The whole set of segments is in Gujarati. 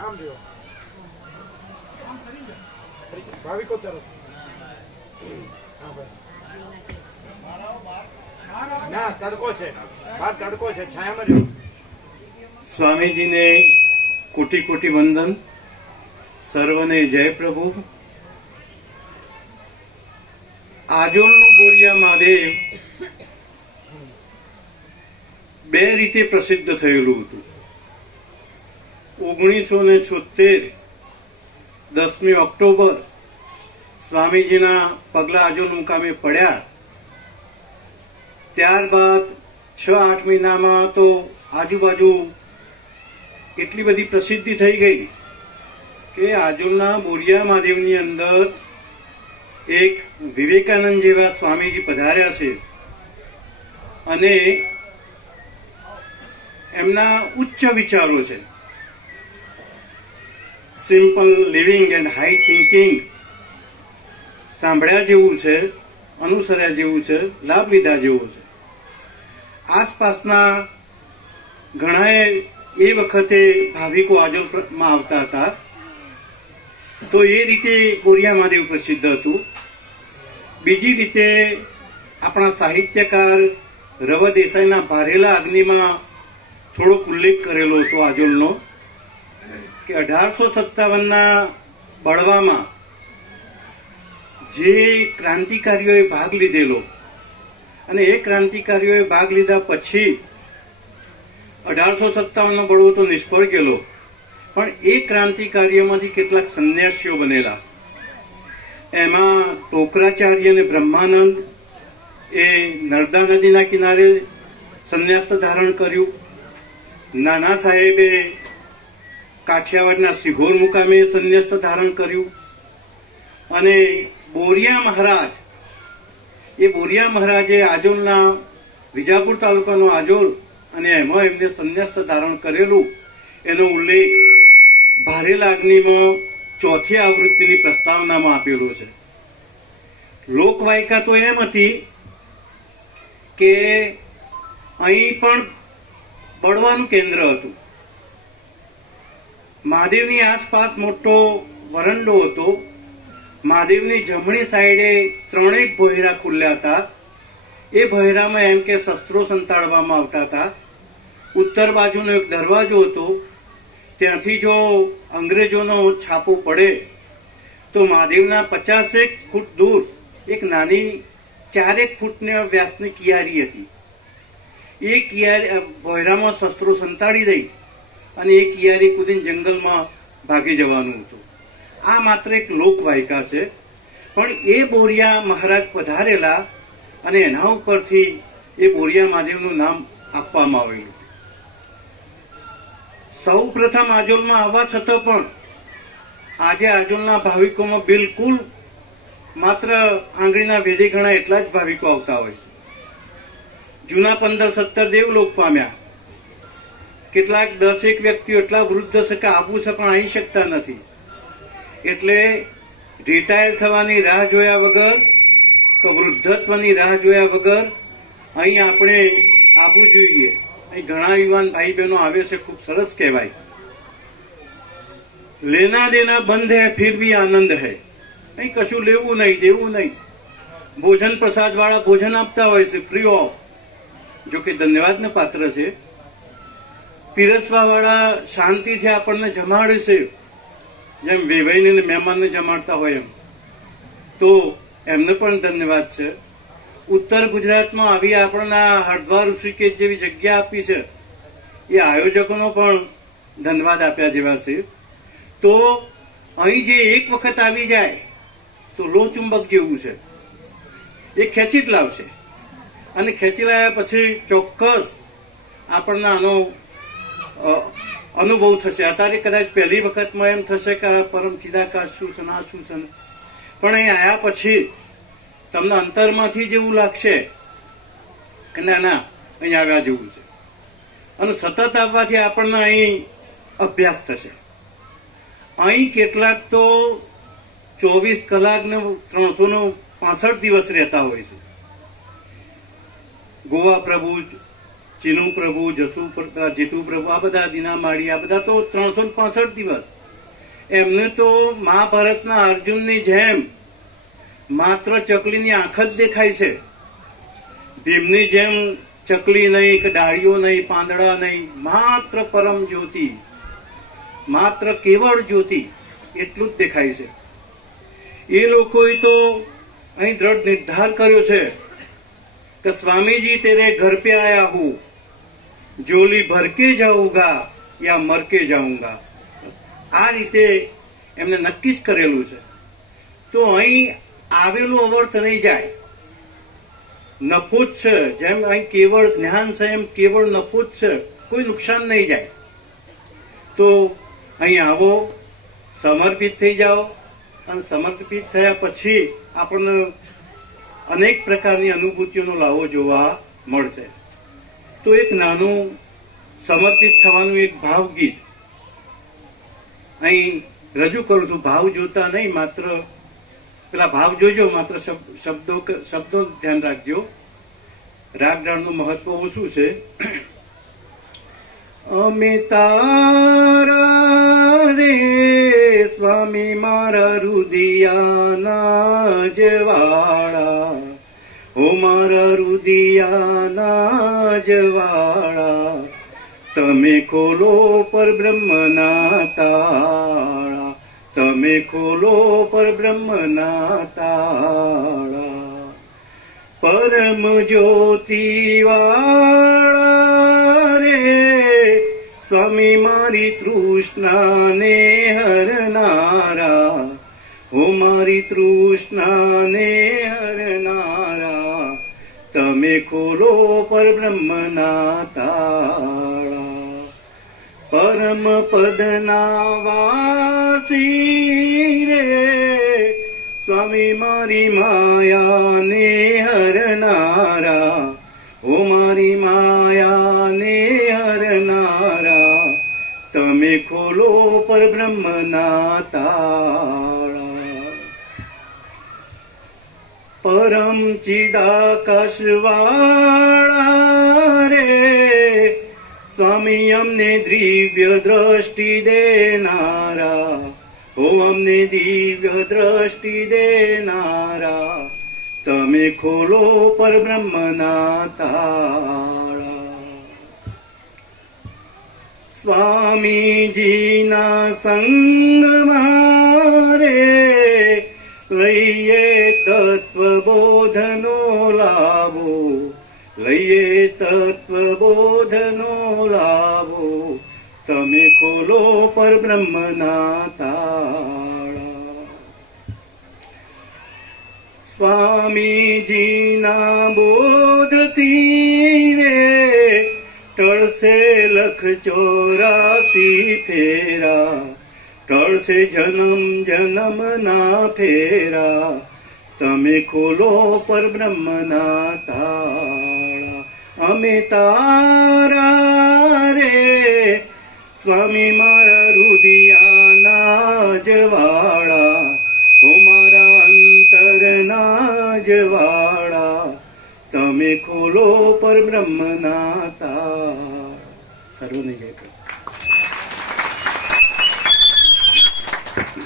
આમ જો ભાવિકો તરફ ના તડકો છે, બહાર તડકો છે, છાયામાં રહ્યો. સ્વામીજીને કોટી કોટી વંદન. સર્વને જય પ્રભુ. આજોલનું બોરિયા મહાદેવ બે રીતે પ્રસિદ્ધ થયેલું હતું. 1976 10મી ઓક્ટોબર સ્વામીજીના પગલા આજોલ મુકામે પડ્યા. ત્યારબાદ 6-8 મહિનામાં તો આજુબાજુ એટલી બધી પ્રસિદ્ધિ થઈ ગઈ કે આજોલના બોરિયા મહાદેવની અંદર એક વિવેકાનંદ જેવા સ્વામીજી પધાર્યા છે અને એમના ઉચ્ચ વિચારો છે. Simple living and high thinking સાંભળ્યા જેવું છે, અનુસર્યા જેવું છે, લાભ લીધા જેવું છે. આસપાસના ઘણાએ એ વખતે ભાવિકો આજોલમાં આવતા હતા, તો એ રીતે બોરિયા મહાદેવ પ્રસિદ્ધ હતું. બીજી રીતે આપણા સાહિત્યકાર રવ દેસાઈના ભારેલા અગ્નિમાં થોડોક ઉલ્લેખ કરેલો હતો આજોલનો કે 1857ના બળવામાં જે ક્રાંતિકારીઓએ ભાગ લીધેલો અને એ ક્રાંતિકારીઓએ ભાગ લીધા પછી 1857નો બળવો તો નિષ્ફળ ગયેલો, પણ એ ક્રાંતિકારીઓમાંથી કેટલાક સંન્યાસીઓ બનેલા. એમાં ટોકરાચાર્ય અને બ્રહ્માનંદ એ નર્મદા નદીના કિનારે સંન્યાસ ધારણ કર્યું. નાના સાહેબે કાઠિયાવાડના સિહોર મુકામે સંન્યાસ ધારણ કર્યું. અને બોરિયા મહારાજે આજોલના વિજાપુર તાલુકાનો આજોલ અને એમાં એમને સંન્યાસ ધારણ કરેલું એનો ઉલ્લેખ ભારેલા અગ્નિમાં 4થી આવૃત્તિની પ્રસ્તાવનામાં આપેલો છે. લોકવાયકા તો એમ હતી કે અહીં પણ બળવાનું કેન્દ્ર હતું. મહાદેવની આસપાસ મોટો વરંડો હતો. મહાદેવની જમણી સાઈડે 3 ભોયરા ખુલ્યા હતા. એ ભોયરામાં એમ કે શસ્ત્રો સંતાડવામાં આવતા હતા. ઉત્તર બાજુનો એક દરવાજો હતો. ત્યાંથી જો અંગ્રેજોનો છાપો પડે તો મહાદેવના 50 ફૂટ દૂર એક નાની 4 ફૂટની વ્યાસની કિયારી હતી. એ કિયારી ભોયરામાં શસ્ત્રો સંતાડી દઈ અને એ કિયારી કૂદીને જંગલમાં ભાગી જવાનું હતું. આ માત્ર એક લોકવાયકા છે, પણ એ બોરિયા મહારાજ પધારેલા અને એના ઉપરથી એ બોરિયા મહાદેવનું નામ આપવામાં આવેલું. સૌ પ્રથમ આજોલમાં આવવા છતાં પણ આજે આજોલના ભાવિકોમાં બિલકુલ માત્ર આંગળીના વેઢે ગણા એટલા જ ભાવિકો આવતા હોય છે. જૂના 15-17 દેવલોક પામ્યા. કેટલાક 10 વ્યક્તિઓ એટલા વૃદ્ધ છે કે આવું છે પણ આવી શકતા નથી. એટલે રિટાયર થવાની રાહ જોયા વગર કે વૃદ્ધત્વની રાહ જોયા વગર અહીં આપણે આવવું જોઈએ. અહીં ઘણા યુવાન ભાઈ બહેનો આવે છે, ખૂબ સરસ કહેવાય. લેના દેના બંધ હૈ ફિર ભી આનંદ હૈ. અહીં કશું લેવું નહીં, દેવું નહીં. ભોજન પ્રસાદ વાળા ભોજન આપતા હોય છે ફ્રી ઓફ, જો કે ધન્યવાદને પાત્ર છે. પીરસવા વાળા શાંતિથી આપણને જમાડે છે, જેમ વેવાઈને મહેમાનને જમાડતા હોય એમ. તો એમને પણ ધન્યવાદ છે. ઉત્તર ગુજરાતમાં આવી આપણના હરદ્વાર ઋષિકેશ જેવી જગ્યા આપી છે, એ આયોજકોનો પણ ધન્યવાદ આપ્યા જેવા છે. તો અહીં જે એક વખત આવી જાય તો લોહચુંબક જેવું છે, એ ખેંચી જ લાવશે. અને ખેંચી લાવ્યા પછી ચોક્કસ આપણને આનો અનુભવ થશે. અત્યારે કદાચ પહેલી વખતમાં એમ થશે કે આ પરમ ચિદાકાશ શું છે, ના શું છે, પણ અહીં આવ્યા પછી તમને અંતરમાંથી જેવું લાગશે કે ના ના અહીં આવ્યા જેવું છે. અને સતત આવવાથી આપણને અહીં અભ્યાસ થશે. અહીં કેટલાક તો 24 કલાક ને 365 દિવસ રહેતા હોય છે. ગોવા પ્રભુ, ચીનુ પ્રભુ, જીતુ પ્રભુ, આ બધા દીના માળી, આ બધા તો 365 દિવસ. એમને તો મહાભારતના અર્જુનની જેમ માત્ર ચકલીની આંખ જ દેખાય છે. ભીમની જેમ ચકલી નહીં, કે ડાળીઓ નહીં, પાંદડા નહીં, માત્ર પરમ જ્યોતિ, માત્ર કેવળ જ્યોતિ એટલું જ દેખાય છે. એ લોકોએ તો અહીં દ્રઢ નિર્ધાર કર્યો છે કે સ્વામીજી તેરે ઘર पे आया हूँ, જોલી ભર કે જાઉંગા યા મર કે જાઉંગા. આ રીતે એમને નક્કી જ કરેલું છે. તો અહીં આવેલું અવર્થ નહીં જાય, નફો જ છે. જેમ અહીં કેવળ જ્ઞાન છે એમ કેવળ નફો જ છે, કોઈ નુકસાન નહીં જાય. તો અહીં આવો, સમર્પિત થઈ જાઓ, અને સમર્પિત થયા પછી આપણને અનેક પ્રકારની અનુભૂતિઓનો લાવો જોવા મળશે. તો એક નાનું સમર્પિત થવાનું એક ભાવગીત અહીં રજૂ કરું છું. ભાવ જોતા નહીં, માત્ર પેલા ભાવ જોજો, માત્ર શબ્દો ધ્યાન રાખજો. રાગ ડાળનું મહત્વ ઓછું છે. અમે તારા રે સ્વામી મારા રુદિયાના જવાળા, ઓ મારા રુદિયાના જવાળા, તમે ખોલો પરબ્રહ્મના તાળા, તમે ખોલો પરબ્રહ્મના તાળા. પરમ જ્યોતિ વાળા રે સ્વામી મારી તૃષ્ણાને હરનારા, ઓ મારી તૃષ્ણાને હરનારા, તમે ખોલો પરબ્રહ્મના તાળા. પરમ પદના વાસી રે સ્વામી મારી માયાને હરનારા, ઓ મારી માયાને હરનારા, તમે ખોલો પરબ્રહ્મના તાળા. પરમ ચિદાકાશવાળા રે સ્વામી અમને દિવ્ય દ્રષ્ટિ દેનારા, ઓ અમને દિવ્ય દ્રષ્ટિ દેનારા, તમે ખોલો પરબ્રહ્મના તાળા. સ્વામીજીના સંગમાં રે લઈએ તત્વબોધનો લાભો, લઈએ તત્વબોધનો લાભો, તમે ખોલો પરબ્રહ્મના તાળા. સ્વામીજીના બોધથી રે ટળશે 184 ફેરા, ટળશે જન્મ જન્મના ફેરા, તમે ખોલો પરબ્રહ્મના તાળા. અમે તારા રે સ્વામી મારા રુદિયાના જવાળા, ઓ મારા અંતરના જવાળા, તમે ખોલો પરબ્રહ્મના તાળા. સર્વને જય.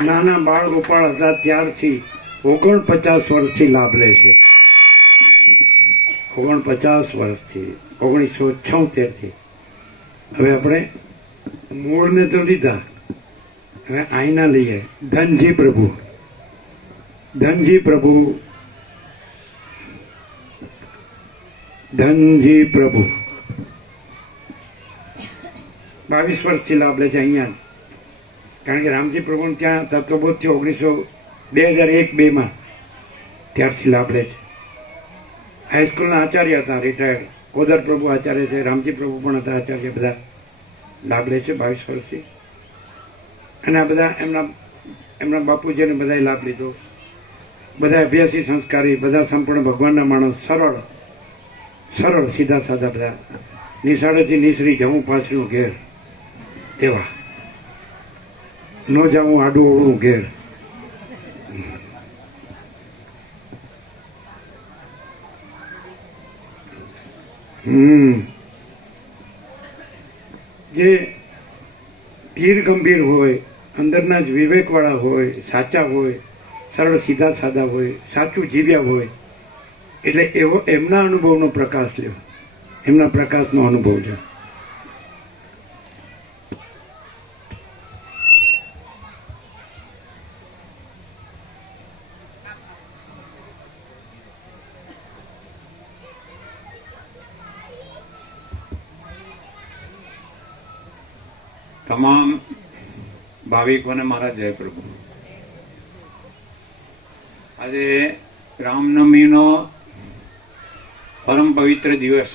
નાના બાળ ગોપાળ હતા ત્યારથી 49 વર્ષથી લાભ લે છે. 49 વર્ષથી, 1976થી. હવે આપણે મૂળને તો લીધા, હવે આઈના લઈએ. ધનજી પ્રભુ, ધનજી પ્રભુ, ધનજી પ્રભુ 22 વર્ષથી લાભ લે છે અહીંયા. કારણ કે રામજી પ્રભુ ત્યાં તત્વબોધથી 2001-2 ત્યારથી લાભ લે છે. હાઈસ્કૂલના આચાર્ય હતા, રિટાયર્ડ. ઓદર પ્રભુ આચાર્ય છે, રામજી પ્રભુ પણ હતા આચાર્ય. બધા લાભ લે છે 22 વર્ષથી. અને આ બધા એમના બાપુજીને બધાએ લાભ લીધો. બધા અભ્યાસી, સંસ્કારી, બધા સંપૂર્ણ ભગવાનના માણસ, સરળ સરળ, સીધા સાધા, બધા નિશાળેથી નિસરી જવું પાછળનું ઘેર તેવા, ન જાઉં આડું ઓળું ઘેર. જે ધીર ગંભીર હોય, અંદરના જ વિવેકવાળા હોય, સાચા હોય, સરળ સીધા સાદા હોય, સાચું જીવ્યા હોય, એટલે એવો એમના અનુભવનો પ્રકાશ લ્યો, એમના પ્રકાશનો અનુભવ લ્યો. તમામ ભાવિકોને મારા જય પ્રભુ. આજે રામનવમીનો પરમ પવિત્ર દિવસ.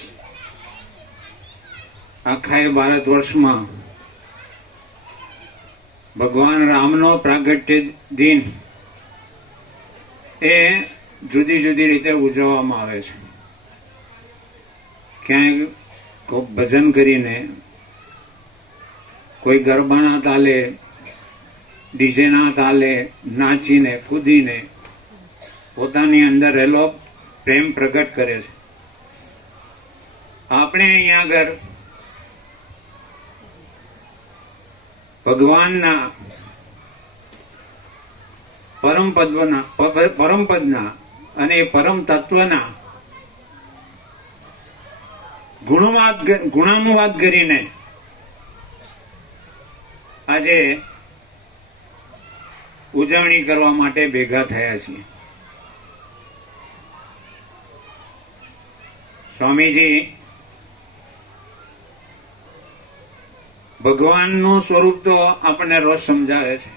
આખા એ ભારત વર્ષમાં ભગવાન રામનો પ્રાગટ્ય દિન એ જુદી જુદી રીતે ઉજવવામાં આવે છે. ક્યાંય કોઈ ભજન કરીને, કોઈ ગરબાના તાલે, ડીજેના તાલે નાચીને કૂદીને પોતાની અંદર રહેલો પ્રેમ પ્રગટ કરે છે. આપણે અહીંયા આગળ ભગવાનના પરમ પદના અને પરમ તત્વના ગુણાનુવાદ કરીને આજે ઉજવણી કરવા માટે ભેગા થયા છીએ. સ્વામીજી ભગવાનનું સ્વરૂપ તો આપણને રોજ સમજાવે છે.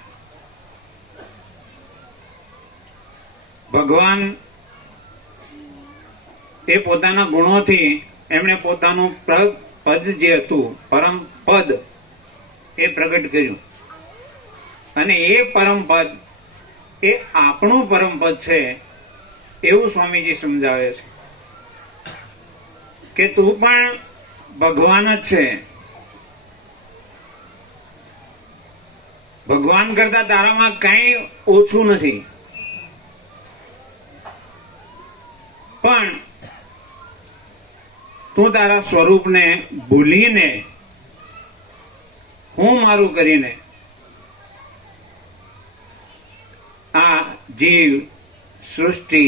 ભગવાન એ પોતાના ગુણોથી એમણે પોતાનું પદ જે હતું, પરમ પદ, એ પ્રગટ કર્યું. અને એ પરમ પદ એ આપણું પરમ પદ છે એવું સ્વામીજી સમજાવે છે કે તું પણ ભગવાન જ છે. ભગવાન કરતા તારામાં કઈ ઓછું નથી, પણ તું તારા સ્વરૂપને ભૂલીને હું મારું કરીને આ જીવ, સૃષ્ટિ,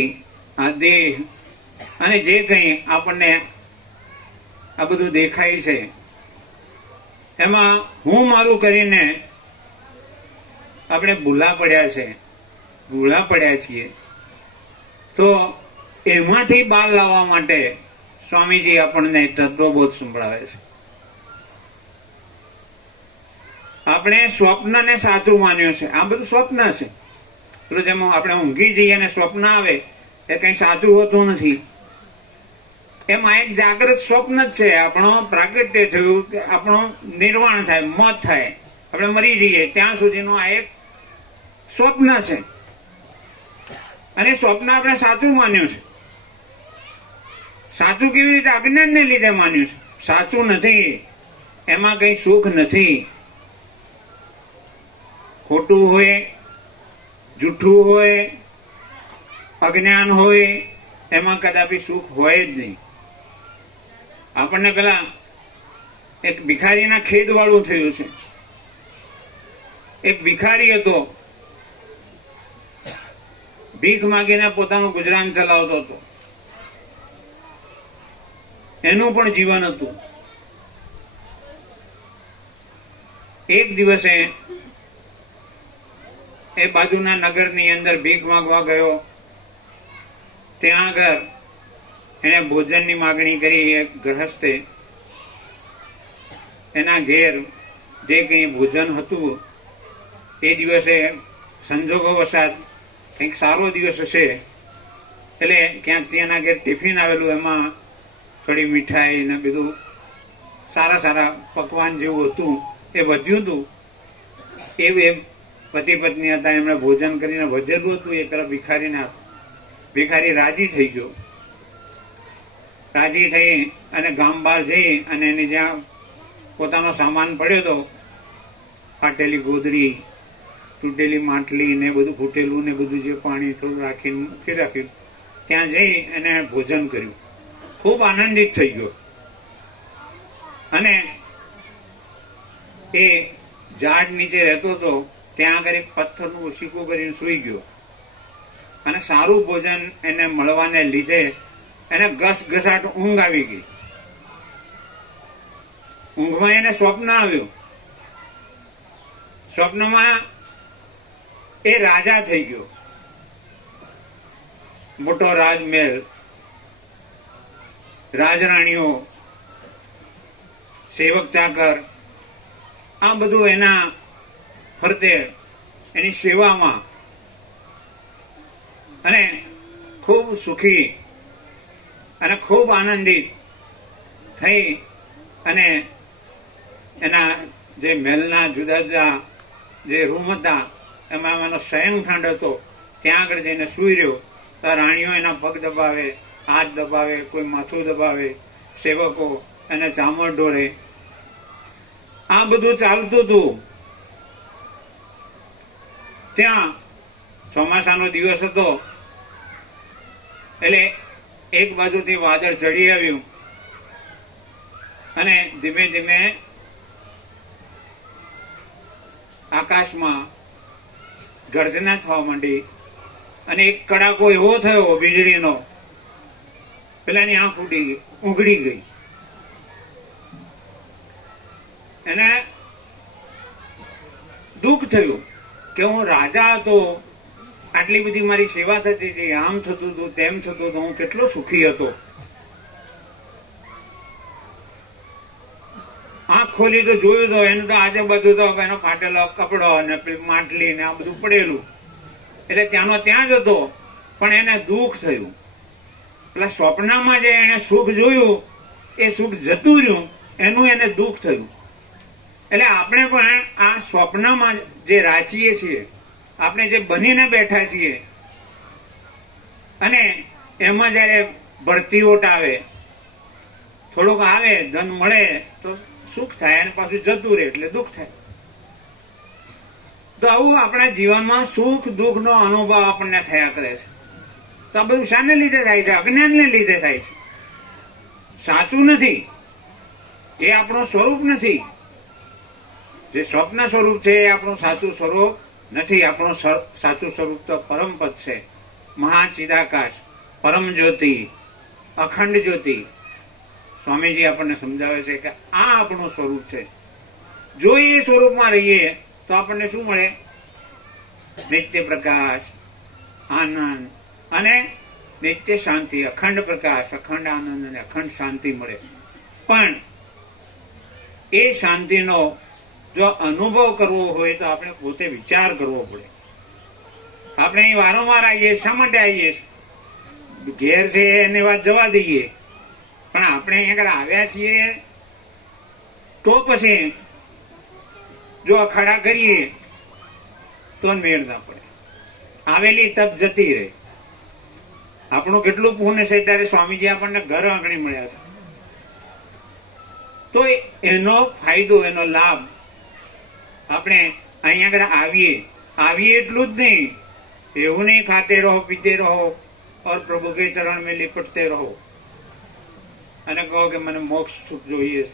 આ દેહ અને જે કંઈ આપણને આ બધું દેખાય છે એમાં હું મારું કરીને આપણે ભૂલા પડ્યા છીએ. તો એમાંથી બહાર લાવવા માટે સ્વામીજી આપણને તત્વબોધ સંભળાવે છે. આપણે સ્વપ્નને સાચું માન્યું છે. આ બધું સ્વપ્ન છે. પેલું જેમ આપણે ઊંઘી જઈએ અને સ્વપ્ન આવે એ કઈ સાચું હોતું નથી. એમાં એક જાગૃત સ્વપ્ન જ છે. આપણો પ્રાગટ્ય થયું, આપણો નિર્વાણ થાય, મોત થાય, આપણે મરી જઈએ ત્યાં સુધીનું આ એક સ્વપ્ન છે. અને સ્વપ્ન આપણે સાચું માન્યું છે. સાચું કેવી રીતે? અજ્ઞાનને લીધે માન્યું છે. સાચું નથી, એમાં કઈ સુખ નથી. ખોટું હોય, જૂઠું હોય, અજ્ઞાન હોય, એમાં કદાપી સુખ હોય જ નહીં. આપણને પેલા એક ભિખારીના ખેદ વાળું થયું છે. એક ભિખારી હતો, ભીખ માગીને પોતાનું ગુજરાન ચલાવતો હતો. એનું પણ જીવન હતું. એક દિવસે એ બાજુના નગરની અંદર ભીખ માંગવા ગયો. ત્યાં આગળ એને ભોજનની માગણી કરી. એક ગ્રહસ્થે એના ઘેર જે કંઈ ભોજન હતું એ દિવસે સંજોગો વસાત કંઈક સારો દિવસ હશે એટલે ક્યાંક તેના ઘેર ટિફિન આવેલું, એમાં થોડી મીઠાઈ ને બધું સારા પકવાન જેવું હતું, એ વધ્યું હતું. એ પતિ પત્ની હતા, એમણે ભોજન કરીને વધેલું હતું એ પેલા ભિખારીને. ભિખારી રાજી થઈ ગયો. રાજી થઈ અને ગામ બહાર જઈ અને એની જ્યાં પોતાનો સામાન પડ્યો હતો, ફાટેલી ગોદડી, તૂટેલી માટલી ને બધું ફૂટેલું ને બધું જે પાણી થોડું રાખીને મૂકી રાખ્યું, ત્યાં જઈ અને ભોજન કર્યું. ખૂબ આનંદિત થઈ ગયો. અને એ ઝાડ નીચે રહેતો હતો, ત્યાં આગળ એક પથ્થરનું ઓશીકું કરીને સૂઈ ગયો અને સારું ભોજન એને મળવાને લીધે એને ઘસઘસાટ ઊંઘ આવી ગઈ. ઊંઘમાં એને સ્વપ્ન આવ્યું. સ્વપ્નમાં એ રાજા થઈ ગયો. મોટો રાજમહેલ, રાજરાણીઓ, સેવક ચાકર, આ બધું એના ફરતે એની સેવામાં, અને ખૂબ સુખી અને ખૂબ આનંદિત થઈ અને એના જે મહેલના જુદા જુદા જે રૂમ હતા એમાં એનો શયનખંડ હતો, ત્યાં આગળ જઈને સૂઈ રહ્યો. તો રાણીઓ એના પગ દબાવે, હાથ દબાવે, કોઈ માથું દબાવે, સેવકો એને ચામર ઢોરે. આ બધું ચાલતું હતું. ત્યાં ચોમાસાનો દિવસ હતો એટલે એક બાજુથી વાદળ ચડી આવ્યું અને ધીમે ધીમે આકાશમાં ગર્જના થવા માંડી અને એક કડાકો એવો થયો વીજળીનો, પેલાની આંખ ઉઘડી ગઈ. એને દુઃખ થયું કે હું રાજા હતો, આટલી બધી મારી સેવા થતી હતી, આમ થતું હતું, તેમ થતું હતું, હું કેટલો સુખી હતો. આંખ ખોલી તો જોયું તો એનું તો આજુબાજુ તો એનો ફાટેલો કપડો અને માટલી ને આ બધું પડેલું, એટલે ત્યાંનો ત્યાં જ હતો. પણ એને દુઃખ થયું. પેલા સ્વપ્નમાં જે એને સુખ જોયું એ સુખ જતું રહ્યું, એનું એને દુઃખ થયું. એટલે આપણે પણ આ સ્વપ્નમાં જે રાચીએ છીએ, આપણે જે બનીને બેઠા છીએ, અને એમાં જયારે ભરતીઓટ આવે, થોડુંક આવે, ધન મળે તો સુખ થાય અને પાછું જતું રહે એટલે દુઃખ થાય. તો આવું આપણા જીવનમાં સુખ દુઃખનો અનુભવ આપણને થયા કરે છે. તો આ બધું શાને લીધે થાય છે? અજ્ઞાનને લીધે થાય છે. સાચું નથી, એ આપણું સ્વરૂપ નથી. જે સ્વપ્ન સ્વરૂપ છે એ આપણું સાચું સ્વરૂપ નથી. આપણું સાચું સ્વરૂપ તો પરમપદ છે, મહાચિદાકાશ, પરમ જ્યોતિ, અખંડ જ્યોતિ. સ્વામીજી આપણને સમજાવે છે કે આ આપણું સ્વરૂપ છે. જો એ સ્વરૂપમાં રહીએ તો આપણને શું મળે? નિત્ય પ્રકાશ, આનંદ અને નિત્ય શાંતિ. અખંડ પ્રકાશ, અખંડ આનંદ અને અખંડ શાંતિ મળે. પણ એ શાંતિનો જો અનુભવ કરવો હોય તો આપણે પોતે વિચાર કરવો પડે. આપણે અહીં વારંવાર આવીએ, શા માટે આવીએ? ઘેર છે એની વાત જવા દઈએ, પણ આપણે અહીંયા આવ્યા છીએ તો પછી જો અખાડા કરીએ તો મેળ ના પડે. આવેલી તક જતી રહે. આપણું કેટલું પુણ્ય છે ત્યારે સ્વામીજી આપણને ઘર આંગણે મળ્યા છે. તો એનો ફાયદો, એનો લાભ આપણે અહીંયા આવીએ એટલું જ નહીં, એવું નહીં ખાતે રહો, પીતે રહો और प्रभु के चरण में लिपटते रहो અને કહો કે મને મોક્ષ સુખ જોઈએ છે.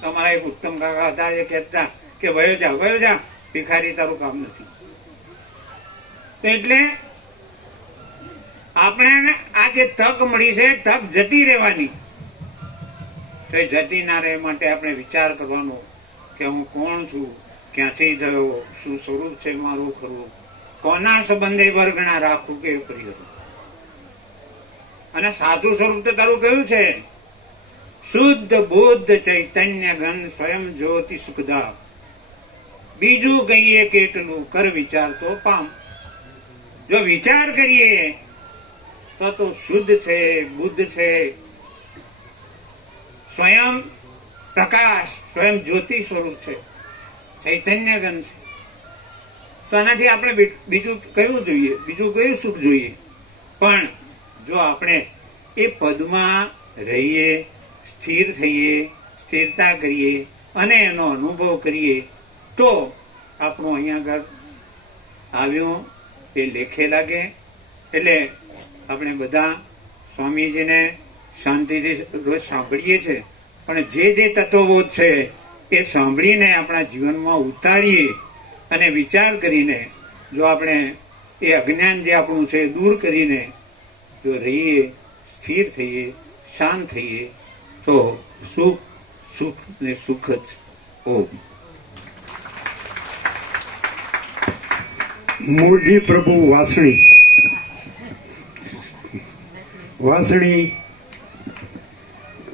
તમારા એક ઉત્તમ કાકા હતા, એ કહેતા કે વયો જા, ભિખારી તારું કામ નથી. એટલે આપણે આ જે તક મળી છે, તક જતી રહેવાની. તો એ જતી ના રહે માટે આપણે વિચાર કરવાનો કે હું કોણ છું, ક્યાંથી થયો, શું સ્વરૂપ છે મારું ખરું, કોના સંબંધે વર્ગણા રાખવું કે કરી. અને સાચું સ્વરૂપ તો તારું કયું છે? શુદ્ધ બુદ્ધ ચૈતન્ય ઘન સ્વયં જ્યોતિ સુખદા. બીજું કહીએ કેટલું, કર વિચાર તો પામ. જો વિચાર કરીએ તો શુદ્ધ છે, બુદ્ધ છે, સ્વયં પ્રકાશ, સ્વયં જ્યોતિ સ્વરૂપ છે, ચૈતન્ય ઘન છે. તો આનાથી આપણે બીજું કયું જોઈએ? બીજું કયું સુખ જોઈએ? પણ જો આપણે એ પદમાં રહીએ, સ્થિર થઈએ, સ્થિરતા કરીએ અને એનો અનુભવ કરીએ તો આપણું અહીંયા આગળ આવ્યું એ લેખે લાગે. એટલે આપણે બધા સ્વામીજીને શાંતિથી રોજ સાંભળીએ છીએ, પણ જે તત્વબોધ છે એ સાંભળીને આપણા જીવનમાં ઉતારીએ અને વિચાર કરીને જો આપણે એ અજ્ઞાન જે આપણું છે દૂર કરીને જો રહીએ, સ્થિર થઈએ, શાંત થઈએ તો સુખ સુખ ને સુખ જ. ઓમ. મૂળજી પ્રભુ વાસણી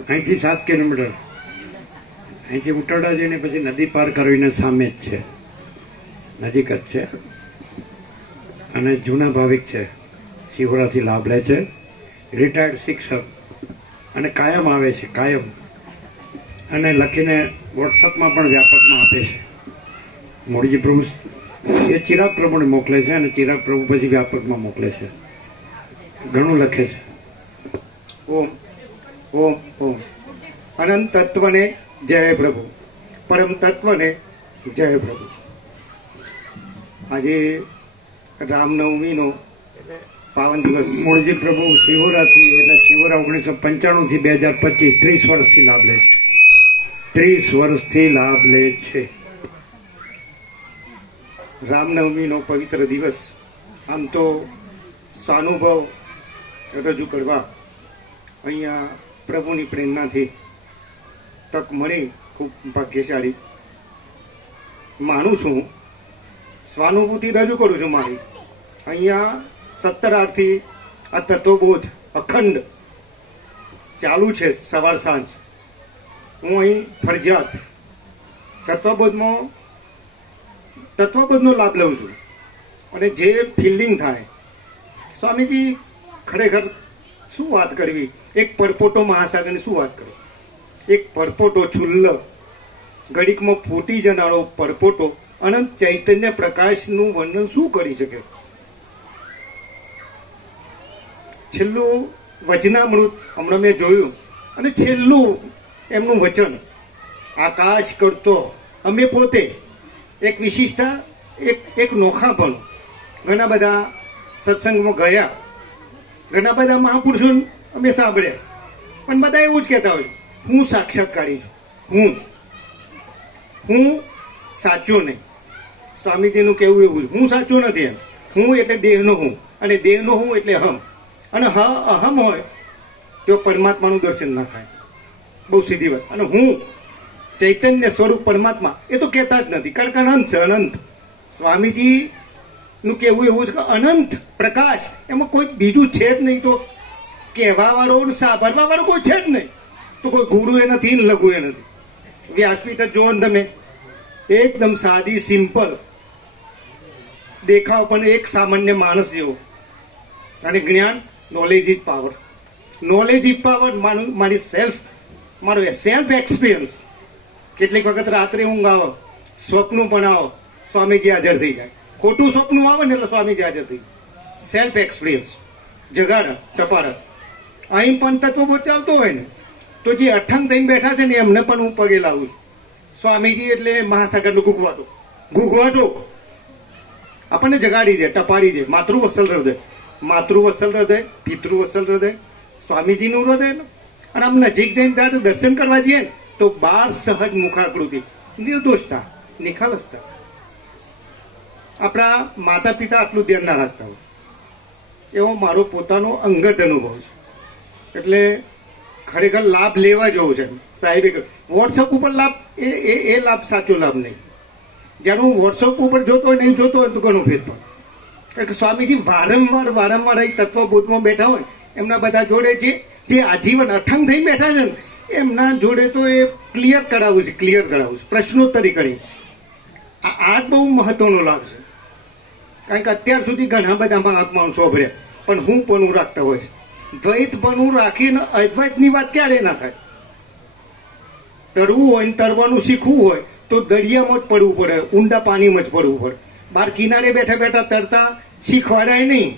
અહીંથી 7 કિલોમીટર, અહીંથી ઉટાડા જઈને પછી નદી પાર કરવીને સામે જ છે, નજીક જ છે. અને જૂના ભાવિક છે, શિવરાથી લાભ લે છે, રિટાયર્ડ શિક્ષક, અને કાયમ આવે છે, કાયમ. અને લખીને વોટ્સઅપમાં પણ વ્યાપકમાં આપે છે. મૂળજી પ્રભુ એ ચિરાગ પ્રભુને મોકલે છે અને ચિરાગ પ્રભુ પછી વ્યાપકમાં મોકલે છે. ઘણું લખે છે. ઓમ ઓમ ઓમ. અનંત તત્વને જય પ્રભુ, પરમ તત્વને જય પ્રભુ. આજે રામનવમીનો પાવન દિવસ. મૂળજી પ્રભુ શિવરાથી, એટલે શિવરા 1995 થી 2025 30 વર્ષથી લાભ લે છે. 30 વર્ષથી લાભ લે છે. રામનવમીનો પવિત્ર દિવસ. આમ તો સ્વાનુભવ રજૂ કરવા અહીંયા પ્રભુની પ્રેરણાથી તક મળી, ખૂબ ભાગ્યશાળી માનું છું. સ્વાનુભૂતિ રજૂ કરું છું મારી. અહીંયા 17 આ તત્વબોધ અખંડ ચાલુ છે, સવાર સાંજ. હું અહીં ફરજિયાત તત્વબોધનો લાભ લઉં છું. અને જે ફિલિંગ થાય, સ્વામીજી ખરેખર શું વાત કરવી, એક પરપોટો મહાસાગરની શું વાત કરવી. એક પરપોટો છુલ્લ ઘડીકમાં ફૂટી જનારો પરપોટો અનંત ચૈતન્ય પ્રકાશનું વર્ણન શું કરી શકે. છેલ્લું વચનામૃત હમણાં મેં જોયું, અને છેલ્લું એમનું વચન આકાશ કરતો. અમે પોતે એક વિશિષ્ટતા, એક નોખાપણું. ઘણા બધા સત્સંગમાં ગયા, ઘણા બધા મહાપુરુષો અમે સાંભળ્યા, પણ બધા એવું જ કહેતા હોય, હું સાક્ષાત્કારી છું, હું સાચો નહીં. સ્વામીજીનું કહેવું એવું છે, હું સાચો નથી. એમ હું એટલે દેહનો હું, અને દેહનો હું એટલે અહમ. અને અહમ હોય તો પરમાત્માનું દર્શન ના થાય. બહુ સીધી વાત. અને હું ચૈતન્ય સ્વરૂપ પરમાત્મા એ તો કહેતા જ નથી, કારણ કે અનંત છે, અનંત. સ્વામીજીનું કહેવું એવું છે કે અનંત પ્રકાશ, એમાં કોઈ બીજું છે જ નહીં. તો કહેવાવાળો સાંભળવાવાળો કોઈ છે જ નહીં. તો કોઈ ગુરુ એ નથી ને લઘુ એ નથી. વ્યાસપીઠ જ જુઓ ને તમે, એકદમ સાદી સિમ્પલ દેખાવ, પણ એક સામાન્ય માણસ જેવો. અને જ્ઞાન, knowledge is power. Knowledge is power. મારો સેલ્ફ એક્સપિરિયન્સ. કેટલીક વખત રાત્રે ઊંઘ આવે, સ્વપ્નું પણ આવે, સ્વામીજી હાજર થઈ જાય. ખોટું સ્વપ્નું આવે ને એટલે સ્વામીજી હાજર થઈ જાય. સેલ્ફ એક્સપિરિયન્સ જગાડ ટપાડ. અહીં પણ તત્વબોધ ચાલતો હોય ને, તો જે અઠંગ થઈને બેઠા છે ને એમને પણ હું પગે લાવું છું. સ્વામીજી એટલે મહાસાગરનો ઘૂઘવાટો આપણને જગાડી દે, ટપાડી દે. માતૃવત્સલ હૃદય, પિતૃવત્સલ હૃદય, સ્વામીજીનું હૃદય. અને આમ નજીક જઈને ત્યારે દર્શન કરવા જઈએ ને તો 12 સહજ મુખાકૃતિ, નિર્દોષતા, નિખાલસતા. આપણા માતા પિતા આટલું ધ્યાન ના રાખતા હોય એવો મારો પોતાનો અંગત અનુભવ છે. એટલે ખરેખર લાભ લેવા જેવો છે. સાહેબે વોટ્સઅપ ઉપર લાભ, એ લાભ સાચો લાભ નહીં. જ્યારે હું વોટ્સઅપ ઉપર જોતો હોય, નહીં જોતો હોય તો ઘણો ફેરફાર. કારણ કે સ્વામીજી વારંવાર અહીં તત્વબોધમાં બેઠા હોય, એમના બધા જોડે જે આજીવન અઠંગ થઈ બેઠા છે ને, એમના જોડે તો એ ક્લિયર કરાવું છે. પ્રશ્નોત્તરી કરી. આ જ બહુ મહત્વનો લાભ છે. કારણ કે અત્યાર સુધી ઘણા બધા મહાત્માઓ સોંભળ્યા, પણ હું પણ રાખતા હોય છે. દ્વૈત પણ રાખીને અદ્વૈતની વાત ક્યારે ના થાય. તરવું હોય ને તરવાનું શીખવું હોય તો દરિયામાં જ પડવું પડે, ઊંડા પાણીમાં જ પડવું પડે. બહાર કિનારે બેઠા તરતા શીખવાડાય નહીં.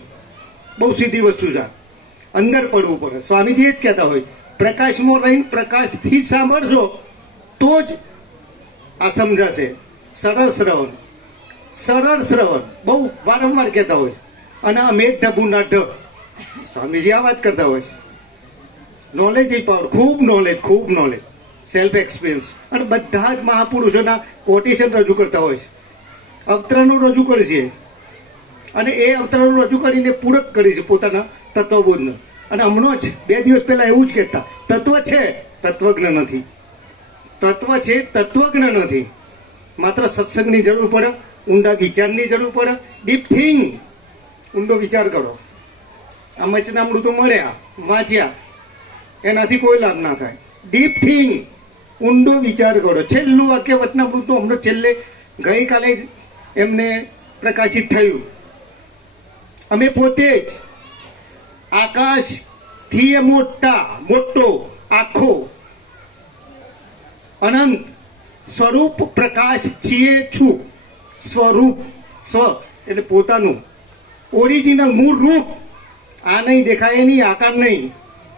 બહુ સીધી વસ્તુ છે. અંદર પડવું પડે. સ્વામીજી એ જ કહેતા હોય, પ્રકાશમાં રહીને પ્રકાશથી સાંભળશો તો જ આ સમજાશે. સરળ શ્રવણ બહુ વારંવાર કહેતા હોય. અને અમે ઢબુના ઢબ. સ્વામીજી આ વાત કરતા હોય છે. નોલેજ એ પાવર. ખૂબ નોલેજ. Self experience. અને બધા જ મહાપુરુષોના કોટેશન રજૂ કરતા હોય છે, અવતરણો રજૂ કરે છે, અને એ અવતરણો રજૂ કરીને પૂરક કરે છે પોતાના તત્વબોધને. અને હમણાં જ 2 દિવસ પહેલા એવું જ કહેતા, તત્વ છે, તત્વજ્ઞ નથી. તત્વ છે, તત્વજ્ઞ નથી. માત્ર સત્સંગની જરૂર પડે, ઊંડા વિચારની જરૂર પડે. ડીપ થિંક, ઊંડો વિચાર કરો. આ વચનામૃતો મળ્યા, વાંચ્યા, એનાથી કોઈ લાભ ના થાય. ડીપ થિંક, ઊંડો વિચાર કરો. છેલ્લું વાક્ય વચનામૃતનું હમણાં છેલ્લે ગઈકાલે જ એમને પ્રકાશિત થયું. અમે પોતે જ આકાશથી એ મોટો આખો અનંત સ્વરૂપ પ્રકાશ છીએ છું. સ્વરૂપ, સ્વ એટલે પોતાનું ઓરિજિનલ મૂળ રૂપ. આ નહીં, દેખાય નહીં, આકાર નહીં.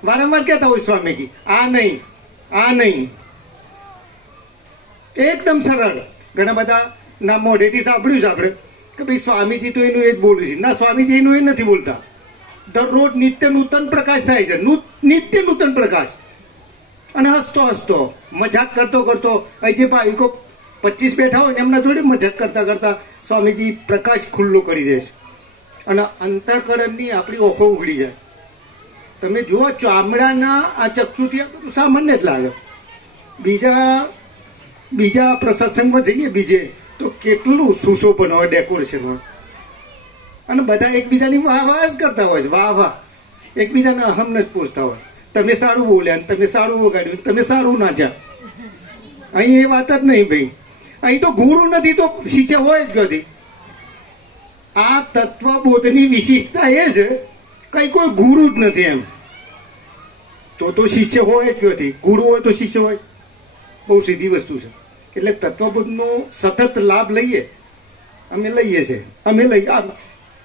વારંવાર કહેતા હોય સ્વામીજી, આ નહીં, આ નહીં. એકદમ સરળ. ઘણા બધા ના મોઢેથી સાંભળ્યું છે આપણે કે ભાઈ સ્વામીજી તો એનું એ જ બોલું છે. ના, સ્વામીજી એનું એ નથી બોલતા. દરરોજ નિત્ય નૂતન પ્રકાશ થાય છે, નિત્ય નૂતન પ્રકાશ. અને હસતો મજાક કરતો અહીં જે ભાવિકો 25 બેઠા હોય ને એમના જોડે મજાક કરતા સ્વામીજી પ્રકાશ ખુલ્લો કરી દે છે. અને અંતઃકરણની આપણી ઓખો ઉઘડી જાય. તમે જુઓ, ચામડાના આ ચક્ષુથી આ બધું સામાન્ય જ લાગે. બીજા પ્રસંગમાં જઈએ બીજે તો કેટલું સુશોભન હોય, ડેકોરેશન હોય. અને બધા એકબીજાની વાહ જ કરતા હોય છે, વાહ. એકબીજાને અહમને જ પૂછતા હોય, તમે સારું બોલ્યા ને તમે સારું વગાડ્યું, તમે સારું નાચ્યા. અહીં એ વાત જ નહીં ભાઈ. અહીં તો ગુરુ નથી તો શિષ્ય હોય જ ક્યાંથી. આ તત્વબોધની વિશિષ્ટતા એ છે કઈ કોઈ ગુરુ જ નથી એમ. તો શિષ્ય હોય જ ક્યાંથી. ગુરુ હોય તો શિષ્ય હોય. બહુ સીધી વસ્તુ છે. એટલે તત્વબોધનો સતત લાભ લઈએ. અમે લઈએ છીએ.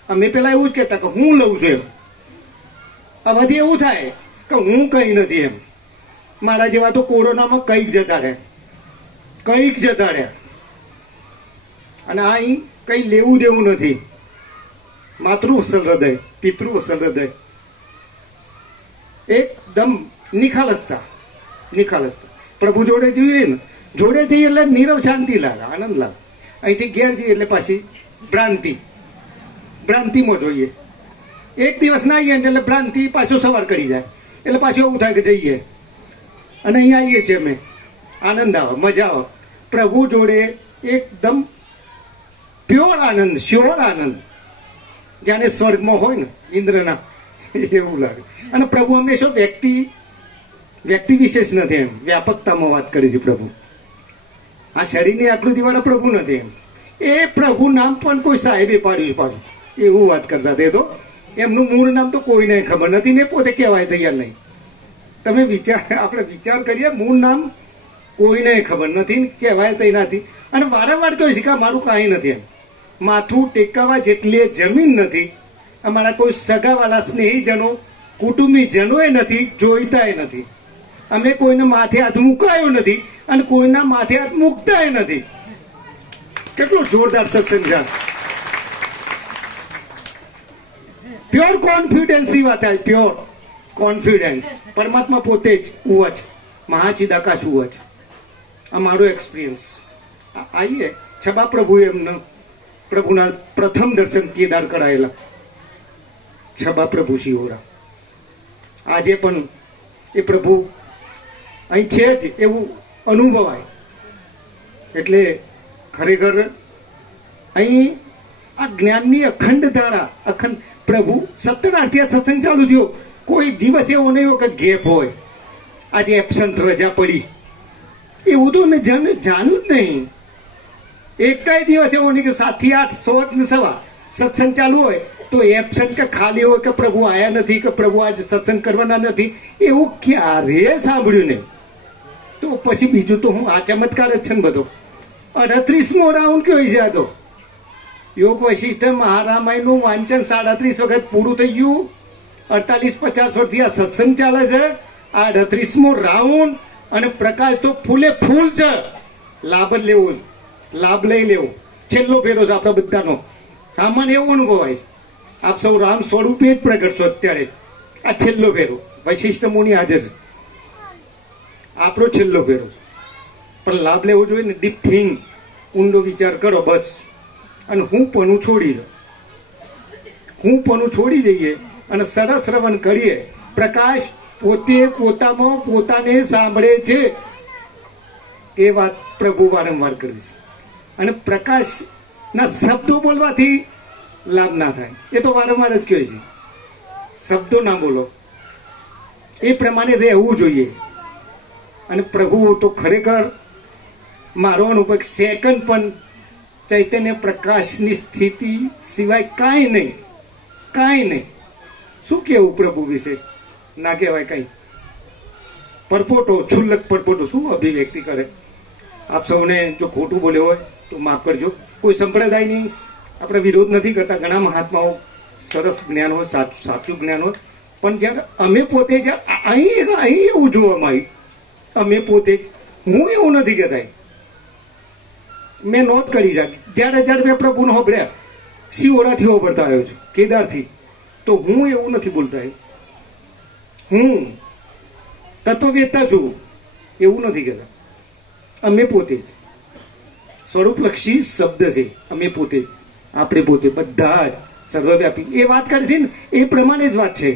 અમે પેલા એવું જ કહેતા કે હું લઉં છું એમ. આમાંથી એવું થાય કે હું કંઈ નથી એમ. મારા જેવા તો કોરોનામાં કંઈક જતા રહ્યા. અને આ અહીં કંઈ લેવું દેવું નથી. માતૃવત્સલ હૃદય, પિતૃવત્સલ હૃદય, એકદમ નિખાલસતા. પ્રભુ જોડે જઈએ ને, જોડે જઈએ એટલે નીરવ શાંતિ લાગે, આનંદ લાગે. અહીંથી ઘેર જઈએ એટલે પાછી ભ્રાંતિમાં જોઈએ. એક દિવસ ના આવીએ એટલે ભ્રાંતિ પાછું સવાર કરી જાય. એટલે પાછું એવું થાય કે જઈએ. અને અહીંયા આવીએ છીએ અમે, આનંદ આવે, મજા આવે. પ્રભુ જોડે એકદમ પ્યોર આનંદ, શ્યોર આનંદ, જાણે સ્વર્ગમાં હોય ને ઇન્દ્રના, એવું લાગે. અને પ્રભુ હંમેશા વ્યક્તિ વિશેષ નથી એમ, વ્યાપકતામાં વાત કરે છે પ્રભુ. આ શરીરની આકૃતિવાળા પ્રભુ નથી એમ. એ પ્રભુ નામ પણ કોઈ સાહેબે પાડ્યું છે પાછું, એવું વાત કરતા તે તો. એમનું મૂળ નામ તો કોઈને ખબર નથી ને પોતે કહેવાય તૈયાર નહીં. તમે આપણે વિચાર કરીએ, મૂળ નામ કોઈને ખબર નથી ને કહેવાય તૈયાર નથી. અને વારંવાર કહે છે કે મારું કાંઈ નથી એમ. માથું ટેકાવા જેટલી જમીન નથી. અમારા કોઈ સગાવાલા સ્નેહીજનો, કુટુંબીજનોએ નથી, જોઈતાય નથી. અમે કોઈને માથે હાથ મુકાયો નથી અને કોઈના માથે હાથ મૂકતાય નથી. કેટલો જોરદાર સત્સંગ છે. પ્યોર કોન્ફિડન્સની વાત થાય, પ્યોર કોન્ફિડન્સ. પરમાત્મા પોતે જ ઉવ જ, મહાચિદાકાશ ઉવ જ. આ મારો એક્સપિરિયન્સ. આઈએ છબા પ્રભુએ એમને પ્રભુના પ્રથમ દર્શન કેદાર કરાયેલા. છબા પ્રભુ શિહોરા. આજે પણ એ પ્રભુ અહીં છે જ એવું અનુભવાય. એટલે ખરેખર અહીં આ જ્ઞાનની અખંડ ધારા, અખંડ. પ્રભુ 17 સત્સંગ ચાલુ થયો, કોઈ દિવસ એવો નહીં હોય કે ગેપ હોય. આજે એબસન્ટ રજા પડી, એવું તો અમે જાણ્યું જ નહીં. એકાય દિવસ એવો નહીં કે 7 થી 8, 100 ને સવા સત્સંગ ચાલુ હોય તો એબસન્ટ કે ખાલી હોય કે પ્રભુ આયા નથી, કે પ્રભુ આજે સત્સંગ કરવાના નથી, એવું ક્યારેય સાંભળ્યું નહીં. તો પછી બીજું તો હું આ ચમત્કાર જ છે ને બધો. 38મો રાઉન્ડ કયો છે આ તો. યોગ વશિષ્ઠ મહારામાયણનું વાંચન 37 વખત પૂરું થઈ ગયું. 48-50 વર્ષથી આ સત્સંગ ચાલે છે. આ 38મો રાઉન્ડ. અને પ્રકાશ તો ફૂલે ફૂલ છે. લાભ જ લેવો, લાભ લઈ લેવો. છેલ્લો ફેરો છે આપણા બધાનો. આમાં એવું અનુભવાય છે આપ સૌ રામ સ્વરૂપે જ પ્રગટ છો અત્યારે. આ છેલ્લો ફેરો વશિષ્ઠ મુનિ હાજર છે. આપણો છેલ્લો ફેરો છે. પણ લાભ લેવો જોઈએ ને, ડીપ થિંક, ઊંડો વિચાર કરો બસ. અને હું પણ છોડી દો, હું પણ છોડી દઈએ અને સરસ શ્રવણ કરીએ. પ્રકાશ પોતે પોતામાં પોતાને સાંભળે છે, એ વાત પ્રભુ વારંવાર કરે છે. અને પ્રકાશના શબ્દો બોલવાથી લાભ ના થાય, એ તો વારંવાર જ કહે છે. શબ્દો ના બોલો, એ પ્રમાણે રહેવું જોઈએ. અને પ્રભુ તો ખરેખર મારો અનુભવ સેકન્ડ પણ ચૈતન્ય પ્રકાશની સ્થિતિ સિવાય કાંઈ નહીં, કાંઈ નહીં. શું કહેવું પ્રભુ વિશે? ના કહેવાય કાંઈ. પરપોટો, છુલ્લક પરપોટો શું અભિવ્યક્તિ કરે. આપ સૌને જો ખોટું બોલ્યો હોય તો માફ કરજો. કોઈ સંપ્રદાયની આપણે વિરોધ નથી કરતા. ઘણા મહાત્માઓ સરસ જ્ઞાન હોય, સાચું જ્ઞાન હોય. પણ જ્યારે અમે પોતે જ્યારે અહીં એવું જોવામાં આવ્યું, અમે પોતે, હું એવું નથી કહેતા, મેં નોંધ કરી છે. જ્યારે મેં પ્રભુને હોભળ્યા, સિહોરાથી હોભળતા આવ્યો છું, કેદારથી, તો હું એવું નથી બોલતા. હું તત્વવેત્તા છું એવું નથી કહેતા. અમે પોતે જ સ્વરૂપલક્ષી શબ્દ છે. અમે પોતે જ, આપણે પોતે બધા જ સર્વવ્યાપી. એ વાત કરે છે ને, એ પ્રમાણે જ વાત છે.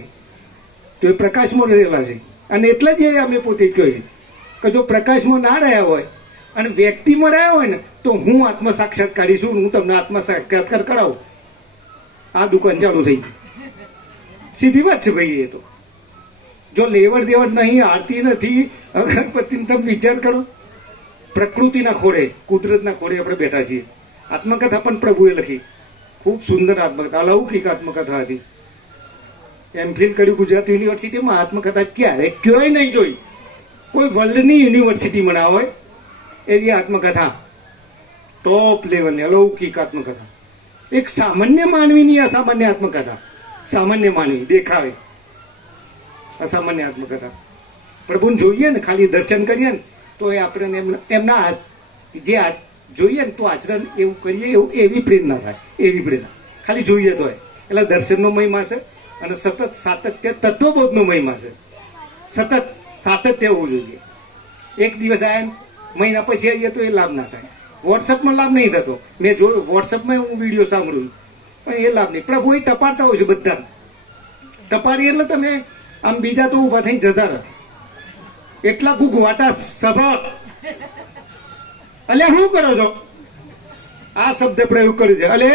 તો એ પ્રકાશમાં રહેલા છે. અને એટલે જ એ અમે પોતે જ કહે છે કે જો પ્રકાશમાં ના રહ્યા હોય અને વ્યક્તિમાં રહ્યા હોય ને, તો હું આત્મ સાક્ષાત્કારી છું, હું તમને આત્મ સાક્ષાત્કાર કરાવું. આ દુકાન ચાલુ થઈ ગઈ. સીધી વાત છે ભાઈ. એ તો જો લેવડ દેવડ નહીં, આરતી નથી, અગરબત્તી, તમે વિચાર કરો. પ્રકૃતિના ખોળે, કુદરતના ખોળે આપણે બેઠા છીએ. આત્મકથા પણ પ્રભુએ લખી, ખૂબ સુંદર આત્મકથા, અલૌકિક આત્મકથા હતી. એમફિલ કર્યું ગુજરાત યુનિવર્સિટીમાં. આત્મકથા ક્યારે ક્યાંય નહીં જોઈ. કોઈ વર્લ્ડની યુનિવર્સિટીમાં ના હોય એવી આત્મકથા, ટોપ લેવલની અલૌકિક આત્મકથા. એક સામાન્ય માનવીની અસામાન્ય આત્મકથા. સામાન્ય માનવી દેખાવે, અસામાન્ય આત્મકથા. પ્રભુને જોઈએ ને, ખાલી દર્શન કરીએ ને, તો એ આપણે એમના જે જોઈએ ને તો આચરણ એવું કરીએ, એવું એવી પ્રેરણા થાય. એવી પ્રેરણા ખાલી જોઈએ તો એટલે દર્શનનો મહિમા છે. અને સતત સાતત્ય તત્વબોધનો મહિમા છે. સતત સાતત્ય હોવું જોઈએ. એક દિવસ આવ્યા ને મહિના પછી આવીએ તો એ લાભ ના થાય. વોટ્સઅપમાં લાભ નહીં થતો. મેં જોયું, વોટ્સઅપમાં હું વિડીયો સાંભળું, પણ એ લાભ નહીં. પ્રભુ એ ટપાડતા હોય છે બધાને. ટપાડી એટલે તમે આમ બીજા તો ઊભા થઈને જતા રહો. એટલા ગુગવાટા સભા, અલે શું કરો છો? આ શબ્દ પ્રયોગ કરે છે. અલે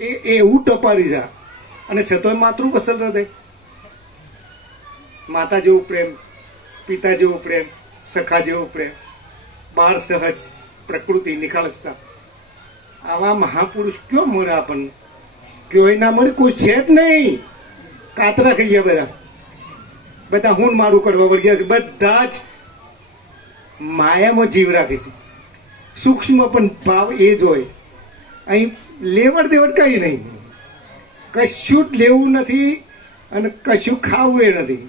એ એવું ટપાડી છે. અને છતાંય માતૃવત્સલ હૃદય, માતા જેવો પ્રેમ, પિતા જેવો પ્રેમ, સખા જેવો પ્રેમ, બાળ સહજ, પ્રકૃતિ નિખાલસતા. આવા મહાપુરુષ કયો મળે આપણને? કયો ના મળે? કોઈ છે જ નહીં. કાતરા ખાઈ ગયા બધા. બધા હું મારું કરવા વળગ્યા છે. બધા જ માયામાં જીવ રાખે છે. સૂક્ષ્મ પણ ભાવ એ જ હોય. અહીં લેવડ દેવડ કઈ નહીં. કશું જ લેવું નથી અને કશું ખાવું એ નથી.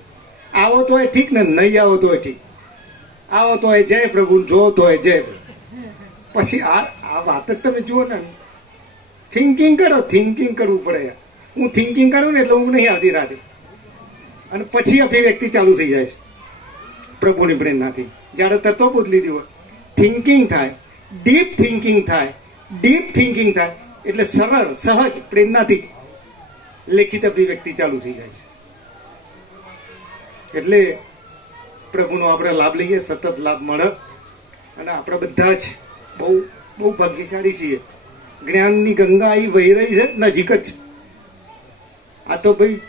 આવો તો એ ઠીક ને, નહીં આવો તો ઠીક. આવો તો એ જય પ્રભુ, જો તો એ જય. પછી આ વાત જ તમે જુઓ ને, થિંકિંગ કરો. થિંકિંગ કરવું પડે. હું થિંકિંગ કરું ને એટલે હું નહીં આવતી રાતે. અને પછી અભિવ્યક્તિ ચાલુ થઈ જાય છે પ્રભુની પ્રેરણાથી. જ્યારે તત્વબોધ લીધી હોય, થિંકિંગ થાય, ડીપ થિંકિંગ થાય. ડીપ થિંકિંગ થાય એટલે સરળ સહજ પ્રેરણાથી લેખિત અભિવ્યક્તિ ચાલુ થઈ જાય છે. એટલે પ્રભુનો આપણે લાભ લઈએ, સતત લાભ મળે. અને આપણે બધા જ બહુ બહુ ભાગ્યશાળી છીએ. જ્ઞાનની ગંગા અહીં વહી રહી છે, નજીક જ છે. આ તો ભાઈ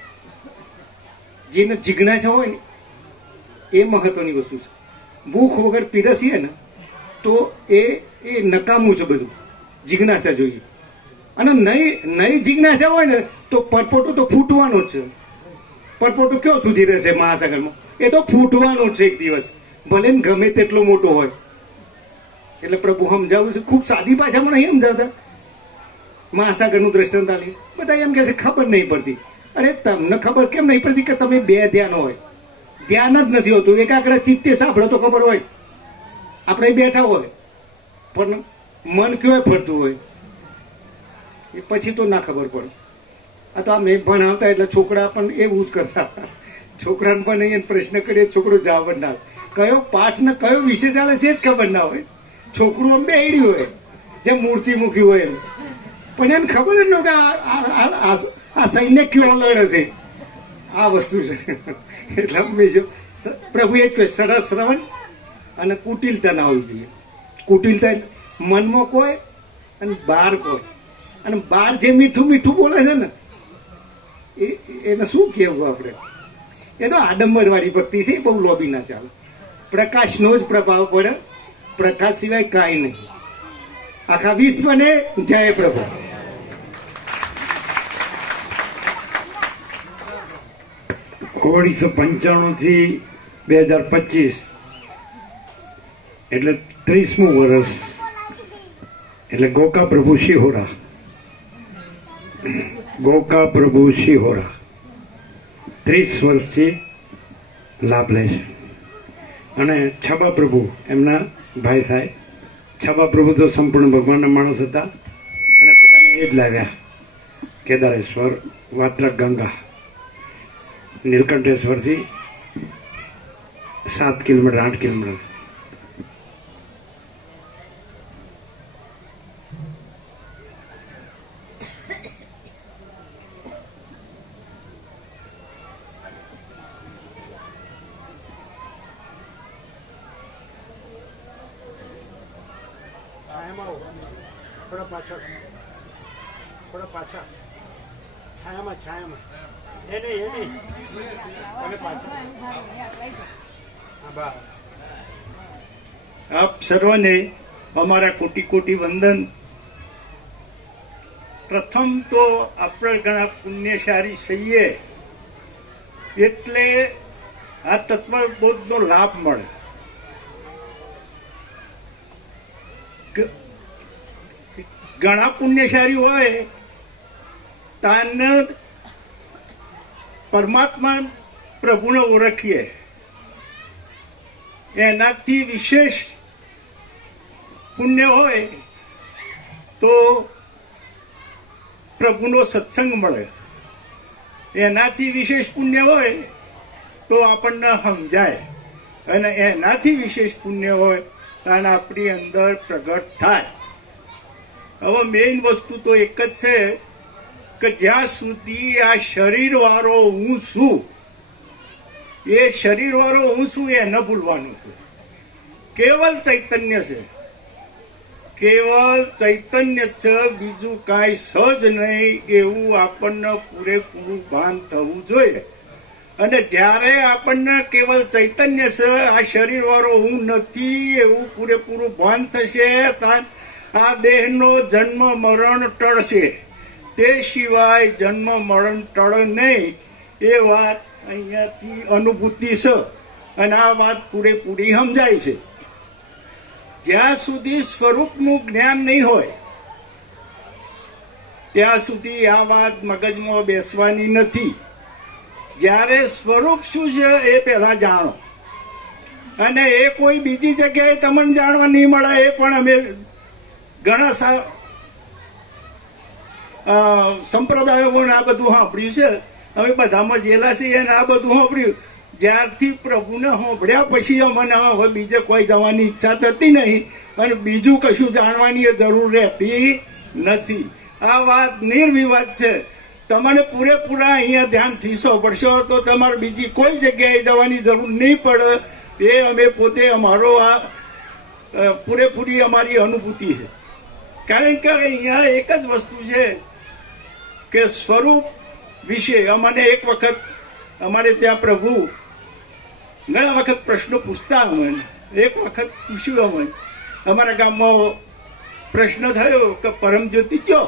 જેને જિજ્ઞાસા હોય ને એ મહત્વની વસ્તુ છે. ભૂખ વગર પીરસીએ ને તો એ નકામું છે બધું. જિજ્ઞાસા જોઈએ. અને નહીં જિજ્ઞાસા હોય ને તો પરપોટો તો ફૂટવાનો જ છે. પરપોટો કયો સુધી રહેશે મહાસાગરમાં? એ તો ફૂટવાનો જ છે એક દિવસ, ભલે ને ગમે તેટલો મોટો હોય. એટલે પ્રભુ સમજાવું છે, ખૂબ સાદી ભાષામાં નહીં સમજાવતા. મહાસાગરનું દ્રષ્ટાંત આલી બધા એમ કહે છે ખબર નહીં પડતી. અરે તમને ખબર કેમ નહીં પડતી કે તમે બે ધ્યાન હોય? ધ્યાન જ નથી હોતું. એકાગ્ર ચિત્તે સાંભળો તો ખબર હોય. આપણે બેઠા હોય પણ મન કયો ફરતું હોય એ પછી તો ના ખબર પડે. આ તો આ મેં ભણાવતા એટલે છોકરા પણ એવું જ કરતા. છોકરાને પણ અહીંયા પ્રશ્ન કરીએ છોકરો જવાબ જ ના આવે. કયો પાઠ ને કયો વિષય ચાલે છે જ ખબર ના હોય. છોકરું આમ બેડ્યું હોય જેમ મૂર્તિ મૂકી હોય એમ, પણ એને ખબર જ ન હોય કે આ સૈન્ય ક્યો લડે છે, આ વસ્તુ છે. એટલે હંમેશા પ્રભુ એ જ કહે સરળ શ્રવણ અને કુટિલતા ના હોવી જોઈએ. કુટિલતા એટલે મનમાં કોઈ અને બહાર કોઈ, અને બહાર જે મીઠું મીઠું બોલે છે ને એને શું કહેવું આપણે? એ તો આડંબરવાળી ભક્તિ છે, એ બહુ લોભી ના ચાલે. પ્રકાશનો જ પ્રભાવ પડે, પ્રકાશ સિવાય કાંઈ નહીં. આખા વિશ્વને જય પ્રભુ. ઓગણીસો 95 થી 2025 એટલે 30મું વર્ષ. એટલે ગોકા પ્રભુ શિહોરા, ગોકા પ્રભુ શિહોરા 30 વર્ષથી લાભ લે છે. અને છબા પ્રભુ એમના ભાઈ થાય. છબા પ્રભુ તો સંપૂર્ણ ભગવાનના માણસ હતા અને બધાને એ જ લાવ્યા. કેદારેશ્વર, વાત્રક ગંગા, નીલકંઠેશ્વરથી 7 કિલોમીટર 8 કિલોમીટર. થોડા પાછા છાયામાં છાયામાં એ નહીં આપ સર્વને અમારા કોટી કોટી વંદન. પ્રથમ તો આપણે ઘણા પુણ્યશાળી છીએ એટલે આ તત્વબોધનો લાભ મળે. ઘણા પુણ્યશાળી હોય તાને પરમાત્મા પ્રભુને ઓળખીએ, એનાથી વિશેષ પુણ્ય હોય તો પ્રભુનો સત્સંગ મળે. એનાથી વિશેષ પુણ્ય હોય તો આપણને સમજાય, અને એનાથી વિશેષ પુણ્ય હોય તાને આપણી અંદર પ્રગટ થાય. હવે મેઇન વસ્તુ તો એક જ છે કે જ્યાં સુધી આ શરીરવાળો હું છું, એ શરીરવાળો હું છું એ ન ભૂલવાનું છે. કેવલ ચૈતન્ય છે, કેવલ ચૈતન્ય છે, બીજું કાંઈ સહજ નહીં એવું આપણને પૂરેપૂરું ભાન થવું જોઈએ. અને જ્યારે આપણને કેવલ ચૈતન્ય છે, આ શરીરવાળો હું નથી એવું પૂરેપૂરું ભાન થશે, આ દેહનો જન્મ મરણ ટળશે. તે સિવાય જન્મ મરણ ટળ નહીં એ વાત અહીંયાથી અનુભૂતિ છે, અને આ વાત પૂરેપૂરી સમજાય છે. જ્યાં સુધી સ્વરૂપનું જ્ઞાન નહીં હોય ત્યાં સુધી આ વાત મગજમાં બેસવાની નથી. જ્યારે સ્વરૂપ શું છે એ પહેલા જાણો, અને એ કોઈ બીજી જગ્યાએ તમને જાણવા નહીં મળે. એ પણ અમે ઘણા સંપ્રદાયોમાં આ બધું સાંભળ્યું છે, અમે બધામાં જેલા છીએ અને આ બધું સાંભળ્યું. જ્યારથી પ્રભુને સાંભળ્યા પછી અમને હવે બીજે કોઈ જવાની ઈચ્છા થતી નહીં, અને બીજું કશું જાણવાની જરૂર રહેતી નથી. આ વાત નિર્વિવાદ છે. તમારે પૂરેપૂરા અહીંયા ધ્યાનથી સાંભળશો તો તમારે બીજી કોઈ જગ્યાએ જવાની જરૂર નહીં પડે. એ અમે પોતે અમારો આ પૂરેપૂરી અમારી અનુભૂતિ છે. કારણ કે અહીંયા એક જ વસ્તુ છે કે સ્વરૂપ વિશે અમને એક વખત અમારે ત્યાં પ્રભુ ઘણા વખત પ્રશ્નો પૂછતા. અમને એક વખત પૂછ્યું, અમને અમારા ગામમાં પ્રશ્ન થયો કે પરમજ્યોતિ ચો.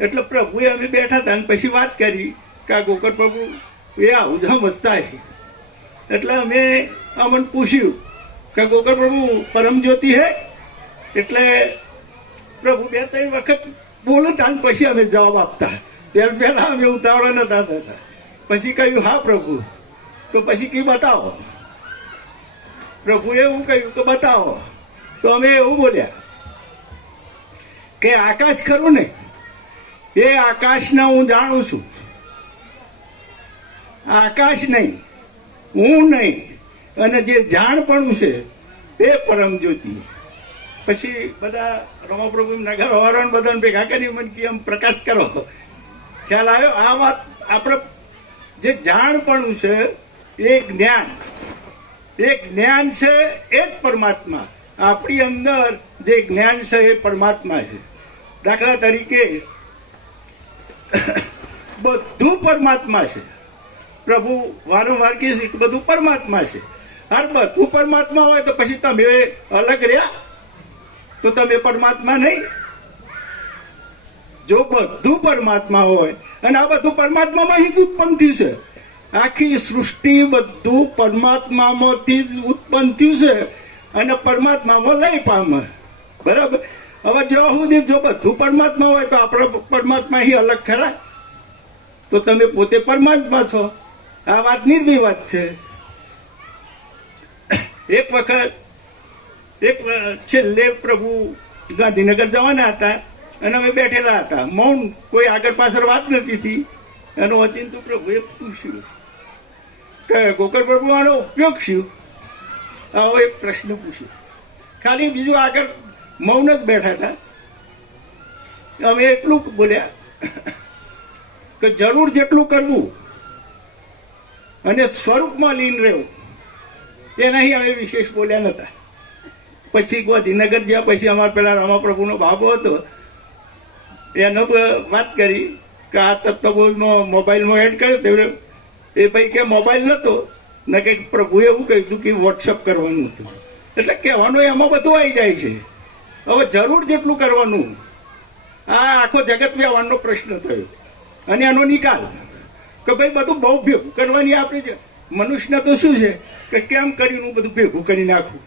એટલે પ્રભુએ અમે બેઠા હતા અને પછી વાત કરી કે આ ગોકર પ્રભુ એ આવું જ સમજતા. એટલે અમે અમને પૂછ્યું કે ગોકર પ્રભુ પરમજ્યોતિ હે? એટલે પ્રભુ 2-3 વખત બોલતા અને પછી અમે જવાબ આપતા. ત્યારે પહેલા અમે ઉતાવળા નતા થતા. પછી કહ્યું હા પ્રભુ. તો પછી કઈ બતાવો. પ્રભુએ એવું કહ્યું કે બતાવો. તો અમે એવું બોલ્યા કે આકાશ ખરું ને, એ આકાશને હું જાણું છું. આકાશ નહીં, હું નહીં, અને જે જાણપણું છે એ પરમ જ્યોતિ. પછી બધા રમાપ્રભુ નગર હોવાના બધાને ભેગા કરી મને કે એમ પ્રકાશ કરો. ખ્યાલ આવ્યો? આ વાત આપણે જે જાણપણું છે એ જ્ઞાન, એ જ્ઞાન છે એ જ પરમાત્મા. આપણી અંદર જે જ્ઞાન છે એ પરમાત્મા છે. દાખલા તરીકે બધું પરમાત્મા છે. પ્રભુ વારંવાર કહે છે કે બધું પરમાત્મા છે. હર બધું પરમાત્મા હોય તો પછી તમે અલગ રહ્યા તો તમે પરમાત્મા નહીં. જો બધું પરમાત્મા હોય, અને આ બધું પરમાત્મામાં જ ઉત્પન્ન થયું છે. આખી સૃષ્ટિ બધું પરમાત્મામાંથી જ ઉત્પન્ન થયું છે અને પરમાત્મામાં લઈ પામે. બરાબર? હવે જ્યાં સુધી જો બધું પરમાત્મા હોય તો આપણે પરમાત્મા અહીં અલગ ખરા? તો તમે પોતે પરમાત્મા છો. આ વાત નિર્વિવાદ છે. એક વખત છેલ્લે પ્રભુ ગાંધીનગર જવાના હતા અને અમે બેઠેલા હતા, મૌન, કોઈ આગળ પાછળ વાત નથી થઈ. એનો વચન તો પ્રભુએ પૂછ્યું કે ગોકળ પ્રભુ આનો ઉપયોગ શું? આવો એક પ્રશ્ન પૂછ્યો. ખાલી બીજું આગળ મૌન જ બેઠા હતા. અમે એટલું બોલ્યા કે જરૂર જેટલું કરવું અને સ્વરૂપમાં લીન રહેવું, એનાથી અમે વિશેષ બોલ્યા નહોતા. પછી ગાંધીનગર જ્યાં પછી અમારા પેલા રામાપ્રભુનો બાબો હતો એનો વાત કરી કે આ તત્વબોધમાં મોબાઈલમાં એડ કર્યો તે એ ભાઈ કે મોબાઈલ નહોતો ને કે પ્રભુએ એવું કહ્યું કે વોટ્સઅપ કરવાનું હતું. એટલે કહેવાનું એમાં બધું આવી જાય છે. હવે જરૂર જેટલું કરવાનું, આ આખો જગત વ્યવહારનો પ્રશ્ન થયો અને એનો નિકાલ કે ભાઈ બધું બહુ ભેગું કરવાની આપણી મનુષ્યને તો શું છે કે કેમ કરીને હું બધું ભેગું કરી નાખું.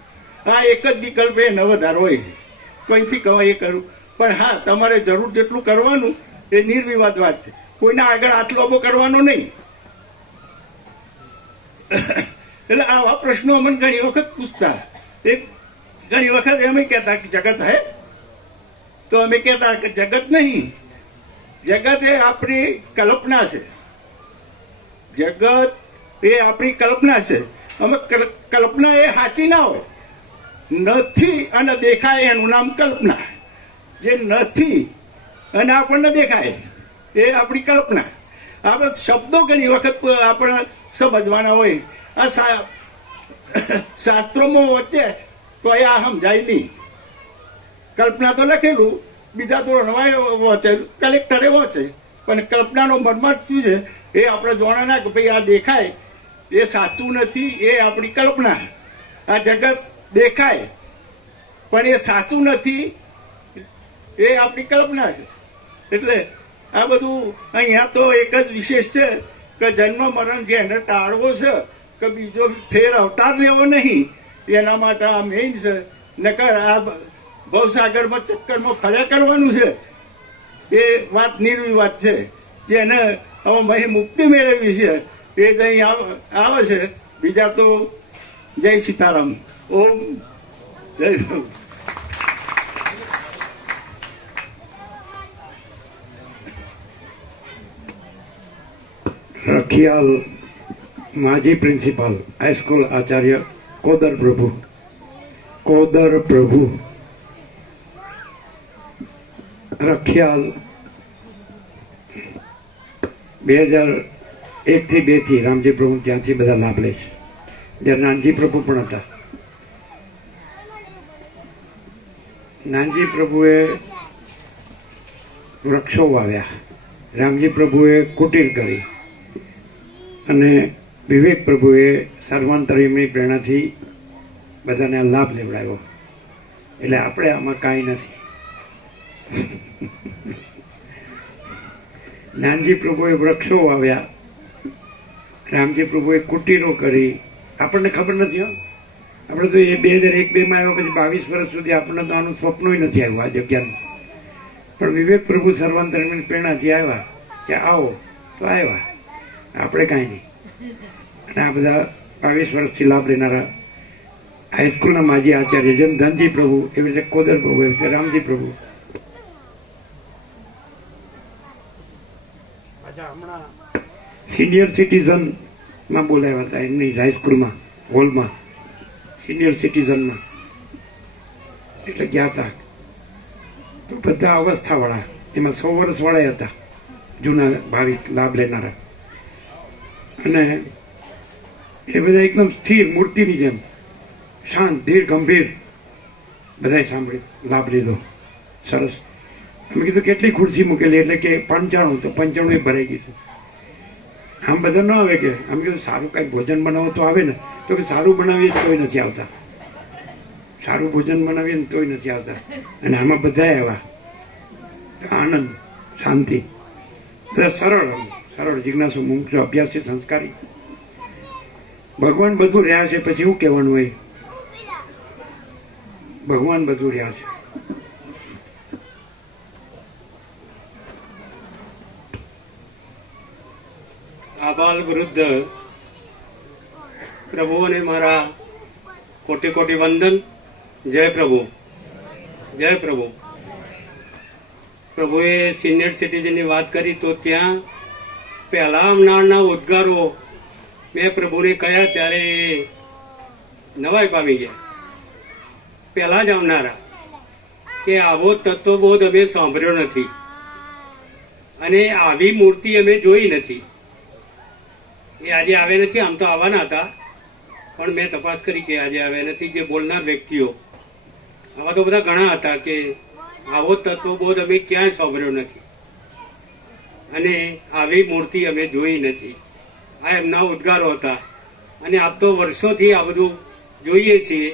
હા, એક જ વિકલ્પ એ ન વધારો હોય છે, કોઈથી કહેવાય એ કરું. પણ હા, તમારે જરૂર જેટલું કરવાનું એ નિર્વિવાદ વાત છે. કોઈના આગળ આટલો અબો કરવાનો નહીં. એટલે આવા પ્રશ્નો અમને ઘણી વખત પૂછતા. એક ઘણી વખત એમ કહેતા કે જગત હે, તો અમે કહેતા કે જગત નહીં, જગત એ આપણી કલ્પના છે. જગત એ આપણી કલ્પના છે. અમે કલ્પના એ સાચી ના હોય. નથી અને દેખાય એનું નામ કલ્પના. જે નથી અને આપણને દેખાય એ આપણી કલ્પના. આ બધા શબ્દો ઘણી વખત આપણે સમજવાના હોય. આ શાસ્ત્રોમાં વચ્ચે તો એ આ સમજાય નહીં. કલ્પના તો લખેલું, બીજા ધોરણમાં વાંચેલું, કલેક્ટરે વાંચે, પણ કલ્પનાનો મર્માર્થ શું છે એ આપણે જોણા ના કે ભાઈ આ દેખાય એ સાચું નથી, એ આપણી કલ્પના. આ જગત દેખાય પણ એ સાચું નથી, એ આપણી કલ્પના છે. એટલે આ બધું અહીંયા તો એક જ વિશેષ છે કે જન્મ મરણ જેને ટાળવો છે કે બીજો ફેર અવતાર લેવો નહીં, એના માટે આ મેઇન છે. નકર આ ભવસાગરમાં ચક્કરમાં ફર્યા કરવાનું છે એ વાત નિર્વિવાદ છે. જેને હવે મહી મુક્તિ મેળવી છે એ જ અહીં આવે છે. બીજા તો જય સીતારામ. ઓમ જય રખિયાલ માજી પ્રિન્સિપાલ હાઈસ્કૂલ આચાર્ય કોદર પ્રભુ. રખિયાલ 2001 થી 2 થી રામજી પ્રભુ ત્યાંથી બધા લાભ લે છે. જ્યારે નાનજી પ્રભુ પણ હતા. નાનજી પ્રભુએ વૃક્ષો વાવ્યા, રામજી પ્રભુએ કુટીર કરી અને વિવેક પ્રભુએ સર્વાંતરીની પ્રેરણાથી બધાને લાભ લેવડાવ્યો. એટલે આપણે આમાં કાંઈ નથી. નાનજી પ્રભુએ વૃક્ષો વાવ્યા, રામજી પ્રભુએ કુટીરો કરી. આપણને ખબર નથી હો. આપણે તો એ 2001-2માં આવ્યા પછી 22 વર્ષ સુધી આપણને તો આનું સ્વપ્નોય નથી આવ્યું આ જગ્યાનું. પણ વિવેક પ્રભુ સર્વાંતરીની પ્રેરણાથી આવ્યા કે આવો તો આવ્યા. આપણે કાંઈ નહીં. અને આ બધા 22 વર્ષથી લાભ લેનારા હાઈસ્કૂલના માજી આચાર્ય, જેમ ધનજી પ્રભુ એવી રીતે કોદર પ્રભુ, એવી રીતે રામજી પ્રભુ. પાછા હમણાં સિનિયર સિટીઝન માં બોલાવ્યા હતા એમની હાઈસ્કૂલમાં હોલમાં સિનિયર સિટીઝનમાં. એટલે ગયા હતા તો બધા અવસ્થાવાળા, એમાં 100 વર્ષવાળા હતા, જૂના ભાવિક લાભ લેનારા. અને એ બધા એકદમ સ્થિર મૂર્તિની જેમ શાંત, ધીર, ગંભીર. બધાએ સાંભળ્યું, લાભ લીધો, સરસ. અમે કીધું કેટલી ખુરશી મૂકેલી? એટલે કે 95. તો 95 ભરાઈ ગઈ છે. આમ બધા ન આવે કે? અમે કીધું સારું કાંઈ ભોજન બનાવો તો આવે ને. તો કે સારું બનાવીએ તોય નથી આવતા, સારું ભોજન બનાવીએ ને તોય નથી આવતા. અને આમાં બધા આવ્યા તો આનંદ, શાંતિ, બધા સરળ સરળ જિજ્ઞાસુ, મુમુક્ષુ, અભ્યાસી, સંસ્કારી. ભગવાન બધું રહ્યા છે, પછી શું કહેવાનું હોય? ભગવાન બધું રહ્યા છે. આબાલ વૃદ્ધ પ્રભુઓને મારા કોટી કોટી વંદન. જય પ્રભુ, જય પ્રભુ. પ્રભુએ સિનિયર સિટીઝનની વાત કરી તો ત્યાં પહેલા આવનારના ઉદ્ગારો મેં પ્રભુને કહ્યા ત્યારે એ નવાઈ પામી ગયા. પહેલા જ આવનારા કે આવો તત્વબોધ અમે સાંભળ્યો નથી અને આવી મૂર્તિ અમે જોઈ નથી. એ આજે આવે નથી, આમ તો આવવાના હતા પણ મેં તપાસ કરી કે આજે આવ્યા નથી. જે બોલનાર વ્યક્તિઓ આવા તો બધા ઘણા હતા કે આવો તત્વબોધ અમે ક્યાંય સાંભળ્યો નથી અને આવી મૂર્તિ અમે જોઈ નથી. આ એમના ઉદ્ગારો હતા. અને આપ તો વર્ષોથી આ બધું જોઈએ છીએ,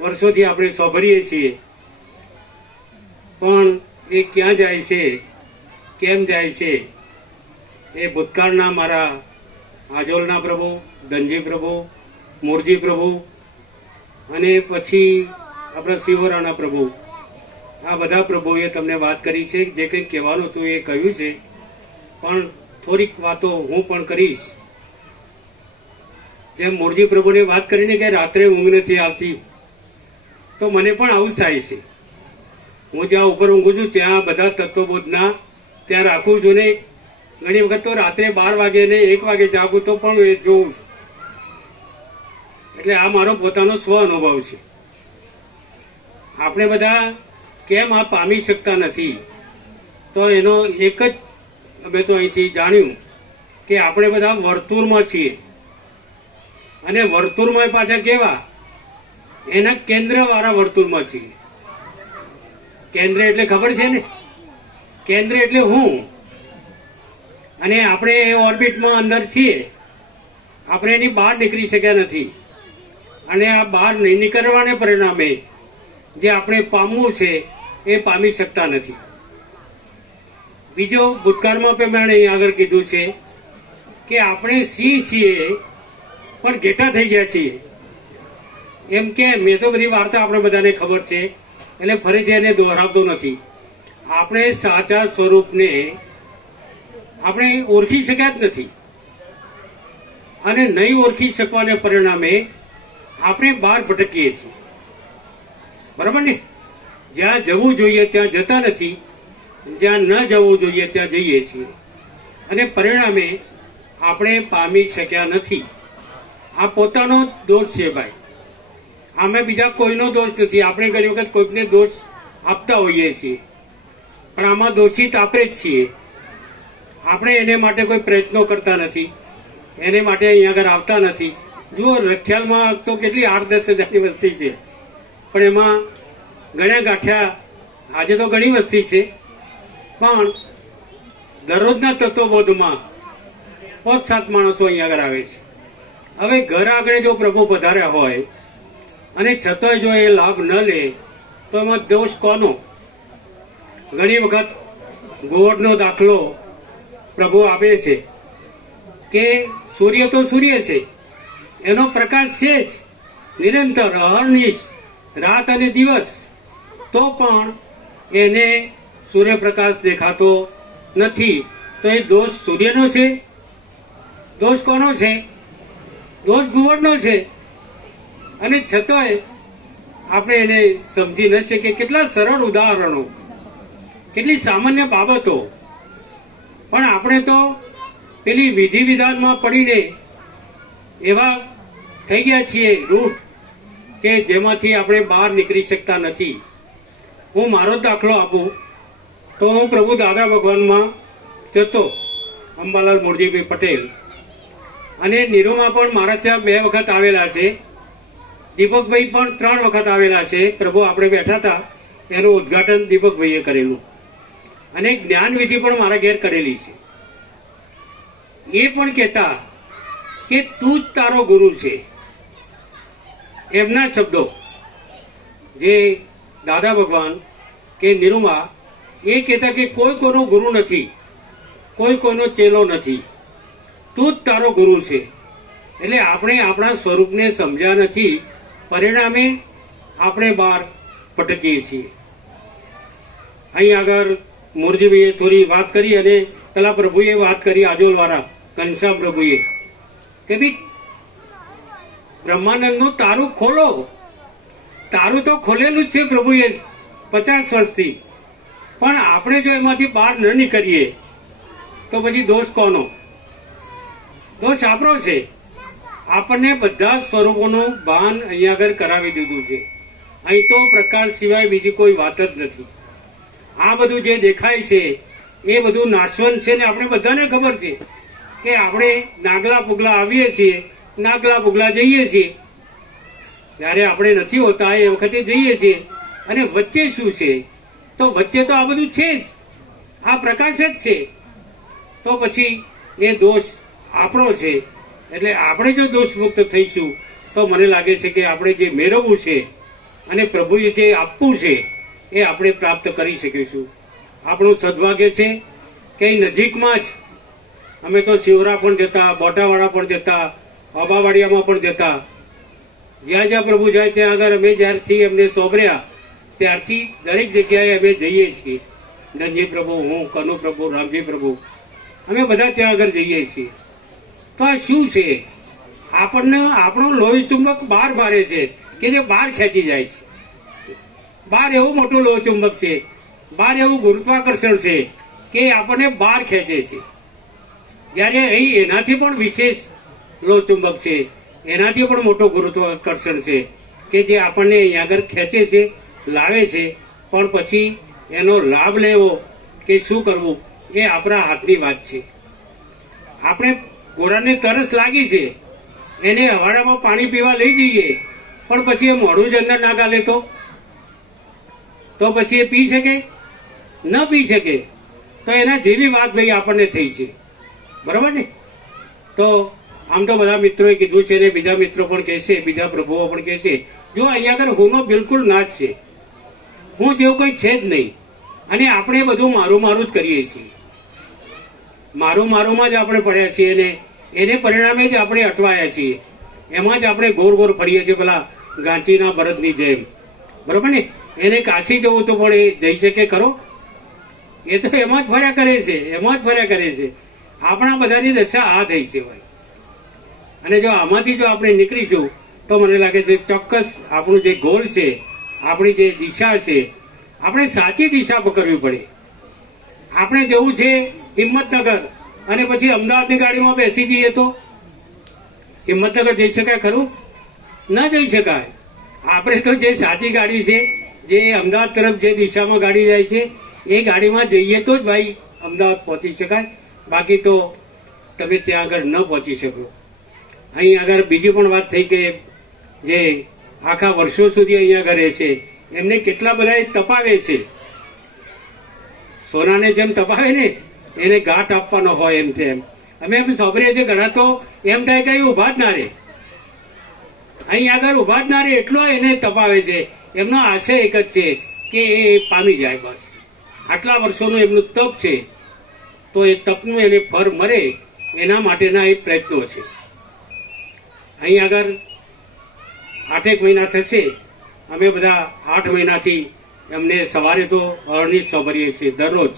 વર્ષોથી આપણે સાંભળીએ છીએ, પણ એ ક્યાં જાય છે, કેમ જાય છે? એ ભૂતકાળના મારા આજોલના પ્રભુ, ધનજી પ્રભુ, મોરજી પ્રભુ અને પછી આપણા સિહોરાના પ્રભુ, આ બધા પ્રભુએ તમને વાત કરી છે. જે કંઈ કહેવાનું હતું એ કહ્યું છે, પણ થોડીક વાતો હું પણ કરીશ. જેમ મોરજી પ્રભુને વાત કરીને કે રાત્રે ઊંઘ નથી આવતી, તો મને પણ આવું જ થાય છે. હું જ્યાં ઉપર ઊંઘું છું ત્યાં બધા તત્વબોધના ત્યાં રાખું છું ને ઘણી વખત તો રાત્રે 12 વાગે ને 1 વાગે જાગું તો પણ એ જોઉં છું. એટલે આ મારો પોતાનો સ્વ અનુભવ છે. આપણે બધા કેમ આ પામી શકતા નથી? તો એનો એક જ અમે તો અહીંથી જાણ્યું કે આપણે બધા વર્તુળમાં છીએ. અને વર્તુળમાં પાછા કેવા? એના કેન્દ્રવાળા વર્તુળમાં છીએ. કેન્દ્ર એટલે ખબર છે ને? કેન્દ્ર એટલે હું. અને આપણે એ ઓર્બિટમાં અંદર છીએ, આપણે એની બહાર નીકળી શક્યા નથી. અને આ બહાર નહીં નીકળવાને પરિણામે જે આપણે પામવું છે એ પામી શકતા નથી. બીજો ભૂતકાળમાં પણ મેં અહીં આગળ કીધું છે કે આપણે સિંહ છીએ પણ ઘેટા થઈ ગયા છીએ. એમ કે મેં તો બધી વાર્તા આપણે બધાને ખબર છે એટલે ફરીથી એને દોહરાવતો નથી. આપણે સાચા સ્વરૂપને આપણે ઓળખી શક્યા જ નથી અને નહીં ઓળખી શકવાને પરિણામે આપણે બહાર ભટકીએ છીએ. બરાબર ને? જ્યાં જવું જોઈએ ત્યાં જતા નથી, જ્યાં ન જવું જોઈએ ત્યાં જઈએ છીએ અને પરિણામે આપણે પામી શક્યા નથી. આ પોતાનો દોષ છે ભાઈ. આમે બીજા કોઈનો દોષ નથી. આપણે ઘણી વખત કોઈકને દોષ આપતા હોઈએ છીએ પણ આમાં દોષિત આપણે જ છીએ. આપણે એને માટે કોઈ પ્રયત્નો કરતા નથી, એને માટે અહીંયા આગળ આવતા નથી. જુઓ, રખિયાલમાં તો કેટલી 8-10 હજારની વસ્તી છે પણ એમાં ગણ્યા ગાંઠ્યા આજે તો ઘણી વસ્તી છે પણ દરરોજના તત્વબોધમાં 5-7 માણસો અહીંયા આગળ આવે છે. હવે ઘર આગળ જો પ્રભુ પધાર્યા હોય અને છતાંય જો એ લાભ ન લે તો એમાં દોષ કોનો? ઘણી વખત ગોવર્ધનો દાખલો પ્રભુ આપે છે કે સૂર્ય તો સૂર્ય છે, એનો પ્રકાશ છે જ નિરંતર, અહર્નિશ, રાત અને દિવસ, તો પણ એને સૂર્યપ્રકાશ દેખાતો નથી. તો એ દોષ સૂર્યનો છે? દોષ કોનો છે? દોષ ગુવડનો છે. અને છતાંય આપણે એને સમજી ન શકીએ. કેટલા સરળ ઉદાહરણો, કેટલી સામાન્ય બાબતો, પણ આપણે તો પેલી વિધિ વિધાનમાં પડીને એવા થઈ ગયા છીએ રૂટ કે જેમાંથી આપણે બહાર નીકળી શકતા નથી. હું મારો દાખલો આપું તો હું પ્રભુ દાદા ભગવાનમાં જતો, અંબાલાલ મૂળજીભાઈ પટેલ, અને નીરુમાં પણ મારા ત્યાં 2 વખત આવેલા છે, દીપકભાઈ પણ 3 વખત આવેલા છે. પ્રભુ આપણે બેઠા હતા એનું ઉદ્ઘાટન દીપકભાઈએ કરેલું, અને જ્ઞાનવિધિ પણ મારા ઘેર કરેલી છે. એ પણ કહેતા કે તું જ તારો ગુરુ છે. એમના શબ્દો જે દાદા ભગવાન કે નિરૂમા એ કહેતા કે કોઈ કોઈનો ગુરુ નથી, કોઈ કોઈનો ચેલો નથી, તું જ તારો ગુરુ છે. એટલે આપણે આપણા સ્વરૂપને સમજ્યા નથી, પરિણામે આપણે બહાર ભટકીએ છીએ. અહીં આગળ મૂળજીભાઈએ થોડી વાત કરી અને પેલા પ્રભુએ વાત કરી, આજોલવાળા ઘનશ્યામ પ્રભુએ, કે ભાઈ બ્રહ્માનંદનું તારું ખોલો. તારું તો ખોલેલું જ છે પ્રભુએ 50 વર્ષથી, પણ આપણે જો એમાંથી બહાર ન નીકળીએ તો પછી દોષ કોનો? દોષ આપણો છે. આપણને બધા સ્વરૂપોનું ભાન અહીંયા આગળ કરાવી દીધું છે. અહીં તો પ્રકાશ સિવાય બીજી કોઈ વાત જ નથી. આ બધું જે દેખાય છે એ બધું નાશવંત છે, ને આપણે બધાને ખબર છે કે આપણે નાગલા પુગલા આવીએ છીએ, નાગલા પુગલા જઈએ છીએ. જ્યારે આપણે નથી હોતા એ વખતે જઈએ છીએ. અને વચ્ચે શું છે? તો વચ્ચે તો આ બધું છે જ, આ પ્રકાશ જ છે. તો પછી એ દોષ આપણો છે. એટલે આપણે જો દોષમુક્ત થઈશું તો મને લાગે છે કે આપણે જે મેળવવું છે અને પ્રભુએ જે આપવું છે એ આપણે પ્રાપ્ત કરી શકીશું. આપણું સદભાગ્ય છે કે નજીકમાં જ અમે તો શિવરા પણ જતા, બોટાવાડા પણ જતા, ઓબાવાડિયામાં પણ જતા. જ્યાં જ્યાં પ્રભુ જાય ત્યાં આગળ અમે જ્યારથી અમને સોંપર્યા ત્યારથી દરેક જગ્યાએ અમે જઈએ છીએ. ધનજી પ્રભુ, હું, કનુ પ્રભુ, રામજી પ્રભુ, અમે બધા ત્યાં આગળ જઈએ છીએ. તો આ શું છે? આપણને આપણું લોહી ચુંબક બહાર મારે છે કે જે બહાર ખેંચી જાય છે. બહાર એવું મોટું લોહી ચુંબક છે, બહાર એવું ગુરુત્વાકર્ષણ છે કે આપણને બહાર ખેંચે છે. જ્યારે અહીં એનાથી પણ વિશેષ લોહ ચુંબક છે, એનાથી પણ મોટો ગુરુત્વાકર્ષણ છે કે જે આપણને અહીં આગળ ખેંચે છે, લાવે છે. પણ પછી એનો લાભ લેવો કે શું કરવું એ આપણા હાથની વાત છે. આપણે ઘોડાને તરસ લાગી છે, એને હવાડામાં પાણી પીવા લઈ જઈએ, પણ પછી એ મોઢું જ અંદર ના ગાલે તો પછી એ પી શકે? ન પી શકે. તો એના જેવી વાત ભાઈ આપણને થઈ છે, બરાબર ને? તો આમ તો બધા મિત્રોએ કીધું છે ને બીજા મિત્રો પણ કહેશે, બીજા પ્રભુઓ પણ કહેશે, જો અહીંયા આગળ હુંનો બિલકુલ ના જ છે, હું જેવું કંઈ છે જ નહીં. અને આપણે બધું મારું મારું જ કરીએ છીએ, મારું મારુંમાં જ આપણે પડ્યા છીએ, અને એને પરિણામે જ આપણે અટવાયા છીએ. એમાં જ આપણે ગોળ ગોળ ફરીએ છીએ, પેલા ગાંચીના બળદની જેમ, બરાબર ને? એને કાશી જવું તો પણ એ જઈ શકે ખરો? એ તો એમાં જ ફર્યા કરે છે, એમાં જ ફર્યા કરે છે. આપણા બધાની દશા આ થઈ છે ભાઈ. અને જો આમાંથી જો આપણે નીકળીશું તો મને લાગે છે ચોક્કસ આપણું જે ગોલ છે, આપણી જે દિશા છે, આપણે સાચી દિશા પકડવી પડે. આપણે જવું છે હિંમતનગર અને પછી અમદાવાદની ગાડીમાં બેસી જઈએ તો હિંમતનગર જઈ શકાય ખરું? ન જઈ શકાય. આપણે તો જે સાચી ગાડી છે, જે અમદાવાદ તરફ જે દિશામાં ગાડી જાય છે એ ગાડીમાં જઈએ તો જ ભાઈ અમદાવાદ પહોંચી શકાય. બાકી તો તમે ત્યાં આગળ ન પહોંચી શકો. અહીં આગળ બીજી પણ વાત થઈ કે જે આખા વર્ષો સુધી અહીંયા આગળ રહે છે એમને કેટલા બધા તપાવે છે. સોનાને જેમ તપાવે ને એને ઘાટ આપવાનો હોય એમ તેમ. અમે એમ સાંભળીએ છીએ ઘણા તો એમ થાય કે ઊભા જ ના રહે, અહીં આગળ ઊભા જ ના રહે એટલો એને તપાવે છે. એમનો આશય એક જ છે કે એ પામી જાય, બસ. આટલા વર્ષોનું એમનું તપ છે, તો એ તપનું એને ફળ મળે એના માટેના એ પ્રયત્નો છે. અહીં આગળ 8 મહિના થશે, અમે બધા 8 મહિનાથી એમને સવારે તો અરણી સાંભળીએ છીએ દરરોજ.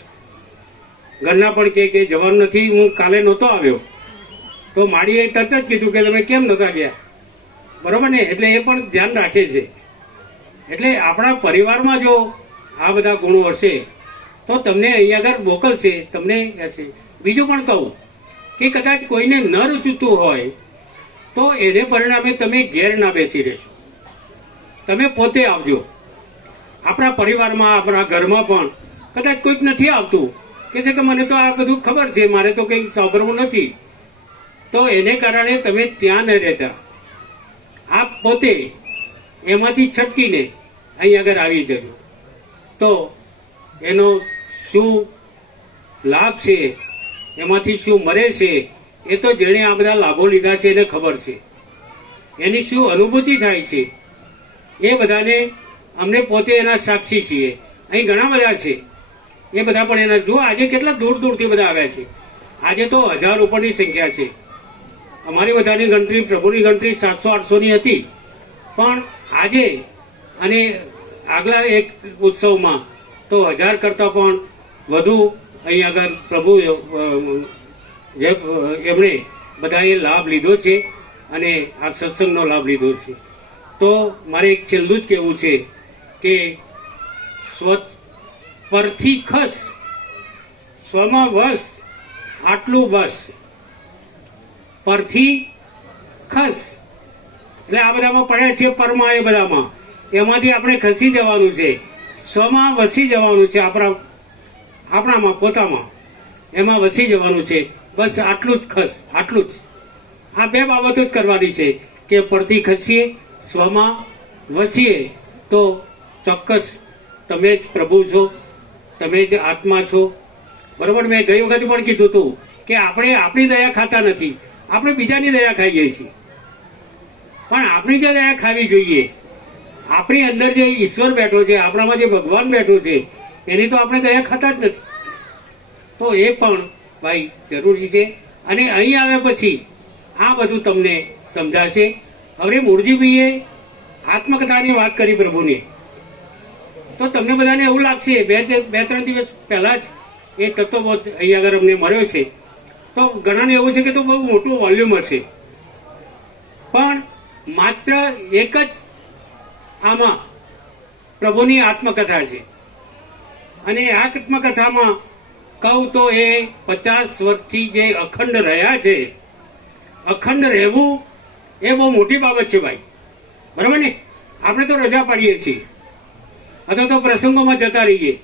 ઘરના પણ કે જવાનું નથી, હું કાલે નહોતો આવ્યો તો માળીએ તરત જ કીધું કે તમે કેમ નહોતા ગયા, બરાબર ને? એટલે એ પણ ધ્યાન રાખે છે. એટલે આપણા પરિવારમાં જો આ બધા ગુણો હશે તો તમને અહીંયા આગળ મોકલશે, તમને હશે. બીજું પણ કહું કે કદાચ કોઈને ન રૂચતું હોય તો તો એને પરિણામે તમે ઘેર ના બેસી રહેશો. તમે પોતે આવજો. આપણા પરિવારમાં, આપણા ઘરમાં પણ કદાચ કોઈક નથી આવતું, કે છે કે મને તો આ બધું ખબર છે, મારે તો કંઈ સાંભળવું નથી, તો એને કારણે તમે ત્યાં ન રહેતા. આપ પોતે એમાંથી છટકીને અહીં આગળ આવી જજો. તો એનો શું લાભ છે, એમાંથી શું મળે છે, એ તો જેણે આ બધા લાભો લીધા છે એને ખબર છે. એની શું અનુભૂતિ થાય છે એ બધાને, અમને પોતે એના સાક્ષી છીએ. અહીં ઘણા બધા છે, એ બધા પણ એના જો આજે કેટલા દૂર દૂરથી બધા આવ્યા છે. આજે તો 1000 ઉપરની સંખ્યા છે. અમારી બધાની ગણતરી, પ્રભુની ગણતરી 700-800ની હતી, પણ આજે અને આગલા એક ઉત્સવમાં તો 1000 કરતાં પણ વધુ અહીં આગળ પ્રભુ જે એમણે બધાએ લાભ લીધો છે અને આ સત્સંગનો લાભ લીધો છે. તો મારે એક છેલ્લું જ કહેવું છે કે પરથી ખસ, સ્વમાં વસ, આટલું બસ. પરથી ખસ એટલે આ બધામાં પડ્યા છે પરમાં, એ બધામાં એમાંથી આપણે ખસી જવાનું છે, સ્વમાં વસી જવાનું છે, આપણામાં પોતામાં એમાં વસી જવાનું છે. બસ આટલું જ ખસ, આટલું જ. આ બે બાબતો જ કરવાની છે કે પરથી ખસીએ, સ્વમાં વસીએ, તો ચોક્કસ તમે જ પ્રભુ છો, તમે જ આત્મા છો. બરોબર, મેં ગઈ વખતે પણ કીધું હતું કે આપણે આપણી દયા ખાતા નથી, આપણે બીજાની દયા ખાઈએ છીએ. પણ આપણી જે દયા ખાવી જોઈએ, આપણી અંદર જે ઈશ્વર બેઠો છે, આપણામાં જે ભગવાન બેઠો છે, એની તો આપણે દયા ખાતા જ નથી. તો એ પણ ભાઈ જરૂરી છે. અને અહીં આવ્યા પછી આ બધું તમને સમજાશે. હવે મૂળજીભાઈએ આત્મકથાની વાત કરી પ્રભુની, તો તમને બધાને એવું લાગશે, 2-3 દિવસ પહેલાં જ એ તત્વબોધ અહીં આગળ અમને મળ્યો છે, તો ઘણાને એવું છે કે તો બહુ મોટું વોલ્યુમ હશે. પણ માત્ર એક જ આમાં પ્રભુની આત્મકથા છે. અને આ આત્મકથામાં કહું તો એ 50 વર્ષથી જે અખંડ રહ્યા છે, અખંડ રહેવું એ બહુ મોટી બાબત છે ભાઈ. બરાબર ને? આપણે તો રજા પાડીએ છીએ અથવા તો પ્રસંગોમાં જતા રહીએ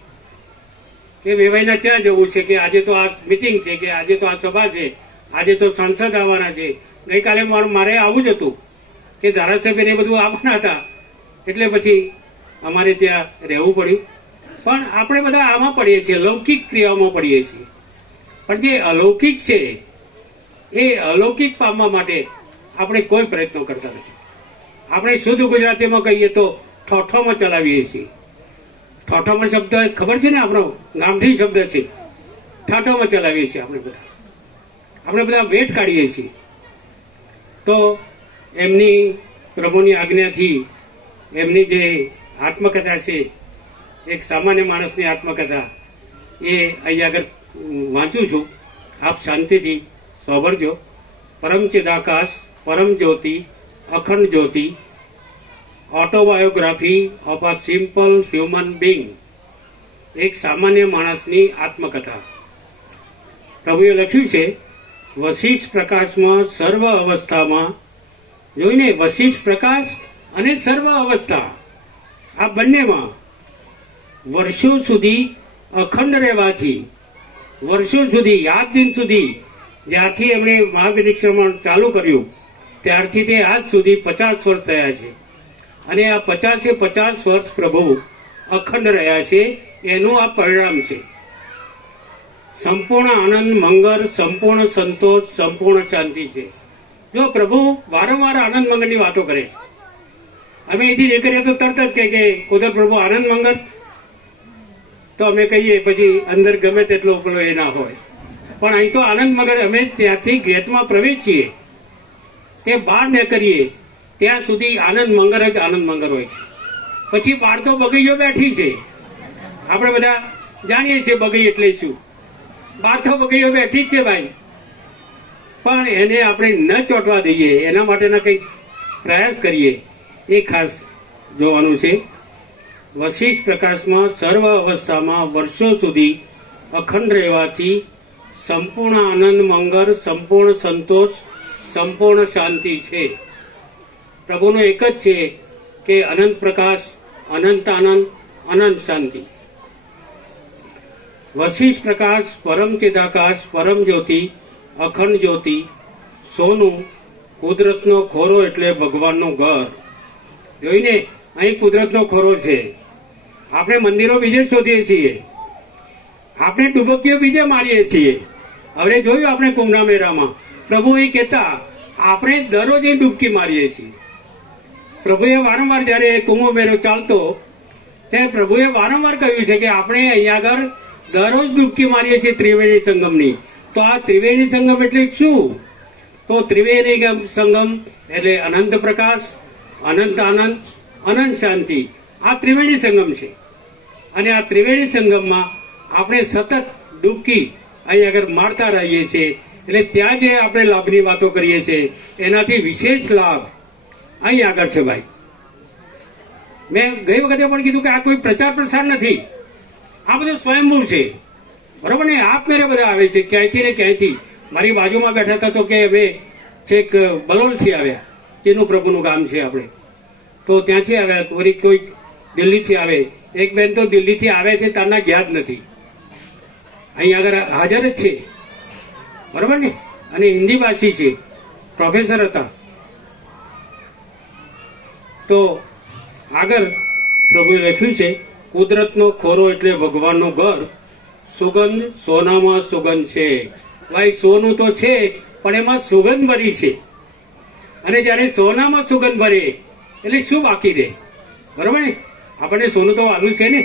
કે વેવાઈના ત્યાં જવું છે, કે આજે તો આ મિટિંગ છે, કે આજે તો આ સભા છે, આજે તો સાંસદ આવવાના છે. ગઈકાલે મારે આવું જ હતું કે ધારાસભ્યને બધું આવવાના હતા, એટલે પછી અમારે ત્યાં રહેવું પડ્યું. પણ આપણે બધા આમાં પડીએ છીએ, લૌકિક ક્રિયાઓમાં પડીએ છીએ. પણ જે અલૌકિક છે એ અલૌકિક પામવા માટે આપણે કોઈ પ્રયત્નો કરતા નથી. આપણે શુદ્ધ ગુજરાતીમાં કહીએ તો ઠોઠોમાં ચલાવીએ છીએ. ઠોઠોમાં શબ્દ ખબર છે ને, આપણો ગામઠી શબ્દ છે. ઠાઠોમાં ચલાવીએ છીએ આપણે બધા વેટ કાઢીએ છીએ. તો એમની પ્રભુની આજ્ઞાથી એમની જે આત્મકથા છે, એક સામાન્ય માણસની આત્મકથા, એ અહીં આગળ વાંચું છું. આપ શાંતિથી સાંભળજો. પરમ ચિદાકાશ, પરમ જ્યોતિ, અખંડ જ્યોતિ, autobiography of a simple human being. એક સામાન્ય માણસની આત્મકથા. પ્રભુએ લખ્યું છે, વશિષ્ઠ પ્રકાશમાં સર્વ અવસ્થામાં, જોઈને વશિષ્ઠ પ્રકાશ અને સર્વ અવસ્થા, આ બંનેમાં વર્ષો સુધી અખંડ રહેવાથી, વર્ષો સુધી, આજ દિન સુધી, જ્યારથી એમણે મહાપરિશ્રમણ ચાલુ કર્યું ત્યારથી તે આજ સુધી 50 વર્ષ થયા છે. અને આ 50 વર્ષ પ્રભુ અખંડ રહ્યા છે, એનું આ પરિણામ છે. સંપૂર્ણ આનંદ, મંગળ, સંપૂર્ણ સંતોષ, સંપૂર્ણ શાંતિ છે. જો પ્રભુ વારંવાર આનંદ મંગળની વાતો કરે છે. અમે એથી નીકળીએ તો તરત જ કહે કે કુદર પ્રભુ આનંદ મંગળ, તો અમે કહીએ, પછી અંદર ગમે તેટલો પેલો એ ના હોય. પણ અહીં તો આનંદ મંગળ, અમે ત્યાંથી ગેટમાં પ્રવેશીએ તે બહાર ન કરીએ ત્યાં સુધી આનંદ મંગળ જ આનંદ મંગળ હોય છે. પછી બહાર તો બગીઓ બેઠી છે, આપણે બધા જાણીએ છીએ બગી એટલે શું. બહાર તો બગીઓ બેઠી જ છે ભાઈ, પણ એને આપણે ન ચોંટવા દઈએ, એના માટેના કંઈક પ્રયાસ કરીએ, એ ખાસ જોવાનું છે. વશિષ્ઠ પ્રકાશમાં સર્વ અવસ્થામાં વર્ષો સુધી અખંડ રહેવાથી સંપૂર્ણ આનંદ, મંગળ, સંપૂર્ણ સંતોષ, સંપૂર્ણ શાંતિ છે. પ્રભુનો એક જ છે કે અનંત પ્રકાશ, અનંત આનંદ, અનંત શાંતિ. વશિષ્ઠ પ્રકાશ, પરમ ચિદાકાશ, પરમ જ્યોતિ, અખંડ જ્યોતિ, સોનું, કુદરતનો ખોરો એટલે ભગવાનનું ઘર. જોઈને અહીં કુદરતનો ખોરો છે. આપણે મંદિરો બીજે શોધીએ છીએ, આપણે ડુબકીઓ બીજે મારીએ છીએ. હવે જોયું આપણે કુંભના મેળામાં પ્રભુ એ કહેતા આપણે દરરોજ એ ડૂબકી મારીએ છીએ. પ્રભુએ વારંવાર જ્યારે કુંભ મેળો ચાલતો ત્યારે પ્રભુએ વારંવાર કહ્યું છે કે આપણે અહીંયા આગળ દરરોજ ડૂબકી મારીએ છીએ ત્રિવેણી સંગમની. તો આ ત્રિવેણી સંગમ એટલે શું? તો ત્રિવેણી સંગમ એટલે અનંત પ્રકાશ, અનંત આનંદ, અનંત શાંતિ. આ ત્રિવેણી સંગમ છે. અને આ ત્રિવેણી સંગમમાં આપણે સતત ડૂબકી અહીં આગળ મારતા રહીએ છીએ. એટલે ત્યાં જે આપણે લાભની વાતો કરીએ છીએ એનાથી વિશેષ લાભ અહીં આગળ છે ભાઈ. મેં ગઈ વખતે પણ કીધું કે આ કોઈ પ્રચાર પ્રસાર નથી, આ બધું સ્વયંભૂ છે. બરોબર ને? આપમેળે બધા આવે છે ક્યાંયથી ને ક્યાંયથી. મારી બાજુમાં બેઠા હતા તો કે અમે છેક બલોલથી આવ્યા, જેનું પ્રભુનું ગામ છે આપણે, તો ત્યાંથી આવ્યા. વળી કોઈ દિલ્હીથી આવે, એક બેન તો દિલ્હીથી આવે છે તારના ગયા જ નથી, અહીં આગળ હાજર જ છે. બરોબર ને? અને હિન્દી ભાષી છે, પ્રોફેસર હતા. તો આગળ પ્રભુએ લખ્યું છે કુદરતનો ખોરો એટલે ભગવાનનું ઘર, સુગંધ સોનામાં સુગંધ છે. ભાઈ સોનું તો છે પણ એમાં સુગંધ ભરી છે. અને જ્યારે સોનામાં સુગંધ ભરે એટલે શું બાકી રહે? બરોબર ને? આપણને સોનું તો વાલું છે ને,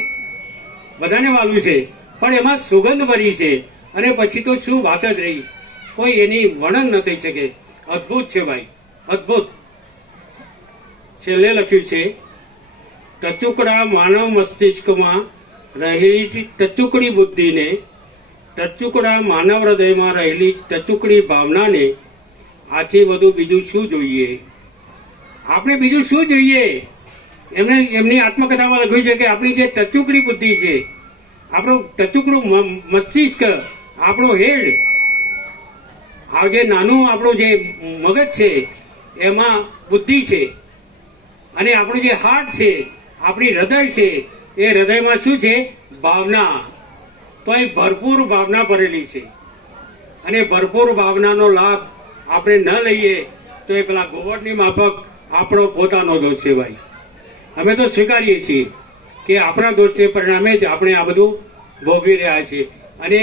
બધાને વાલું છે, પણ એમાં સુગંધ ભરી છે. અને પછી તો શું વાત જ રહી, કોઈ એની વર્ણન ન થઈ શકે. અદ્ભુત છે ભાઈ, અદ્ભુત. છેલ્લે લખ્યું છે ટચુકડા માનવ મસ્તિષ્કમાં રહેલી ટચુકડી બુદ્ધિને, ટચુકડા માનવ હૃદયમાં રહેલી ટચુકડી ભાવનાને આથી વધુ બીજું શું જોઈએ? આપણે બીજું શું જોઈએ? એમની આત્મકથામાં લખ્યું છે કે આપણી જે ટચુકડી બુદ્ધિ છે, આપણું ટચુકડું મસ્તિષ્ક, આપણો હેડ, આ જે નાનું આપણું જે મગજ છે એમાં બુદ્ધિ છે. અને આપણું જે હાર્ટ છે, આપણી હૃદય છે, એ હૃદયમાં શું છે? ભાવના. તો અહીં ભરપૂર ભાવના ભરેલી છે. અને ભરપૂર ભાવનાનો લાભ આપણે ન લઈએ તો એ પેલા ગોવર્ધની માફક આપણો પોતાનો દોષ છે ભાઈ. અમે તો સ્વીકારીએ છીએ કે આપણા દોષને પરિણામે જ આપણે આ બધું ભોગવી રહ્યા છીએ. અને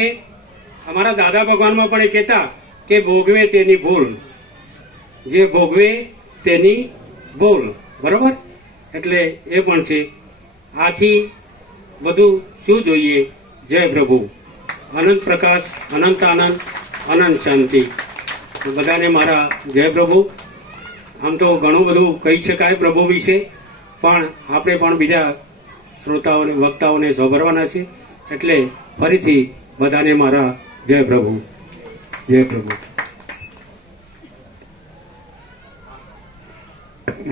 અમારા દાદા ભગવાનમાં પણ એ કહેતા કે ભોગવે તેની ભૂલ, જે ભોગવે તેની ભૂલ. બરોબર? એટલે એ પણ છે. આથી બધું શું જોઈએ? જય પ્રભુ. અનંત પ્રકાશ, અનંત આનંદ, અનંત શાંતિ. બધાને મારા જય પ્રભુ. આમ તો ઘણું બધું કહી શકાય પ્રભુ વિશે, પણ આપણે પણ બીજા શ્રોતાઓને, વક્તાઓને સાંભળવાના છે. એટલે ફરીથી બધાને મારા જય પ્રભુ, જય પ્રભુ.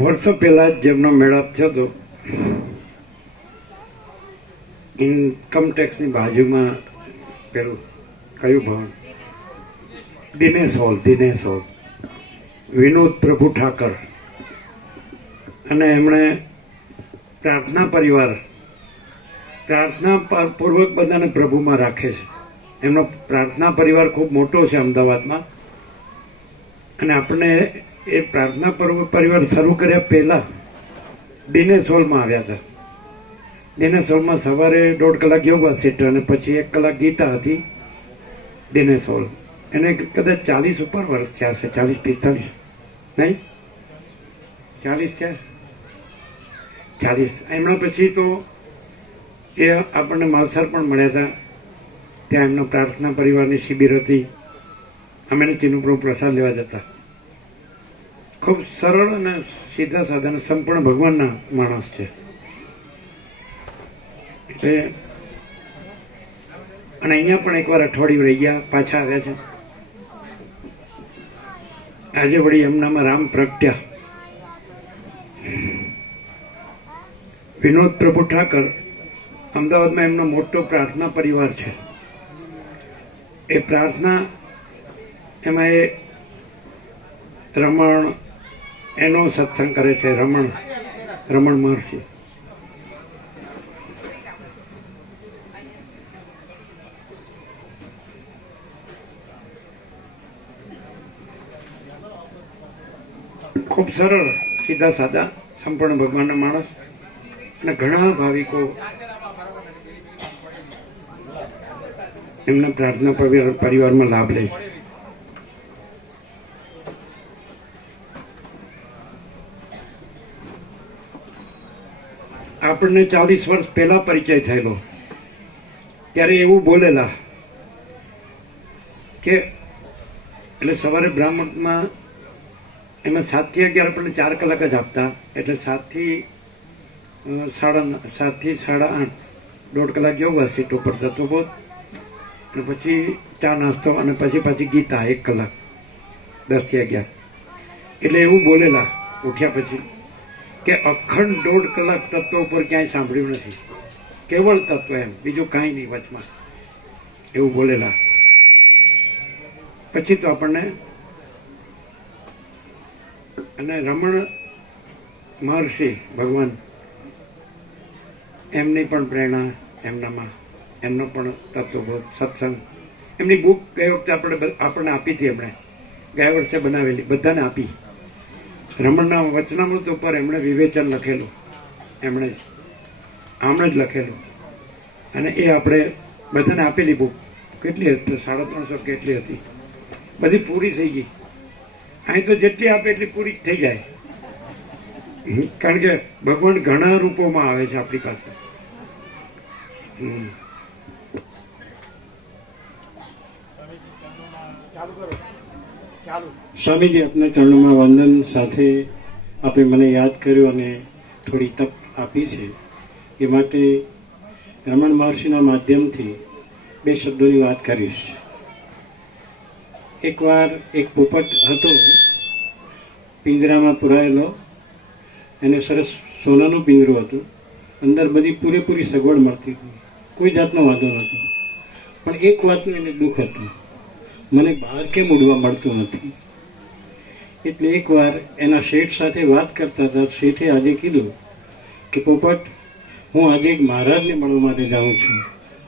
વર્ષો પહેલા જ જેમનો મેળાપ થયો હતો, ઇન્કમટેક્સની બાજુમાં પેલું કયું ભવન, દિનેશ હોલ, વિનોદ પ્રભુ ઠાકર. અને એમણે પ્રાર્થના પરિવાર, પ્રાર્થના પૂર્વક બધાને પ્રભુમાં રાખે છે. એમનો પ્રાર્થના પરિવાર ખૂબ મોટો છે અમદાવાદમાં. અને આપણે એ પ્રાર્થના પરિવાર શરૂ કર્યા પહેલાં દિનેશ હોલમાં આવ્યા હતા. દિનેશ હોલમાં સવારે 1.5 કલાક યોગા સેટ અને પછી 1 કલાક ગીતા હતી. દિનેશ હોલ એને કદાચ 40 ઉપર વર્ષ થયા છે, 40-45 નહીં, 40 થયા, 40. એમના પછી તો એ આપણને માવસર પણ મળ્યા હતા. ત્યાં એમનો પ્રાર્થના પરિવારની શિબિર હતી. અમે ચિનુપ્રભુ પ્રસાદ લેવા જતા. ખૂબ સરળ અને સીધા સાધા અને સંપૂર્ણ ભગવાનના માણસ છે. એટલે અને અહીંયા પણ એકવાર અઠવાડિયું રહી ગયા, પાછા આવ્યા છે. આજે વળી એમનામાં રામ પ્રગટ્યા. વિનોદ પ્રભુ ઠાકર અમદાવાદમાં એમનો મોટો પ્રાર્થના પરિવાર છે. એ પ્રાર્થના એમાં એ રમણ એનો સત્સંગ કરે છે, રમણ મહર્ષિ. ખૂબ સરળ, સીધા સાદા, સંપૂર્ણ ભગવાનના માણસ અને ઘણા ભાવિકો એમના પ્રાર્થના પરિવારમાં લાભ લે છે. આપણને 40 વર્ષ પહેલા પરિચય થયેલો ત્યારે એવું બોલેલા કે એટલે સવારે બ્રાહ્મણમાં એમાં 7 થી 11 આપણને 4 કલાક જ આપતા, એટલે 7 થી 8:30 1.5 કલાક જેવું વાંચી ઉપર થતો બોધ, અને પછી ચા નાસ્તો અને પછી પાછી ગીતા 1 કલાક 10 થી 11. એટલે એવું બોલેલા ઉઠ્યા પછી કે અખંડ 1.5 કલાક તત્વ ઉપર ક્યાંય સાંભળ્યું નથી, કેવળ તત્વ, એમ બીજું કાંઈ નહીં વચમાં, એવું બોલેલા. પછી તો આપણને અને રમણ મહર્ષિ ભગવાન એમની પણ પ્રેરણા એમનામાં, એમનો પણ તત્વબોધ સત્સંગ, એમની બુક ગઈ વખતે આપણને આપી હતી, એમણે ગયા વર્ષે બનાવેલી, બધાને આપી. રમણના વચનામૃત ઉપર એમણે વિવેચન લખેલું, એમણે જ લખેલું, અને એ આપણે બધાને આપેલી બુક. કેટલી હતી? 350 કેટલી હતી, બધી પૂરી થઈ ગઈ. અહીં તો જેટલી આપે એટલી પૂરી થઈ જાય, કારણ કે ભગવાન ઘણા રૂપોમાં આવે છે આપણી પાસે. સ્વામીજી, આપના ચરણોમાં વંદન. સાથે આપે મને યાદ કર્યો અને થોડી તક આપી છે, એ માટે રમણ મહર્ષિના માધ્યમથી 2 શબ્દોની વાત કરીશ. એકવાર એક પોપટ હતો, પિંજરામાં પુરાયેલો. એને સરસ સોનાનું પિંજરું હતું, અંદર બધી પૂરેપૂરી સગવડ મળતી હતી, કોઈ જાતનો વાંધો નહોતો. પણ એક વાતનું એને દુઃખ હતું, મને બહાર કેમ ઉડવા મળતું નથી. એટલે એકવાર એના શેઠ સાથે વાત કરતા હતા. શેઠે આજે કીધું કે પોપટ, હું આજે એક મહારાજને મળવા માટે જાઉં છું,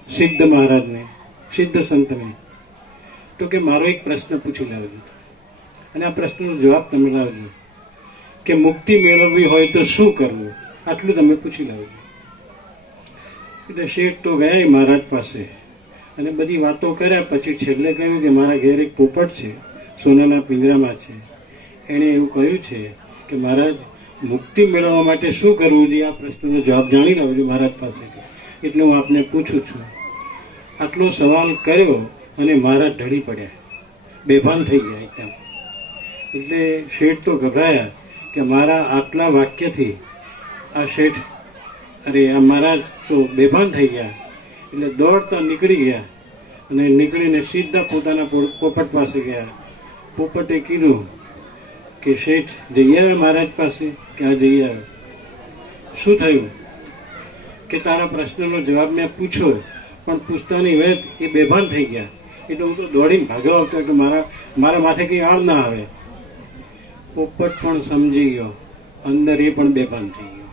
સિદ્ધ મહારાજને, સિદ્ધ સંતને. તો કે મારો એક પ્રશ્ન પૂછી લાવજો, અને આ પ્રશ્નનો જવાબ તમે લાવજો કે મુક્તિ મેળવવી હોય તો શું કરવું, આટલું તમે પૂછી લાવજો. એટલે શેઠ તો ગયા એ મહારાજ પાસે અને બધી વાતો કર્યા. પછી છેલ્લે કહ્યું કે મારા ઘેર એક પોપટ છે, સોનાના પિંજરામાં છે. એણે એવું કહ્યું છે કે મહારાજ, મુક્તિ મેળવવા માટે શું કરવું જોઈએ, આ પ્રશ્નનો જવાબ જાણી લાવજો મહારાજ પાસેથી. એટલે હું આપને પૂછું છું. આટલો સવાલ કર્યો અને મહારાજ ઢળી પડ્યા, બેભાન થઈ ગયા એકદમ. એટલે શેઠ તો ગભરાયા કે મારા આટલા વાક્યથી આ શેઠ, આ મહારાજ તો બેભાન થઈ ગયા. એટલે દોડતા નીકળી ગયા અને નીકળીને સીધા પોતાના પોપટ પાસે ગયા. પોપટે કીધું કે શેઠ જઈ આવ્યા મહારાજ પાસે? કે આ જઈ આવ્યો. શું થયું? કે તારા પ્રશ્નનો જવાબ મેં પૂછ્યો, પણ પૂછતાની વેત એ બેભાન થઈ ગયા. એટલે હું તો દોડીને ભાગ્યો આવતો કે મારા માથે કંઈ આળ ના આવે. પોપટ પણ સમજી ગયો, અંદર એ પણ બેભાન થઈ ગયો.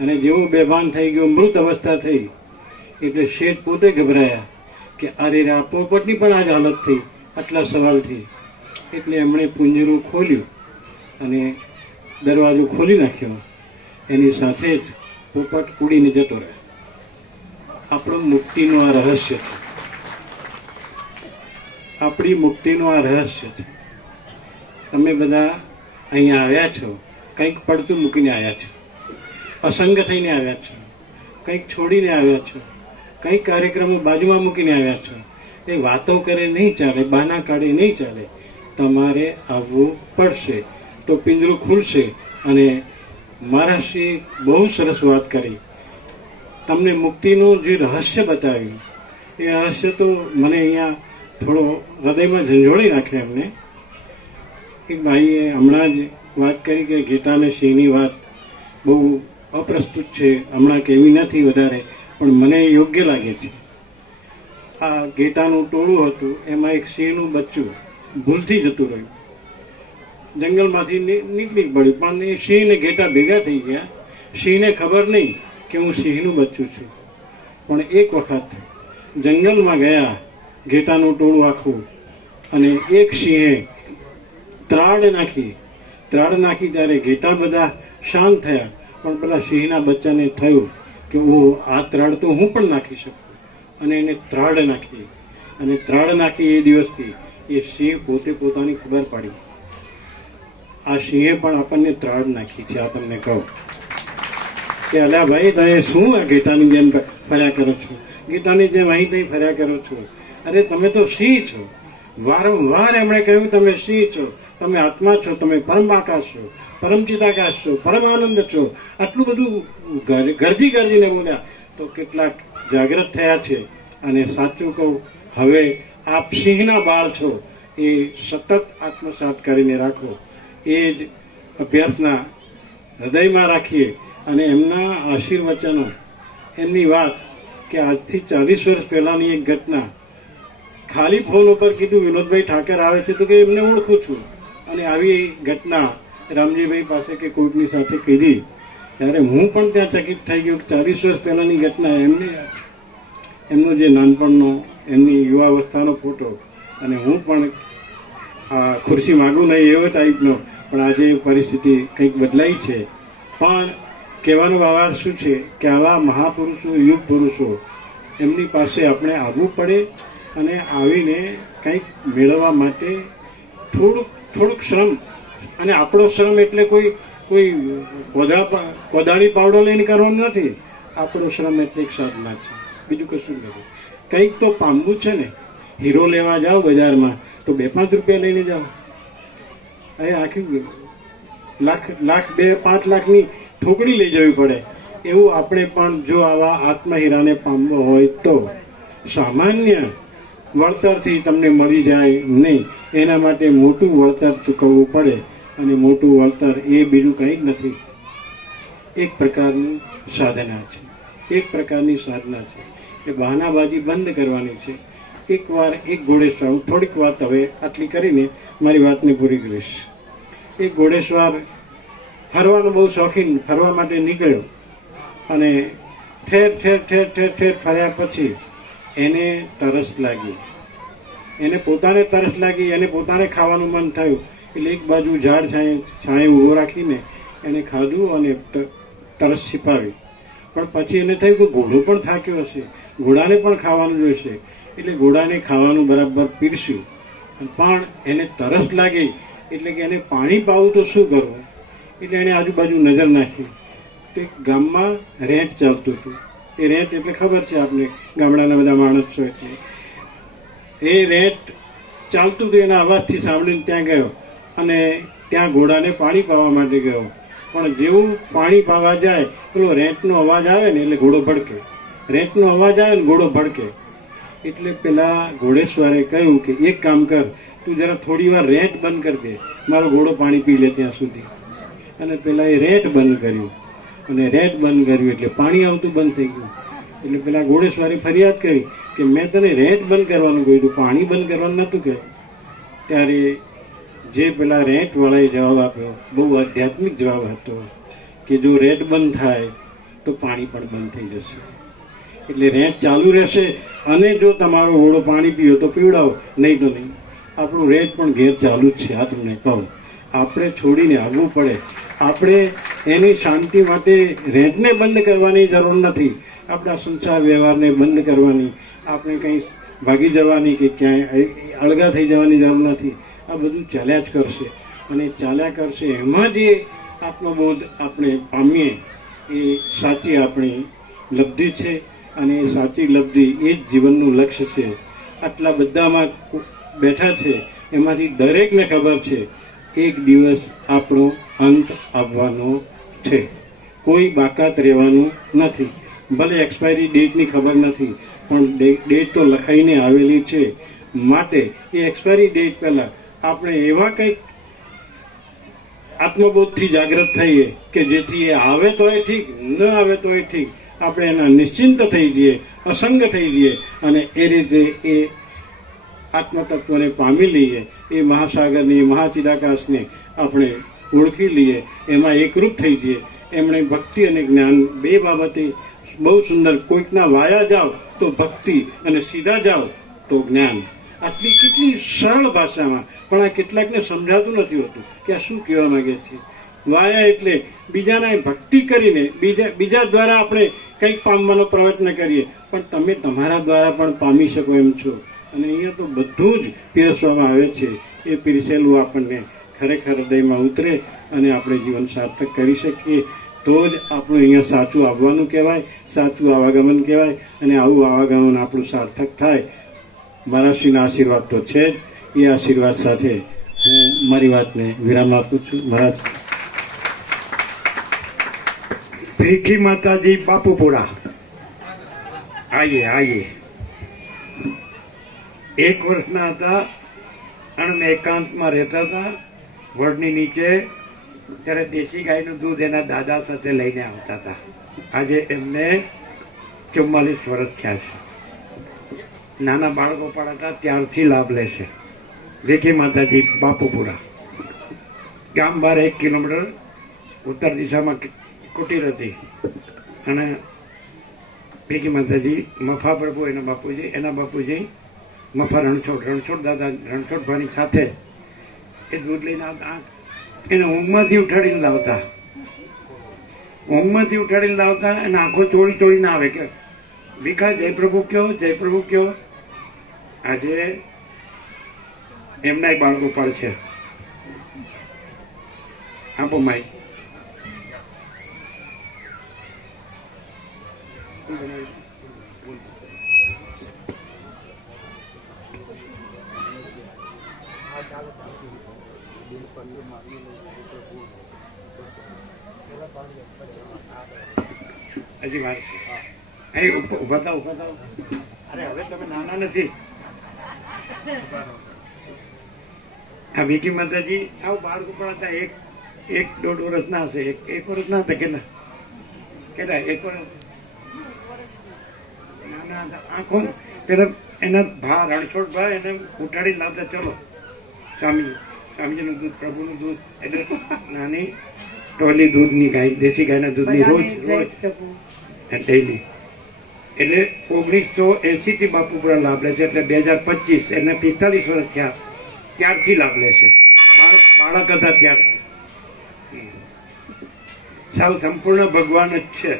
અને જેવું બેભાન થઈ ગયો, મૃત અવસ્થા થઈ. એટલે શેઠ પોતે ગભરાયા કે અરે આ પોપટની પણ આ જ હાલત થઈ આટલા સવાલથી. એટલે એમણે પિંજરું ખોલ્યું અને દરવાજો ખોલી નાખ્યો. એની સાથે જ પોપટ ઉડીને જતો રહ્યો. આપણું મુક્તિનું આ રહસ્ય છે, આપણી મુક્તિનું આ રહસ્ય છે. તમે બધા અહીંયા આવ્યા છો, કંઈક પડતું મૂકીને આવ્યા છો, અસંગ થઈને આવ્યા છો, કંઈક છોડીને આવ્યા છો, કંઈક કાર્યક્રમો બાજુમાં મૂકીને આવ્યા છો. એ વાતો કરે નહીં ચાલે, બહાના કાઢે નહીં ચાલે. તમારે આવવું પડશે તો પિંજરું ખુલશે. અને મહારાજશ્રીએ બહુ સરસ વાત કરી, તમને મુક્તિનું જે રહસ્ય બતાવ્યું, એ રહસ્ય તો મને અહીંયા થોડો હૃદયમાં ઝંઝોળી નાખ્યો એમને. એક ભાઈએ હમણાં જ વાત કરી કે ઘેટા અને સિંહની વાત બહુ અપ્રસ્તુત છે, હમણાં કેવી નથી વધારે, પણ મને યોગ્ય લાગે છે. આ ઘેટાનું ટોળું હતું, એમાં એક સિંહનું બચ્ચું ભૂલથી જતું રહ્યું. જંગલમાંથી નીકળી પડ્યું, પણ એ સિંહ ને ઘેટા ભેગા થઈ ગયા. સિંહને ખબર નહીં કે હું સિંહનું બચ્ચું છું. પણ એક વખત જંગલમાં ગયા ઘેટાનું ટોળું આખું, અને એક સિંહે ત્રાડ નાખી ત્યારે ઘેટા બધા શાંત થયા. પણ પેલા સિંહના બચ્ચાને થયું કે આ ત્રાડ તો હું પણ નાખી શકું, અને એને ત્રાડ નાખી. અને ત્રાડ નાખી એ દિવસથી એ સિંહ પોતે પોતાની ખબર પાડી, આ સિંહે પણ આપણને ત્રાડ નાખી છે. આ તમને કહું કે અલ્યા ભાઈ, તમે શું આ ઘેટાની જેમ ફર્યા કરો છો, ઘેટાની જેમ અહીં ત્યાં ફર્યા કરો છો? અરે તમે તો સિંહ છો. વારંવાર એમણે કહ્યું તમે સિંહ છો, તમે આત્મા છો, તમે પરમ આકાશ છો, પરમ ચિદાકાશ છો, પરમ આનંદ છો. આટલું બધું ગરજીને બોલ્યા તો કેટલાક જાગૃત થયા છે. અને સાચું કહું, હવે આપ સિંહના બાળ છો, એ સતત આત્મસાત કરીને રાખો. એ જ અભ્યાસના હૃદયમાં રાખીએ. અને એમના આશીર્વચનો, એમની વાત કે આજથી 40 વર્ષ પહેલાંની એક ઘટના, ખાલી ફોન ઉપર કીધું વિનોદભાઈ ઠાકર આવે છે, તો કે એમને ઓળખું છું. અને આવી ઘટના રામજીભાઈ પાસે કે કોઈકની સાથે કીધી ત્યારે હું પણ ત્યાં ચકિત થઈ ગયો. 40 વર્ષ પહેલાંની ઘટના એમને યાદ છે, એમનો જે નાનપણનો, એમની યુવાવસ્થાનો ફોટો. અને હું પણ આ ખુરશી માગું નહીં એવો ટાઈપનો, પણ આજે પરિસ્થિતિ કંઈક બદલાઈ છે. પણ કહેવાનો વ્યવહાર શું છે કે આવા મહાપુરુષો, યુગ પુરુષો, એમની પાસે આપણે આવવું પડે. અને આવીને કંઈક મેળવવા માટે થોડુંક શ્રમ. અને આપણો શ્રમ એટલે કોઈ કોદાળી પાવડો લઈને કરવાનો નથી. આપણો શ્રમ એટલે એક સાધના છે, બીજું કશું નથી. કંઈક તો પામવું છે ને. હીરો લેવા જાઓ બજારમાં તો 2-5 રૂપિયા લઈને જાઓ. અરે આખી લાખ 2-5 લાખની થોકડી લઈ જવી પડે. એવું આપણે પણ જો આવા આત્મહીરાને પામવો હોય તો સામાન્ય વળતરથી તમને મળી જાય નહીં. એના માટે મોટું વળતર ચૂકવવું પડે. અને મોટું વળતર એ બીજું કંઈ જ નથી, એક પ્રકારની સાધના છે. એક પ્રકારની સાધના છે કે બહાનાબાજી બંધ કરવાની છે. એકવાર એક ઘોડેસવાર, થોડીક વાત હવે આટલી કરીને મારી વાતને પૂરી કરીશ. એક ઘોડેસવાર ફરવાનો બહુ શોખીન, ફરવા માટે નીકળ્યો. અને ઠેર ફર્યા પછી એને તરસ લાગી. એને પોતાને તરસ લાગી, એને પોતાને ખાવાનું મન થયું. એટલે એક બાજુ ઝાડ છાંયે ઊભો રાખીને એને ખાધું અને તરસ छिपाવી. પણ પછી એને થયું કે ઘોડો પણ થાક્યો હશે, ઘોડાને પણ ખાવાનું જોઈશે. એટલે ઘોડાને ખાવાનું બરાબર પીરસ્યું. પણ એને તરસ લાગી એટલે કે એને પાણી પાવું તો શું કરવું? એટલે એણે આજુબાજુ નજર નાખી તો એક ગામમાં રેંટ ચાલતું હતું. એ રેંટ એટલે ખબર છે આપને, ગામડાના બધા માણસ છો એટલે. એ રેંટ ચાલતું હતું, એના અવાજથી સાંભળીને ત્યાં ગયો અને ત્યાં ઘોડાને પાણી પાવા માટે ગયો. પણ જેવું પાણી પાવા જાય, પેલો રેંટનો અવાજ આવે ને એટલે ઘોડો ભડકે. રેંટનો અવાજ આવે ને ઘોડો ભડકે. એટલે પેલા ઘોડેસવારે કહ્યું કે એક કામ કર, તું જરા થોડી વાર રેંટ બંધ કરી દે, મારો ઘોડો પાણી પી લે ત્યાં સુધી. અને પેલા એ રેંટ બંધ કર્યું. અને રેંટ બંધ કર્યું એટલે પાણી આવતું બંધ થઈ ગયું. એટલે પેલા ઘોડેસવારે ફરિયાદ કરી કે મેં તને રેંટ બંધ કરવાનું કહ્યું હતું, પાણી બંધ કરવાનું નહોતું કહ્યું. ત્યારે જે પેલા રેંટવાળાએ જવાબ આપ્યો, બહુ આધ્યાત્મિક જવાબ હતો કે જો રેંટ બંધ થાય તો પાણી પણ બંધ થઈ જશે. એટલે રેંટ ચાલુ રહેશે અને જો તમારો ઘોડો પાણી પીવો તો પીવડાવો, નહીં તો નહીં. આપણું રેંટ પણ ઘેર ચાલુ જ છે. આ તમને કહું, આપણે છોડીને આવવું પડે. આપણે એની શાંતિ માટે રેંટને બંધ કરવાની જરૂર નથી. આપણા સંસાર વ્યવહારને બંધ કરવાની, આપણે કંઈ ભાગી જવાની કે ક્યાંય અળગા થઈ જવાની જરૂર નથી. આ બધું ચાલ્યા જ કરશે અને ચાલ્યા કરશે. એમાં જે આત્મબોધ આપણે પામીએ એ સાચી આપણી લબ્ધિ છે. અને એ સાચી લબ્ધિ એ જ જીવનનું લક્ષ્ય છે. આટલા બધામાં બેઠા છે, એમાંથી દરેકને ખબર છે એક દિવસ આપણો અંત આવવાનો છે. કોઈ બાકાત રહેવાનું નથી. ભલે એક્સપાયરી ડેટની ખબર નથી, પણ ડેટ તો લખાઈને આવેલી છે. માટે એ એક્સપાયરી ડેટ પહેલાં આપણે એવા કંઈક આત્મબોધથી જાગૃત થઈએ કે જેથી એ આવે તો એ ઠીક, ન આવે તો એ ઠીક, આપણે એના નિશ્ચિંત થઈ જઈએ, અસંગ થઈ જઈએ અને એ રીતે એ આત્મતત્વને પામી લઈએ. એ મહાસાગરની મહાચિદાકાશને આપણે ઓળખી લઈએ, એમાં એકરૂપ થઈ જઈએ. એમણે ભક્તિ અને જ્ઞાન બે બાબતે બહુ સુંદર. કોઈકના વાયા જાઓ તો ભક્તિ અને સીધા જાઓ તો જ્ઞાન. આટલી કેટલી સરળ ભાષામાં, પણ આ કેટલાકને સમજાતું નથી હોતું કે આ શું કહેવા માંગે છે. વાયા એટલે બીજાના ભક્તિ કરીને બીજા દ્વારા આપણે કંઈક પામવાનો પ્રયત્ન કરીએ, પણ તમે તમારા દ્વારા પણ પામી શકો એમ છો. અને અહીંયા તો બધું જ પીરસવામાં આવે છે. એ પીરસેલું આપણને ખરેખર હૃદયમાં ઉતરે અને આપણે જીવન સાર્થક કરી શકીએ, તો જ આપણું અહીંયા સાચું આવવાનું કહેવાય, સાચું આવાગમન કહેવાય. અને આવું આવાગમન આપણું સાર્થક થાય. મહારાજશ્રીના આશીર્વાદ તો છે જ. એ આશીર્વાદ સાથે હું મારી વાતને વિરામ આપું છું. મહારાજ ભીખી માતાજી બાપુપુરા આઈએ. 1 વર્ષના હતા અને એકાંતમાં રહેતા હતા વડની નીચે. ત્યારે દેશી ગાયનું દૂધ એના દાદા સાથે લઈને આવતા હતા. આજે એમને 44 વર્ષ થયા છે. નાના બાળકો પણ હતા ત્યારથી લાભ લે છે. ભીખી માતાજી બાપુપુરા ગામ બહાર 1 કિલોમીટર ઉત્તર દિશામાં કુટીર હતી. અને ભીખી માતાજી મફા પ્રભુ એના બાપુજી મફા રણછોડ દાદા રણછોડભાની સાથે એ દૂધ લઈને આવતા. એને ઊંઘમાંથી ઉઠાડીને લાવતા અને આંખો ચોળી ના આવે કે ભીખા જય પ્રભુ કયો. આજે એમના બાળકો પણ છે. આપો માઈ. હજી વાર ઉભા થાવ. અરે હવે તમે નાના નથી. આ ભીખી માતાજી આવ બાળકો પણ હતા. 1-1.5 વર્ષના હશે. 1 વર્ષના હતા કેટલા 1 વર્ષ નાના હતા. આંખો પેલા એના રણછોડભાઈ એને ઉઠાડી લાવતા. ચલો સ્વામીજીનું દૂધ, પ્રભુનું દૂધ. એટલે નાની ટોલી દૂધની ગાય, દેશી ગાયના દૂધની રોજ ડેઈલી. એટલે 1980 થી બાપુપુરા લાભ લે છે. એટલે 2025 એને 45 વર્ષ થયા ત્યારથી લાભ લે છે. બાળક હતા ત્યારથી. સાવ સંપૂર્ણ ભગવાન જ છે.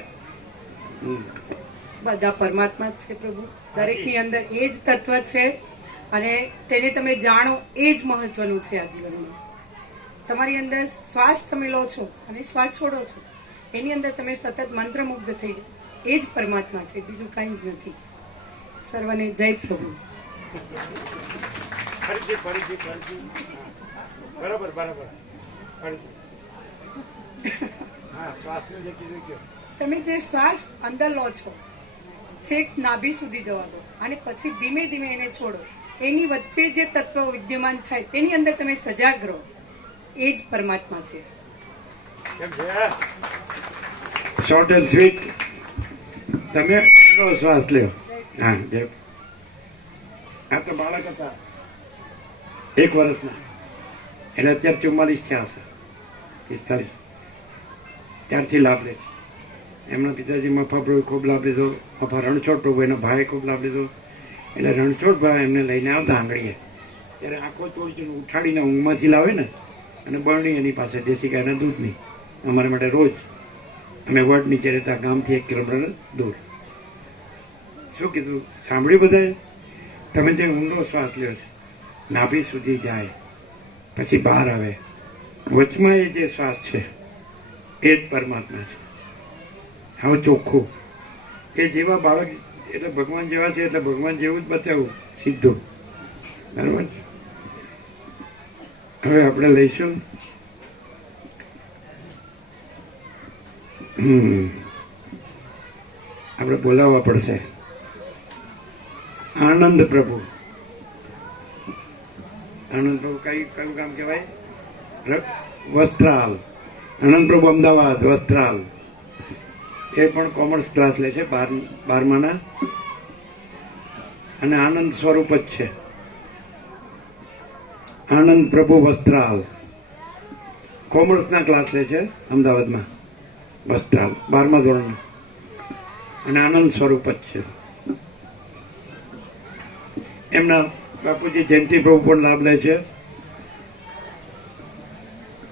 બધા પરમાત્મા જ છે પ્રભુ. દરેકની અંદર એ જ તત્વ છે અને તેને તમે જાણો એ જ મહત્વનું છે આ જીવનમાં. તમારી અંદર શ્વાસ તમે લો છો અને શ્વાસ છોડો છો, એની અંદર તમે સતત મંત્રમુગ્ધ થઈ જાઓ. એ જ પરમાત્મા છે, બીજું કાંઈ જ નથી. સર્વને જય પ્રભુ. બરાબર. તમે જે શ્વાસ અંદર લો છો છેક નાભી સુધી જવા દો અને પછી ધીમે ધીમે એને છોડો. એની વચ્ચે જે તત્વ વિદ્યમાન થાય તેની અંદર તમે સજાગ રહો. એ જ પરમાત્મા છે. Short and sweet. તમે શ્વાસ લ્યો. હા, આ તો બાળક હતા 1 વર્ષના. એટલે અત્યારે 44 થયા હશે, 45. ત્યારથી લાભ લે. એમના પિતાજી મફા પ્રભુ ખૂબ લાભ લીધો. મફા રણછોડ પ્રભુ એના ભાઈ ખૂબ લાભ લીધો. એટલે રણછોડભાઈ એમને લઈને આવતા આંગળીએ. ત્યારે આંખો ચોળી ઉઠાડીને ઊંઘમાંથી લાવે ને, અને બરણી એની પાસે દેશી ગાયના દૂધની. અમારા માટે રોજ. અમે વડ નીચે રહેતા, ગામથી 1 કિલોમીટર દૂર. શું કીધું સાંભળ્યું બધાએ? તમે જે ઊંડો શ્વાસ લ્યો છો નાભી સુધી જાય પછી બહાર આવે, વચમાં એ જે શ્વાસ છે એ જ પરમાત્મા છે. હવે ચોખ્ખું એ જેવા બાળક એટલે ભગવાન જેવા છે, એટલે ભગવાન જેવું જ બતાવું સીધું. બરાબર છે. હવે આપણે લઈશું આપણે બોલાવવા પડશે આનંદ પ્રભુ. આનંદ પ્રભુ કયું ગામ કહેવાય? વસ્ત્રાલ. આનંદ પ્રભુ અમદાવાદ વસ્ત્રાલ. એ પણ કોમર્સ ક્લાસ લે છે 12માના, અને આનંદ સ્વરૂપ જ છે. આનંદ પ્રભુ વસ્ત્રાલ કોમર્સના ક્લાસ લે છે અમદાવાદમાં, વસ્ત્રાલ 12મા ધોરણ, અને આનંદ સ્વરૂપ જ છે. એમના બાપુજી જયંતિ પ્રભુ પણ લાભ લે છે,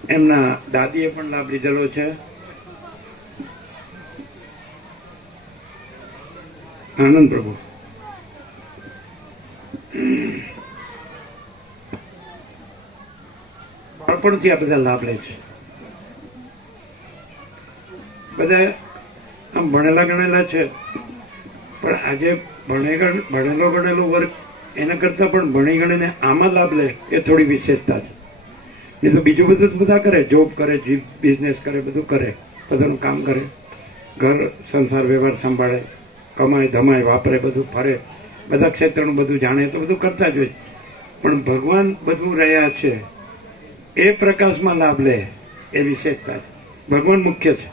એમના દાદીએ પણ લાભ લીધેલો છે. આનંદ પ્રભુ બાળપણથી આ બધા લાભ લે છે. બધા આમ ભણેલા ગણેલા છે, પણ આજે ભણેલો ગણેલો વર્ગ એના કરતાં પણ ભણી ગણીને આમાં લાભ લે એ થોડી વિશેષતા છે. નહીં તો બીજું બધું તો બધા કરે, જોબ કરે, બિઝનેસ કરે, બધું કરે, બધાનું કામ કરે, ઘર સંસાર વ્યવહાર સંભાળે, કમાય ધમાય વાપરે, બધું ફરે, બધા ક્ષેત્રનું બધું જાણે, તો બધું કરતા જ હોય. પણ ભગવાન બધું રહ્યા છે એ પ્રકાશમાં લાભ લે એ વિશેષતા છે. ભગવાન મુખ્ય છે.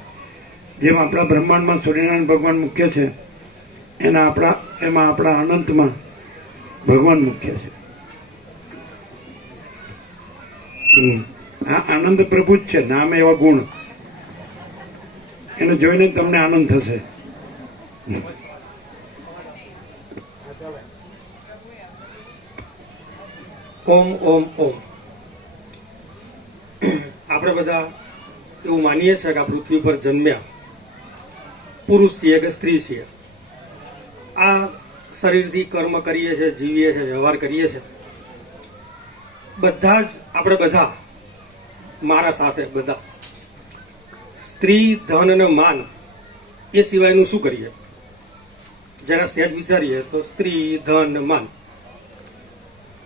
જેમ આપણા બ્રહ્માંડમાં સૂર્યનારાયણ ભગવાન મુખ્ય છે, એમાં આપણા અનંતમાં ભગવાન મુખ્ય છે. આ આનંદ પ્રભુ જ છે, નામ એવા ગુણ, એને જોઈને તમને આનંદ થશે. ઓમ ઓમ ઓમ. આપણે બધા એવું માનીએ છીએ કે આ પૃથ્વી પર જન્મ્યા પુરુષ છીએ કે સ્ત્રી છીએ, આ શરીરથી કર્મ કરીએ છીએ, જીવીએ છીએ, વ્યવહાર કરીએ છીએ. બધા જ આપણે બધા, મારા સાથે બધા, સ્ત્રી, ધન અને માન એ સિવાયનું શું કરીએ? જરા સહેજ વિચારીએ તો સ્ત્રી, ધન, માન,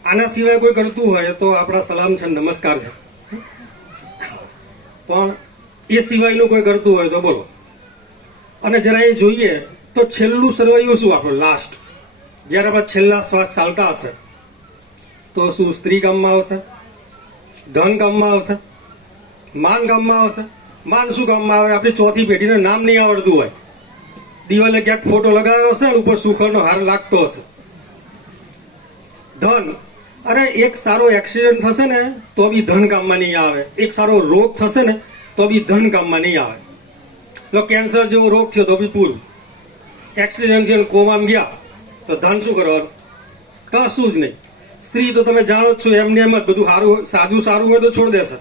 આના સિવાય કોઈ કરતું હોય તો આપણા સલામ છે, નમસ્કાર છે. પણ એ સિવાયનું કોઈ કરતું હોય તો બોલો. અને જરા એ જોઈએ તો છેલ્લું સર્વૈયું શું આપણું લાસ્ટ, જ્યારે આપણે છેલ્લા શ્વાસ ચાલતા હશે તો શું સ્ત્રી કામમાં આવશે? ધન કામમાં આવશે? માન કામમાં આવશે? માન શું કામમાં આવે? આપણી ચોથી પેઢીને નામ નહીં આવડતું હોય, દિવાલે ક્યાંક ફોટો લગાવ્યો હશે, ઉપર સુખડનો હાર લાગતો હશે. ધન, અરે એક સારો એક્સિડન્ટ થશે ને તો બી ધન કામમાં નહીં આવે, એક સારો રોગ થશે ને તો બી ધન કામમાં નહીં આવે. તો કેન્સર જેવો રોગ થયો તો બી પૂરું, એક્સિડન્ટ થયો કોમામાં ગયા તો ધન શું કરવાનું? કશું જ નહીં. સ્ત્રી તો તમે જાણો જ છો, એમને એમ જ બધું સારું સારું હોય તો છોડ દેશે,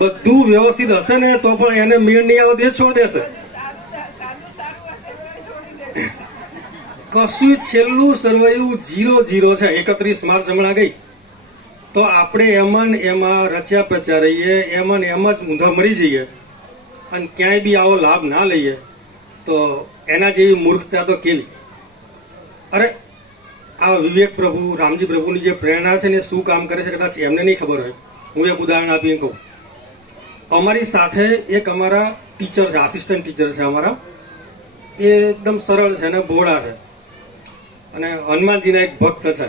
બધું વ્યવસ્થિત હશે ને તો પણ એને મેળ નહીં આવે તે છોડ દેશે. કશું છેલ્લું સર્વૈયું 0-0 છે. 31 માર્ચ હમણાં ગઈ તો આપણે એમાં રચ્યા પચ્યા રહીએ, એમ જ ઊંધા મરી જઈએ અને ક્યાંય બી આવો લાભ ના લઈએ તો એના જેવી મૂર્ખતા તો કેવી? અરે આ વિવેક પ્રભુ, રામજી પ્રભુની જે પ્રેરણા છે ને એ શું કામ કરે છે કદાચ એમને નહીં ખબર હોય. હું એક ઉદાહરણ આપીને કહું. અમારી સાથે એક અમારા ટીચર છે, આસિસ્ટન્ટ ટીચર છે અમારા, એ એકદમ સરળ છે અને ભોળા છે અને હનુમાનજીના એક ભક્ત છે,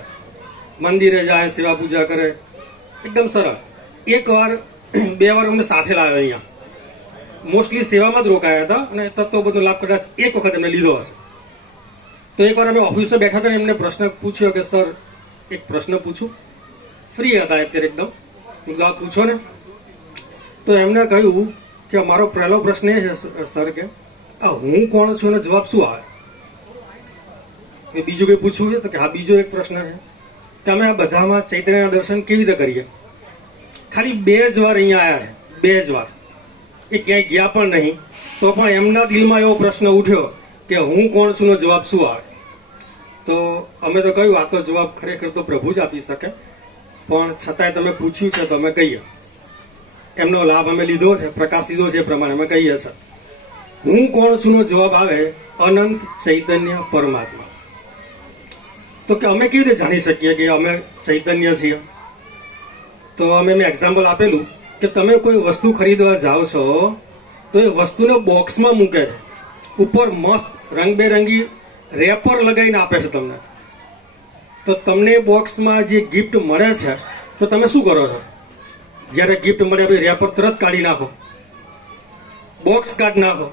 મંદિરે જાય, સેવા પૂજા કરે, એકદમ સરળ. એક વાર 2 વાર અમને સાથે લાવ્યા અહીંયા, મોસ્ટલી સેવામાં જ રોકાયા હતા અને તત્વબોધનો લાભ કદાચ એક વખત એમને લીધો હશે. તો એકવાર અમે ઓફિસે બેઠા હતા ને એમને પ્રશ્ન પૂછ્યો કે સર એક પ્રશ્ન પૂછું? ફ્રી હતા અત્યારે એકદમ. આ પૂછો ને. તો એમને કહ્યું કે મારો પહેલો પ્રશ્ન એ છે સર કે આ હું કોણ છું એનો જવાબ શું આવે? બીજું કંઈ પૂછવું છે? તો કે હા બીજો એક પ્રશ્ન છે કે અમે આ બધામાં ચૈતન્યના દર્શન કેવી રીતે કરીએ? ખાલી 2 જ વાર અહીંયા આવ્યા છે, 2 જ વાર, એ ક્યાંય ગયા પણ નહીં, તો પણ એમના દિલમાં એવો પ્રશ્ન ઉઠ્યો કે હું કોણ છું નો જવાબ શું આવે? તો અમે તો કહ્યું આ તો જવાબ ખરેખર તો પ્રભુ જ આપી શકે, પણ છતાંય તમે પૂછ્યું છે તો અમે કહીએ. એમનો લાભ અમે લીધો છે, પ્રકાશ લીધો છે, એ પ્રમાણે અમે કહીએ છીએ. હું કોણ છું નો જવાબ આવે અનંત ચૈતન્ય પરમાત્મા. તો કે અમે કેવી રીતે જાણી શકીએ કે અમે ચૈતન્ય છીએ? તો મેં એક્ઝામ્પલ આપેલું કે તમે કોઈ વસ્તુ ખરીદવા જાઓ છો તો એ વસ્તુને બોક્સમાં મૂકે છે, ઉપર મસ્ત રંગબેરંગી રેપર લગાવીને આપે છે તમને. તો તમને બોક્સમાં જે ગિફ્ટ મળે છે તો તમે શું કરો છો? જ્યારે ગિફ્ટ મળે પછી રેપર તરત કાઢી નાખો, બોક્સ કાઢી નાખો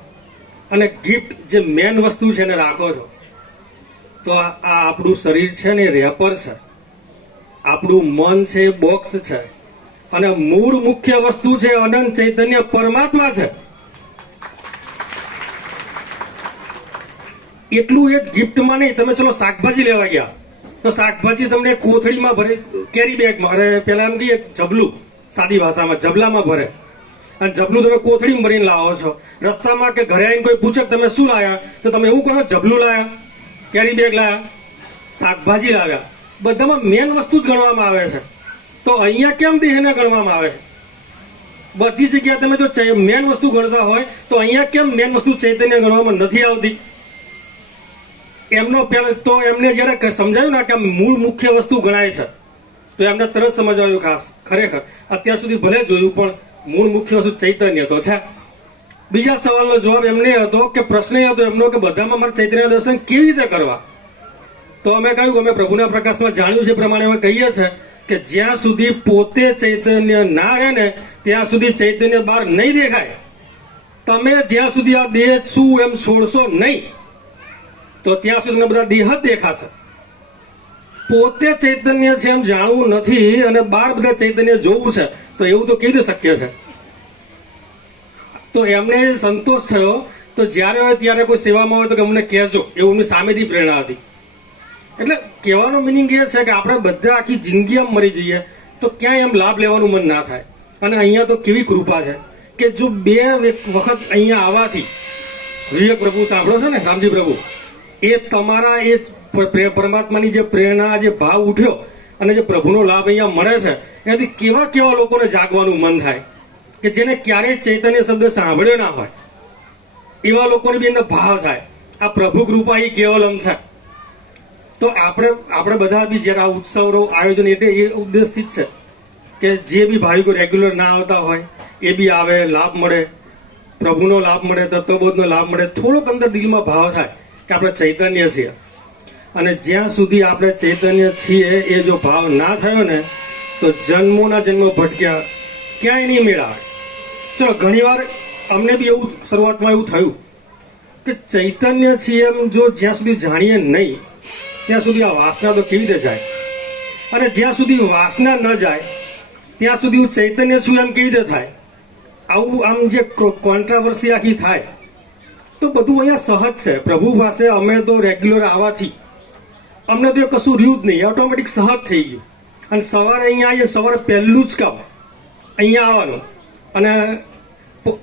અને ગિફ્ટ જે મેન વસ્તુ છે એને રાખો છો. તો તો આ આપણું શરીર છે ને રેપર છે, આપણું મન છે એ બોક્સ છે, અને મૂળ મુખ્ય વસ્તુ છે અનંત ચૈતન્ય પરમાત્મા છે. એટલું એ જ ગિફ્ટમાં નહીં. તમે ચલો શાકભાજી લેવા ગયા તો શાકભાજી તમને કોથળીમાં ભરે, કેરી બેગમાં, અરે પેલા એમ કહીએ જબલું, સાદી ભાષામાં જબલામાં ભરે, અને જબલું તમે કોથળીમાં ભરીને લાવો છો. રસ્તામાં કે ઘરે આવીને કોઈ પૂછે કે તમે શું લાયા, તો તમે એવું કહો જબલું લાયા, કેરી બેગ લાયા, શાકભાજી લાવ્યા. બધામાં મેન વસ્તુ જ ગણવામાં આવે છે. તો અહીંયા કેમ દેહને ગણવામાં આવે છે? બધી જગ્યાએ તમે જો મેન વસ્તુ ગણતા હોય તો અહીંયા કેમ મેન વસ્તુ ચૈતન્ય ગણવામાં નથી આવતી? એમનો પહેલો તો એમને જ્યારે સમજાયું ને કે મૂળ મુખ્ય વસ્તુ ગણાય છે તો એમને તરત સમજાવ્યું ખાસ ખરેખર અત્યાર સુધી ભલે જોયું પણ મૂળ મુખ્ય વસ્તુ ચૈતન્ય તો છે. બીજા સવાલનો જવાબ એમને હતો કે પ્રશ્ન એ હતો એમનો કે બધામાં મારે ચૈતન્ય દર્શન કેવી રીતે કરવા? તો અમે કહ્યું, અમે પ્રભુના પ્રકાશમાં જાણ્યું છે પ્રમાણે અમે કહીએ છીએ કે જ્યાં સુધી પોતે ચૈતન્ય ના રહે ને ત્યાં સુધી ચૈતન્ય બહાર નહીં દેખાય. તમે જ્યાં સુધી આ દેહ શું એમ છોડશો નહીં તો ત્યાં સુધી બધા દેહ જ દેખાશે. પોતે ચૈતન્ય છે એમ જાણવું નથી અને બહાર બધા ચૈતન્ય જોવું છે તો એવું તો કેવી રીતે શક્ય છે? તો એમને સંતોષ થયો. તો જ્યારે હોય ત્યારે કોઈ સેવામાં હોય તો કે અમને કહેજો, એવું એમની સામેથી પ્રેરણા હતી. એટલે કહેવાનો મિનિંગ એ છે કે આપણે બધા આખી જિંદગી આમ મરી જઈએ તો ક્યાંય એમ લાભ લેવાનું મન ના થાય. અને અહીંયા તો કેવી કૃપા છે કે જો 2 વખત અહીંયા આવવાથી, વિવેક પ્રભુ સાંભળો છો ને, રામજી પ્રભુ, એ તમારા એ પરમાત્માની જે પ્રેરણા, જે ભાવ ઉઠ્યો અને જે પ્રભુનો લાભ અહીંયા મળે છે એનાથી કેવા કેવા લોકોને જાગવાનું મન થાય કે જેને ક્યારેય ચૈતન્ય શબ્દ સાંભળ્યો ના હોય એવા લોકોને બી અંદર ભાવ થાય. આ પ્રભુ કૃપા એ કેવલમ છે. તો આપણે બધા બી જ્યારે આ ઉત્સવનો આયોજન એટલે એ ઉદ્દેશથી જ છે કે જે બી ભાવિકો રેગ્યુલર ના આવતા હોય એ બી આવે, લાભ મળે, પ્રભુનો લાભ મળે, તત્વબોધનો લાભ મળે, થોડોક અંદર દિલમાં ભાવ થાય કે આપણે ચૈતન્ય છીએ. અને જ્યાં સુધી આપણે ચૈતન્ય છીએ એ જો ભાવ ના થયો ને તો જન્મોના જન્મો ભટક્યા ક્યાંય નહીં મેળાવે. ચલો ઘણીવાર અમને બી એવું શરૂઆતમાં એવું થયું કે ચૈતન્ય છીએ એમ જો જ્યાં સુધી જાણીએ નહીં ત્યાં સુધી આ વાસના તો કેવી રીતે જાય? અને જ્યાં સુધી વાસના ન જાય ત્યાં સુધી હું ચૈતન્ય છું એમ કેવી રીતે થાય? આવું આમ જે કોન્ટ્રાવર્સી આખી થાય તો બધું અહીંયા સહજ છે. પ્રભુ પાસે અમે તો રેગ્યુલર આવવાથી અમને તો એ કશું રહ્યું જ નહીં, ઓટોમેટિક સહજ થઈ ગયું. અને સવારે અહીંયા આવીએ, સવારે પહેલું જ કામ અહીંયા આવવાનું. અને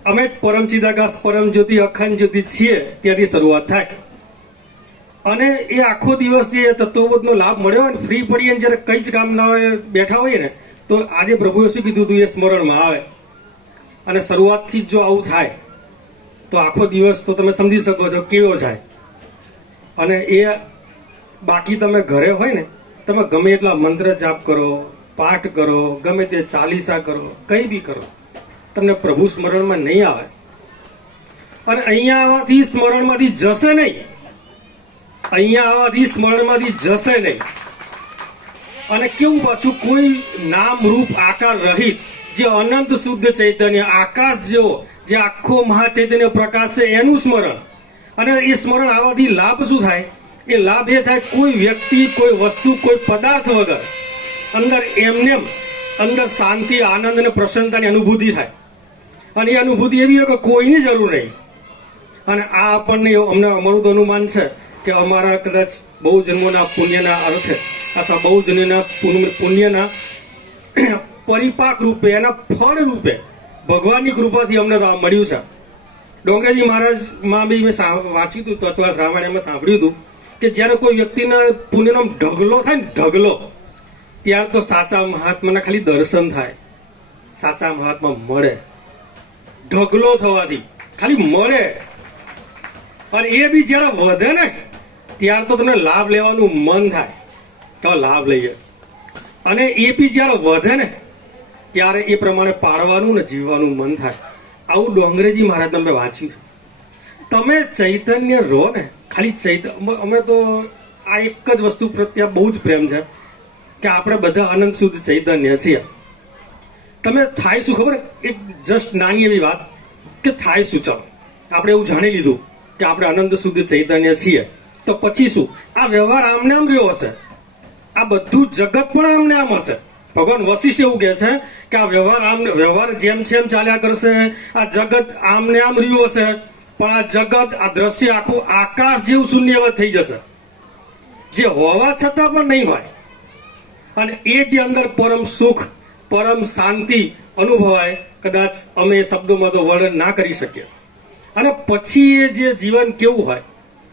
અમે જ પરમ ચિદાકાશ, પરમ જ્યોતિ, અખંડ જ્યોતિ છીએ ત્યાંથી શરૂઆત થાય. અને એ આખો દિવસ જે તત્વબોધનો લાભ મળ્યો હોય ને, ફ્રી પડીએ ને જ્યારે કંઈ જ કામ ના હોય, બેઠા હોઈએ ને, તો આજે પ્રભુએ શું કીધું હતું એ સ્મરણમાં આવે. અને શરૂઆતથી જ જો આવું થાય તો આખો દિવસ તો તમે સમજી શકો છો કેવો જાય. અને એ બાકી તમે ઘરે હોય ને, તમે ગમે એટલા મંત્ર જાપ કરો, પાઠ કરો, ગમે તે ચાલીસા કરો, કંઈ બી કરો, તમને પ્રભુ સ્મરણમાં નહીં આવે. અને અહીંયા આવવાથી સ્મરણમાંથી જશે નહીં, અહીંયા આવવાથી સ્મરણમાંથી જશે નહીં. અને કેવું પાછું કોઈ નામ રૂપ આકાર રહિત જે અનંત શુદ્ધ ચૈતન્ય આકાશ જેવો જે આખો મહાચૈતન્ય પ્રકાશ છે એનું સ્મરણ. અને એ સ્મરણ આવવાથી લાભ શું થાય? એ લાભ એ થાય કોઈ વ્યક્તિ, કોઈ વસ્તુ, કોઈ પદાર્થ વગર અંદર એમને અંદર શાંતિ, આનંદ અને પ્રસન્નતાની અનુભૂતિ થાય. અને એ અનુભૂતિ એવી હોય કે કોઈની જરૂર નહીં. અને આ આપણને અમને અમારું તો અનુમાન છે કે અમારા કદાચ બહુ જન્મોના પુણ્યના અર્થે અથવા બહુ જન્મના પુણ્યના પરિપાક રૂપે, એના ફળ રૂપે ભગવાનની કૃપાથી અમને તો આ મળ્યું છે. ડોંગરેજી મહારાજમાં બી મેં વાંચ્યું હતું, તત્વાર્થ રામાયણ એમાં સાંભળ્યું હતું કે જ્યારે કોઈ વ્યક્તિના પુણ્યનો ઢગલો થાય ને, ઢગલો, ત્યાર તો સાચા મહાત્માના ખાલી દર્શન થાય, સાચા મહાત્મા મળે. ઢગલો થવાથી ખાલી મળે. અને એ બી જ્યારે વધે ને ત્યાર તો તમને લાભ લેવાનું મન થાય તો લાભ લઈએ. અને એ બી જ્યારે વધે ને ત્યારે એ પ્રમાણે પાડવાનું ને જીવવાનું મન થાય. આવું ડોંગરેજી મહારાજને મેં વાંચ્યું. તમે ચૈતન્ય રહો ને, ખાલી અમે તો આ એક જ વસ્તુ પ્રત્યે બહુ જ પ્રેમ છે કે આપણે બધા અનંત શુદ્ધ ચૈતન્ય છીએ. તમે થાય શું ખબર? એક જસ્ટ નાની એવી વાત કે થાય શું, ચાલો આપણે એવું જાણી લીધું કે આપણે અનંત શુદ્ધ ચૈતન્ય છીએ. તો પછી શું? આ વ્યવહાર આમને આમ રહ્યો હશે, આ બધું જગત પણ આમને આમ હશે. ભગવાન વશિષ્ઠ એવું કહે છે કે આ વ્યવહાર જેમ છે એમ ચાલ્યા કરશે, આ જગત આમને આમ રહ્યું હશે, પણ આ જગત, આ દ્રશ્ય આખું આકાશ જેવું શૂન્યવત થઈ જશે, જે હોવા છતાં પણ નહીં હોય. અને એ જે અંદર પરમ સુખ, પરમ શાંતિ અનુભવાય, કદાચ અમે શબ્દોમાં તો વર્ણન ના કરી શકીએ. અને પછી એ જે જીવન કેવું હોય,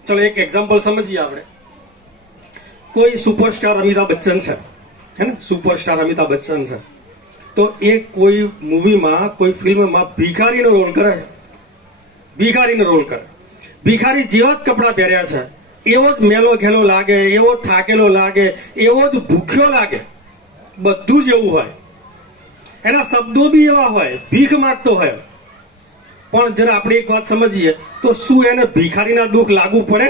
ચલો એક એક્ઝામ્પલ સમજીએ આપણે. કોઈ સુપરસ્ટાર અમિતાભ બચ્ચન છે, હે ને, સુપરસ્ટાર અમિતાભ બચ્ચન છે, તો એ કોઈ મૂવીમાં, કોઈ ફિલ્મમાં ભિખારીનો રોલ કરે છે. ભિખારીનો રોલ કરે, ભિખારી જેવા જ કપડાં પહેર્યા છે, એવો જ મેલો ઘેલો લાગે, એવો જ થાકેલો લાગે, એવો જ ભૂખ્યો લાગે, બધું જ એવું હોય. એના શબ્દો બી એવા હોય, ભીખ માંગતો હોય. પણ જરા આપણે એક વાત સમજીએ તો શું એને ભિખારીના દુઃખ લાગુ પડે?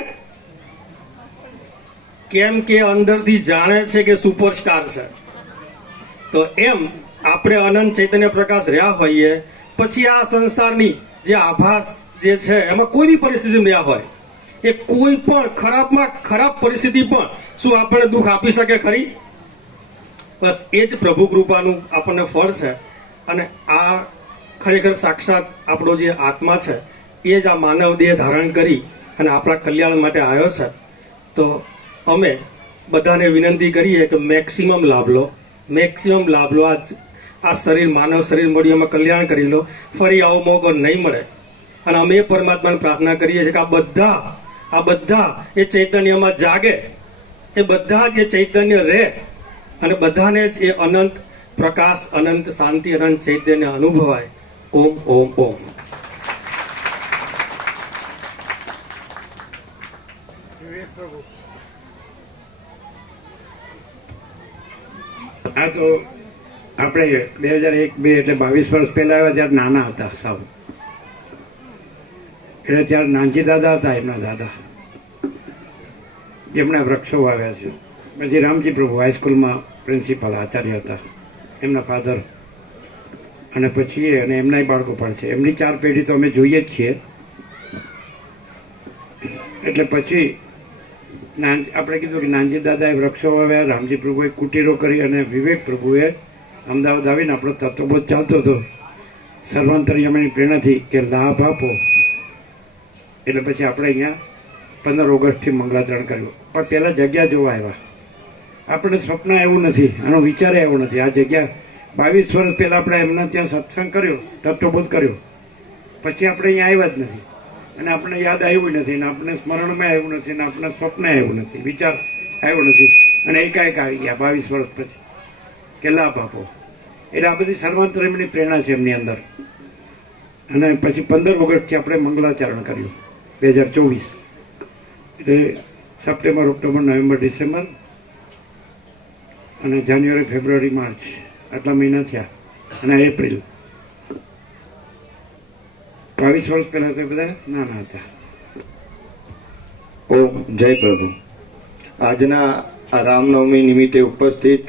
કેમ કે અંદરથી જાણે છે કે સુપરસ્ટાર છે. તો એમ આપણે અનંત ચૈતન્ય પ્રકાશ રહ્યા હોઈએ, પછી આ સંસારની જે આભાસ જે છે એમાં કોઈ બી પરિસ્થિતિમાં રહ્યા હોય, એ કોઈ પણ ખરાબમાં ખરાબ પરિસ્થિતિ પણ શું આપણને દુઃખ આપી શકે ખરી? બસ એ જ પ્રભુ કૃપાનું આપણને ફળ છે. અને આ ખરેખર સાક્ષાત આપણો જે આત્મા છે એ જ આ માનવ દેહ ધારણ કરી અને આપણા કલ્યાણ માટે આવ્યો છે. તો અમે બધાને વિનંતી કરીએ કે મેક્સિમમ લાભ લો, મેક્સિમમ લાભ લો. આ શરીર, માનવ શરીર મળ્યું, એમાં કલ્યાણ કરી લો, ફરી આવો મોકો નહીં મળે. અને અમે પરમાત્માને પ્રાર્થના કરીએ છીએ કે આ બધા એ ચૈતન્યમાં જાગે, એ બધા જ એ ચૈતન્ય રહે, અને બધાને જ એ અનંત પ્રકાશ, અનંત શાંતિ, અનંત ચૈતન્ય અનુભવાય. ઓમ ઓમ ઓમ. આ તો આપણે 2001-2 એટલે 22 વર્ષ પહેલા આવ્યા ત્યારે નાના હતા સાવ. એટલે ત્યારે નાનજી દાદા હતા, એમના દાદા, જેમણે વૃક્ષો વાવ્યા છે. પછી રામજી પ્રભુ હાઈસ્કૂલમાં પ્રિન્સિપાલ આચાર્ય હતા, એમના ફાધર. અને પછી અને એમનાય બાળકો પણ છે. એમની 4 પેઢી તો અમે જોઈએ જ છીએ. એટલે પછી આપણે કીધું કે નાનજી દાદાએ વૃક્ષો વાવ્યા, રામજી પ્રભુએ કુટીરો કરી, અને વિવેક પ્રભુએ અમદાવાદ આવીને આપણો તત્વબોધ ચાલતો હતો સર્વાંતર્યામીની પ્રેરણાથી કે લાભ આપો. એટલે પછી આપણે અહીંયા 15 ઓગસ્ટથી મંગલાચરણ કર્યું. પણ પહેલાં જગ્યા જોવા આવ્યા. આપણે સ્વપ્ન એવું નથી, આનો વિચાર એવો નથી. આ જગ્યા 22 વર્ષ પહેલાં આપણે એમના ત્યાં સત્સંગ કર્યો, તત્વબોધ કર્યો, પછી આપણે અહીંયા આવ્યા જ નથી. અને આપણે યાદ આવ્યું નથી, ને આપણે સ્મરણમાં આવ્યું નથી, ને આપણે સ્વપ્ન આવ્યું નથી, વિચાર આવ્યો નથી. અને એકાએક આવી ગયા 22 વર્ષ પછી કે લાભ આપો. એટલે આ બધી સર્વાંતરમની પ્રેરણા છે એમની અંદર. અને પછી 15 ઓગસ્ટથી આપણે મંગલાચરણ કર્યું 2024. એટલે સપ્ટેમ્બર, ઓક્ટોબર, નવેમ્બર, ડિસેમ્બર અને જાન્યુઆરી, ફેબ્રુઆરી, માર્ચ, આટલા મહિના થયા. અને એપ્રિલ. 22 વર્ષ પહેલા તો બધા નાના હતા. ઓમ જય પ્રભુ. આજના આ રામનવમી નિમિત્તે ઉપસ્થિત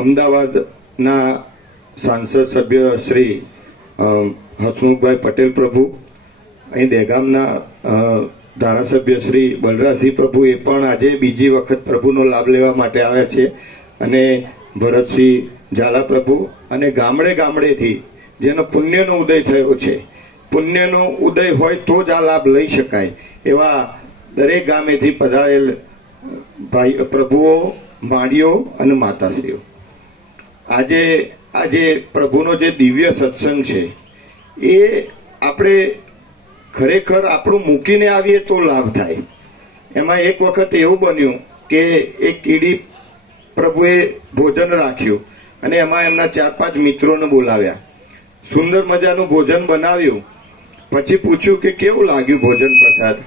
અમદાવાદના સાંસદ સભ્ય શ્રી હસમુખભાઈ પટેલ પ્રભુ, અહીં દહેગામના ધારાસભ્ય શ્રી બલરાજસિંહ પ્રભુ એ પણ આજે બીજી વખત પ્રભુનો લાભ લેવા માટે આવ્યા છે. અને ભરતસિંહ ઝાલા પ્રભુ, અને ગામડે ગામડેથી જેનો પુણ્યનો ઉદય થયો છે, પુણ્યનો ઉદય હોય તો જ આ લાભ લઈ શકાય એવા દરેક ગામેથી પધારેલ ભાઈ પ્રભુઓ, માળીઓ અને માતાશ્રીઓ, આજે પ્રભુનો જે દિવ્ય સત્સંગ છે એ આપણે ખરેખર આપણું મૂકીને આવીએ તો લાભ થાય. એમાં એક વખત એવું બન્યું કે એક કીડી પ્રભુએ ભોજન રાખ્યું, અને એમાં એમના 4-5 મિત્રોને બોલાવ્યા. સુંદર મજાનું ભોજન બનાવ્યું. પછી પૂછ્યું કે કેવું લાગ્યું ભોજન પ્રસાદ?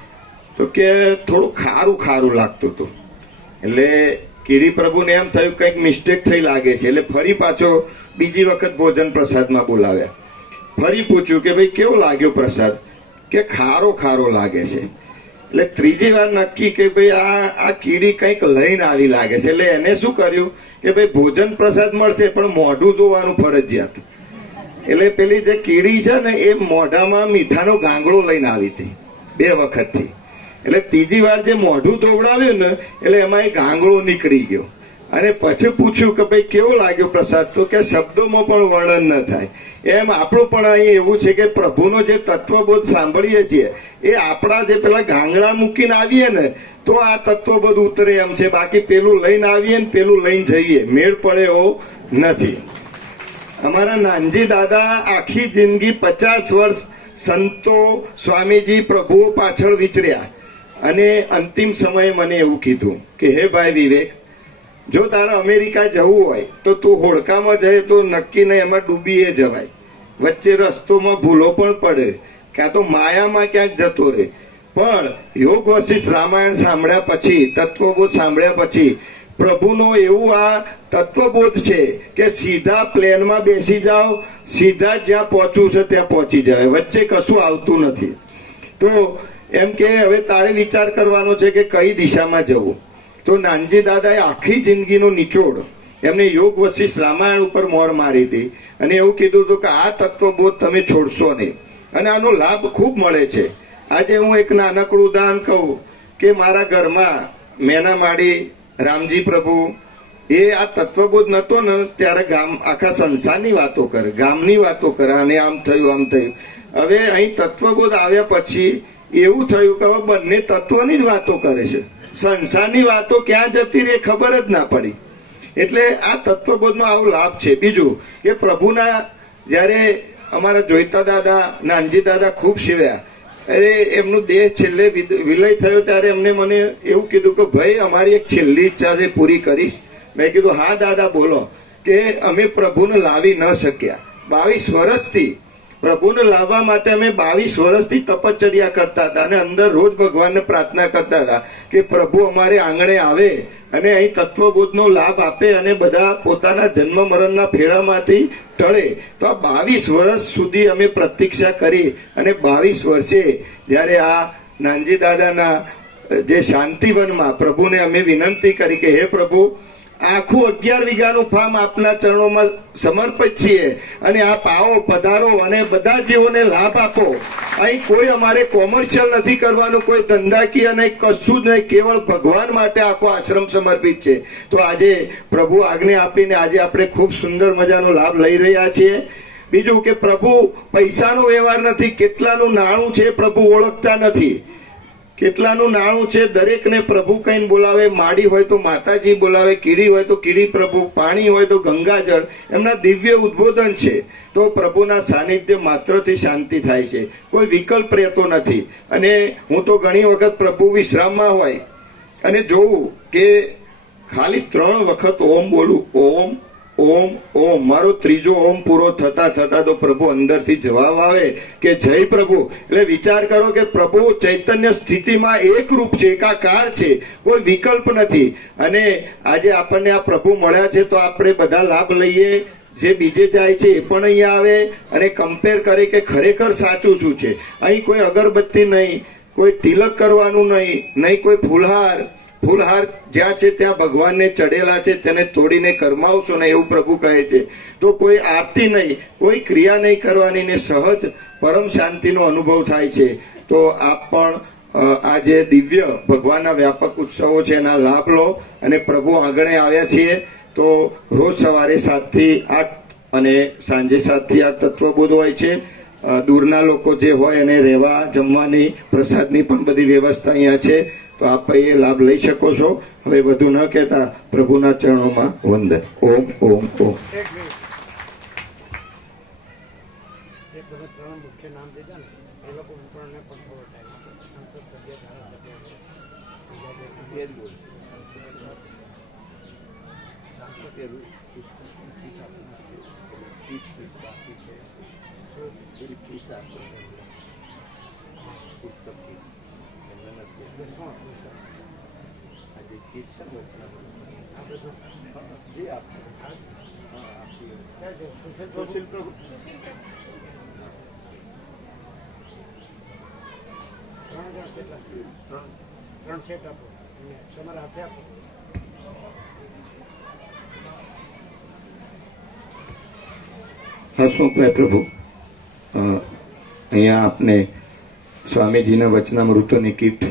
તો કે થોડું ખારું લાગતું હતું. એટલે કીડી પ્રભુને એમ થયું કંઈક મિસ્ટેક થઈ લાગે છે. એટલે ફરી પાછો બીજી વખત ભોજન પ્રસાદમાં બોલાવ્યા. ફરી પૂછ્યું કે ભાઈ કેવો લાગ્યો પ્રસાદ? કે ખારો લાગે છે. એટલે ત્રીજી વાર નક્કી કે ભાઈ આ કીડી કંઈક લઈને આવી લાગે છે. એટલે એને શું કર્યું કે ભાઈ ભોજન પ્રસાદ મળશે પણ મોઢું ધોવાનું ફરજિયાત. એટલે પેલી જે કીડી છે ને એ મોઢામાં મીઠાનો ગાંગડો લઈને આવી હતી 2 વખતથી. એટલે ત્રીજી વાર જે મોઢું ધોવડાવ્યું ને એટલે એમાં એ ગાંગડો નીકળી ગયો. અને પછી પૂછ્યું કે ભાઈ કેવો લાગ્યો પ્રસાદ, તો કે શબ્દોમાં પણ વર્ણન ન થાય. એમ આપણું પણ અહીં એવું છે કે પ્રભુનો જે તત્વબોધ સાંભળીએ છીએ એ આપણા જે પેલા ગાંગડા મૂકીને આવીએ ને તો આ તત્વબોધ ઉતરે એમ છે. બાકી પેલું લઈને આવીએ ને પેલું લઈને જઈએ મેળ પડે એવો નથી. અમારા નાનજી દાદા આખી જિંદગી 50 વર્ષ સંતો સ્વામીજી પ્રભુઓ પાછળ વિચર્યા અને અંતિમ સમયે મને એવું કીધું કે હે ભાઈ વિવેક, જો તારે અમેરિકા જવું હોય તો તું હોડકામાં જાય તો નક્કી નહીં, એમાં ડૂબીએ જવાય. વચ્ચે રસ્તોમાં ભૂલો પણ પડે, ક્યાં તો માયામાં ક્યાંક જતો રહે. પણ યોગ વશિષ્ઠ રામાયણ સાંભળ્યા પછી, તત્વબોધ સાંભળ્યા પછી પ્રભુનો એવું આ તત્વબોધ છે કે સીધા પ્લેનમાં બેસી જાઓ, સીધા જ્યાં પહોંચવું છે ત્યાં પહોંચી જાય, વચ્ચે કશું આવતું નથી. તો એમ કે હવે તારે વિચાર કરવાનો છે કે કઈ દિશામાં જવું. તો નાનજી દાદાએ આખી જિંદગીનો નિચોડ એમને યોગ વશિષ્ઠ રામાયણ ઉપર મોર મારી હતી અને એવું કીધું હતું કે આ તત્વબોધ તમે છોડશો નહીં અને આનો લાભ ખૂબ મળે છે. આજે હું એક નાનકડું ઉદાહરણ કહું કે મારા ઘરમાં મેના માડી રામજી પ્રભુ એ આ તત્વબોધ નહોતો ને ત્યારે ગામ આખા સંસારની વાતો કરે, ગામની વાતો કરે, અને આમ થયું આમ થયું. હવે અહીં તત્વબોધ આવ્યા પછી એવું થયું કે હવે બંને તત્વની જ વાતો કરે છે, સંસારની વાતો ક્યાં જતી રહી ખબર જ ના પડી. એટલે આ તત્વબોધનો આવો લાભ છે. બીજું કે પ્રભુના જ્યારે અમારા જોઈતા દાદા નાનજી દાદા ખૂબ સેવ્યા, અરે એમનું દેહ છેલ્લે વિલય થયો ત્યારે એમને મને એવું કીધું કે ભાઈ અમારી એક છેલ્લી ઈચ્છા છે, પૂરી કરીશ. મેં કીધું હા દાદા બોલો. કે અમે પ્રભુને લાવી ન શક્યા 22 વર્ષથી. પ્રભુને લાવવા માટે અમે 22 વર્ષથી તપશ્ચર્યા કરતા હતા અને અંદર રોજ ભગવાનને પ્રાર્થના કરતા હતા કે પ્રભુ અમારે આંગણે આવે અને અહીં તત્વબોધનો લાભ આપે અને બધા પોતાના જન્મ મરણના ફેરામાંથી ટળે. તો આ 22 વર્ષ સુધી અમે પ્રતીક્ષા કરી અને 22 વર્ષે જ્યારે આ નાનજી દાદાના જે શાંતિવનમાં પ્રભુને અમે વિનંતી કરી કે હે પ્રભુ, આખું 11 વીઘાનું ફાર્મ આપના ચરણોમાં સમર્પિત છીએ અને આપ આવો, પધારો અને બધા જીવોને લાભ આપો. અહીં કોઈ અમારે કોમર્શિયલ નથી કરવાનું, કોઈ ધંધાકીય નહીં, કશું જ નહીં, કેવળ ભગવાન માટે આખો આશ્રમ સમર્પિત છે. તો આજે પ્રભુ આજ્ઞા આપીને આજે આપણે ખૂબ સુંદર મજાનો લાભ લઈ રહ્યા છીએ. બીજું કે પ્રભુ પૈસાનો વ્યવહાર નથી, કેટલાનું નાણું છે પ્રભુ ઓળખતા નથી, કેટલાનું નાણું છે દરેકને પ્રભુ કહીને બોલાવે. માડી હોય તો માતાજી બોલાવે, કીડી હોય તો કીડી પ્રભુ, પાણી હોય તો ગંગાજળ. એમના દિવ્ય ઉદ્બોધન છે. તો પ્રભુના સાનિધ્ય માત્રથી શાંતિ થાય છે, કોઈ વિકલ્પ રહેતો નથી. અને હું તો ઘણી વખત પ્રભુ વિશ્રામમાં હોય અને જોઉં કે ખાલી 3 વખત ઓમ બોલું, ઓમ ઓમ ઓમ. મારો ત્રીજો ઓમ પૂરો થતા થતા તો પ્રભુ અંદરથી જવાબ આવે કે જય પ્રભુ. એટલે વિચાર કરો કે પ્રભુ ચૈતન્ય સ્થિતિમાં એક રૂપ છે, એકાકાર છે, કોઈ વિકલ્પ નથી. અને આજે આપણને આ પ્રભુ મળ્યા છે તો આપણે બધા લાભ લઈએ. જે બીજે જાય છે એ પણ અહીંયા આવે અને કમ્પેર કરે કે ખરેખર સાચું શું છે. અહીં કોઈ અગરબત્તી નહીં, કોઈ તિલક કરવાનું નહીં, નહીં કોઈ ફૂલહાર. ફૂલહાર જ્યાં છે ત્યાં ભગવાનને ચડેલા છે, તેને તોડીને કરમાવશો ને એવું પ્રભુ કહે છે. તો કોઈ આરતી નહીં, કોઈ ક્રિયા નહીં કરવાની ને સહજ પરમ શાંતિનો અનુભવ થાય છે. તો આપ પણ આ જે દિવ્ય ભગવાનના વ્યાપક ઉત્સવો છે એના લાભ લો. અને પ્રભુ આંગણે આવ્યા છીએ તો રોજ સવારે 7 થી 8 અને સાંજે 7 થી 8 તત્વબોધ હોય છે. દૂરના લોકો જે હોય એને રહેવા, જમવાની, પ્રસાદની પણ બધી વ્યવસ્થા અહીંયા છે. તો આપ એ લાભ લઈ શકો છો. હવે વધુ ન કહેતા પ્રભુના ચરણોમાં વંદન. ઓમ ઓમ ઓમ. હસમુખભાઈ પ્રભુ, અહીંયા આપને સ્વામીજીના વચનામૃતોની કીટ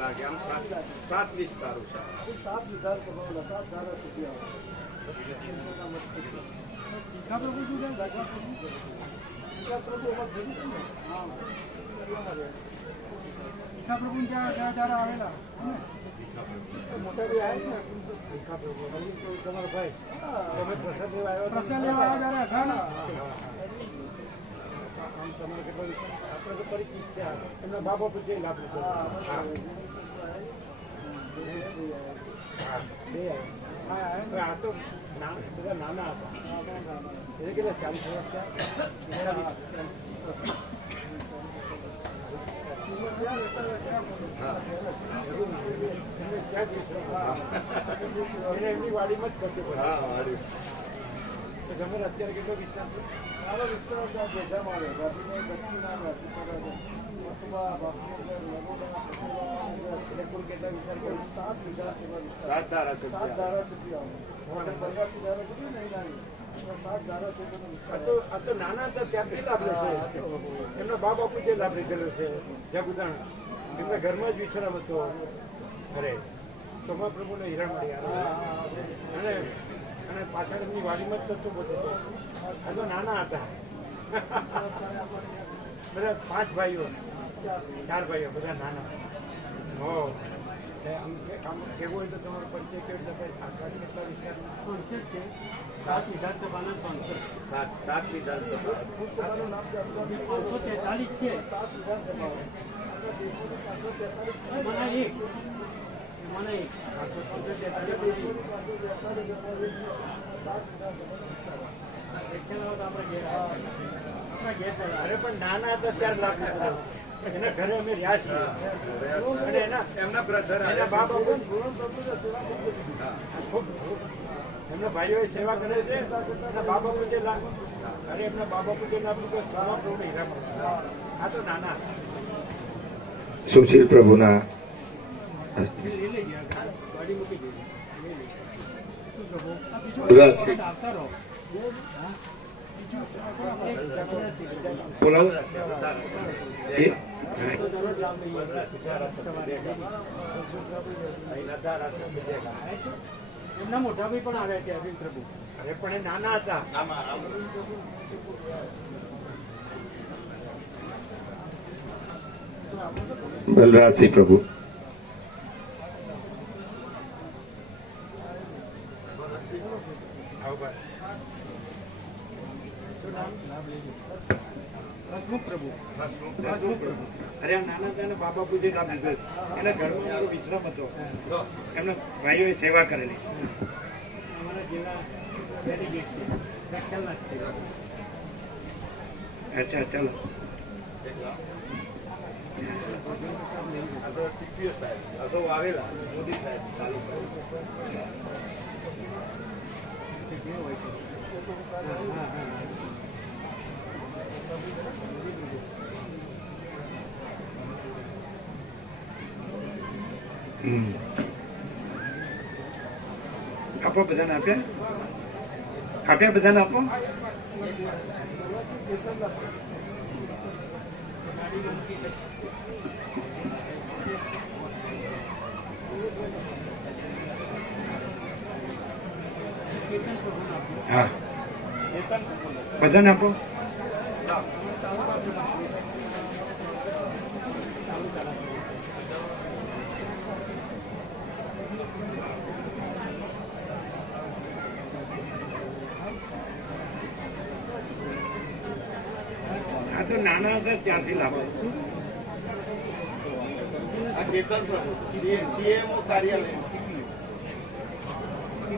લાગે આમ સાત વિસ્તારો છે. એમના બાબા પર જઈ લાભ લીધો. આ તો બધા નાના હતા. એ કેટલા 40 વર્ષ એમની વાડીમાં જ કરતો. ગમે અત્યારે કેટલો વિસ્તાર છે? સારો વિસ્તાર ભેજામાં આવે. કેટલા વિસ્તાર કર્યું? 7 ધારાસભ્ય. આ તો નાના હતા ત્યાંથી લાભ લે છે. એમના બા બાપુ જે લાભ લીધેલો છે જ્યાં ઉદાહરણ એમના ઘરમાં જ વિશ્રામ હતો. અરે સોમા પ્રભુને હિરણ મળ્યા અને પાછળ એમની વાડીમાં જ થતું બધું. આ તો નાના હતા. બધા 5 ભાઈઓ 4 ભાઈઓ બધા નાના. હો આમ કેવું હોય તો તમારો પરિચય કેવી રીતે કેટલા વિસ્તારમાં? 65 છે. 7 વિધાનસભાના 7 વિધાનસભા. પુસ્તકાનું નામ 543 છે. 7 વિધાનસભાઓ. અરે પણ નાના હતા ત્યારે લાભ લીધો. એના ઘરે અમે રહ્યા છીએ અને એમના બ્રધર એના બા બાપુ એમના ભાઈઓ સેવા કરે છે. એના બા બાપુ જે લાભ અરે એમના બા બાપુ જે લાભ લીધો સોમા પ્રભુ હીરામણ. આ તો નાના સુશીલ પ્રભુના એમના મોટા ભાઈ પણ આવ્યા છે અરવિંદ પ્રભુ. અરે પણ એ નાના હતા. બલરાજસિંહ પ્રભુ. હસમુખ પ્રભુ. અરે આ નાના હતા બા બાપુ જે લાભ લીધો એના ઘરમાં મારો વિશ્રામ હતો. એમના ભાઈઓએ સેવા કરેલી. અમારા જેવા ડેલિગેટ છે. દાખલના જ છે. અચ્છા ચાલો. આવેલા મોદી સાહેબ ચાલુ આપો બધાને આપ્યા બધાને આપો. હા બધાને આપો. આ તો નાના હતા ત્યારથી લાભો. આ કેતન પ્રભુ સીએમઓ કાર્યાલય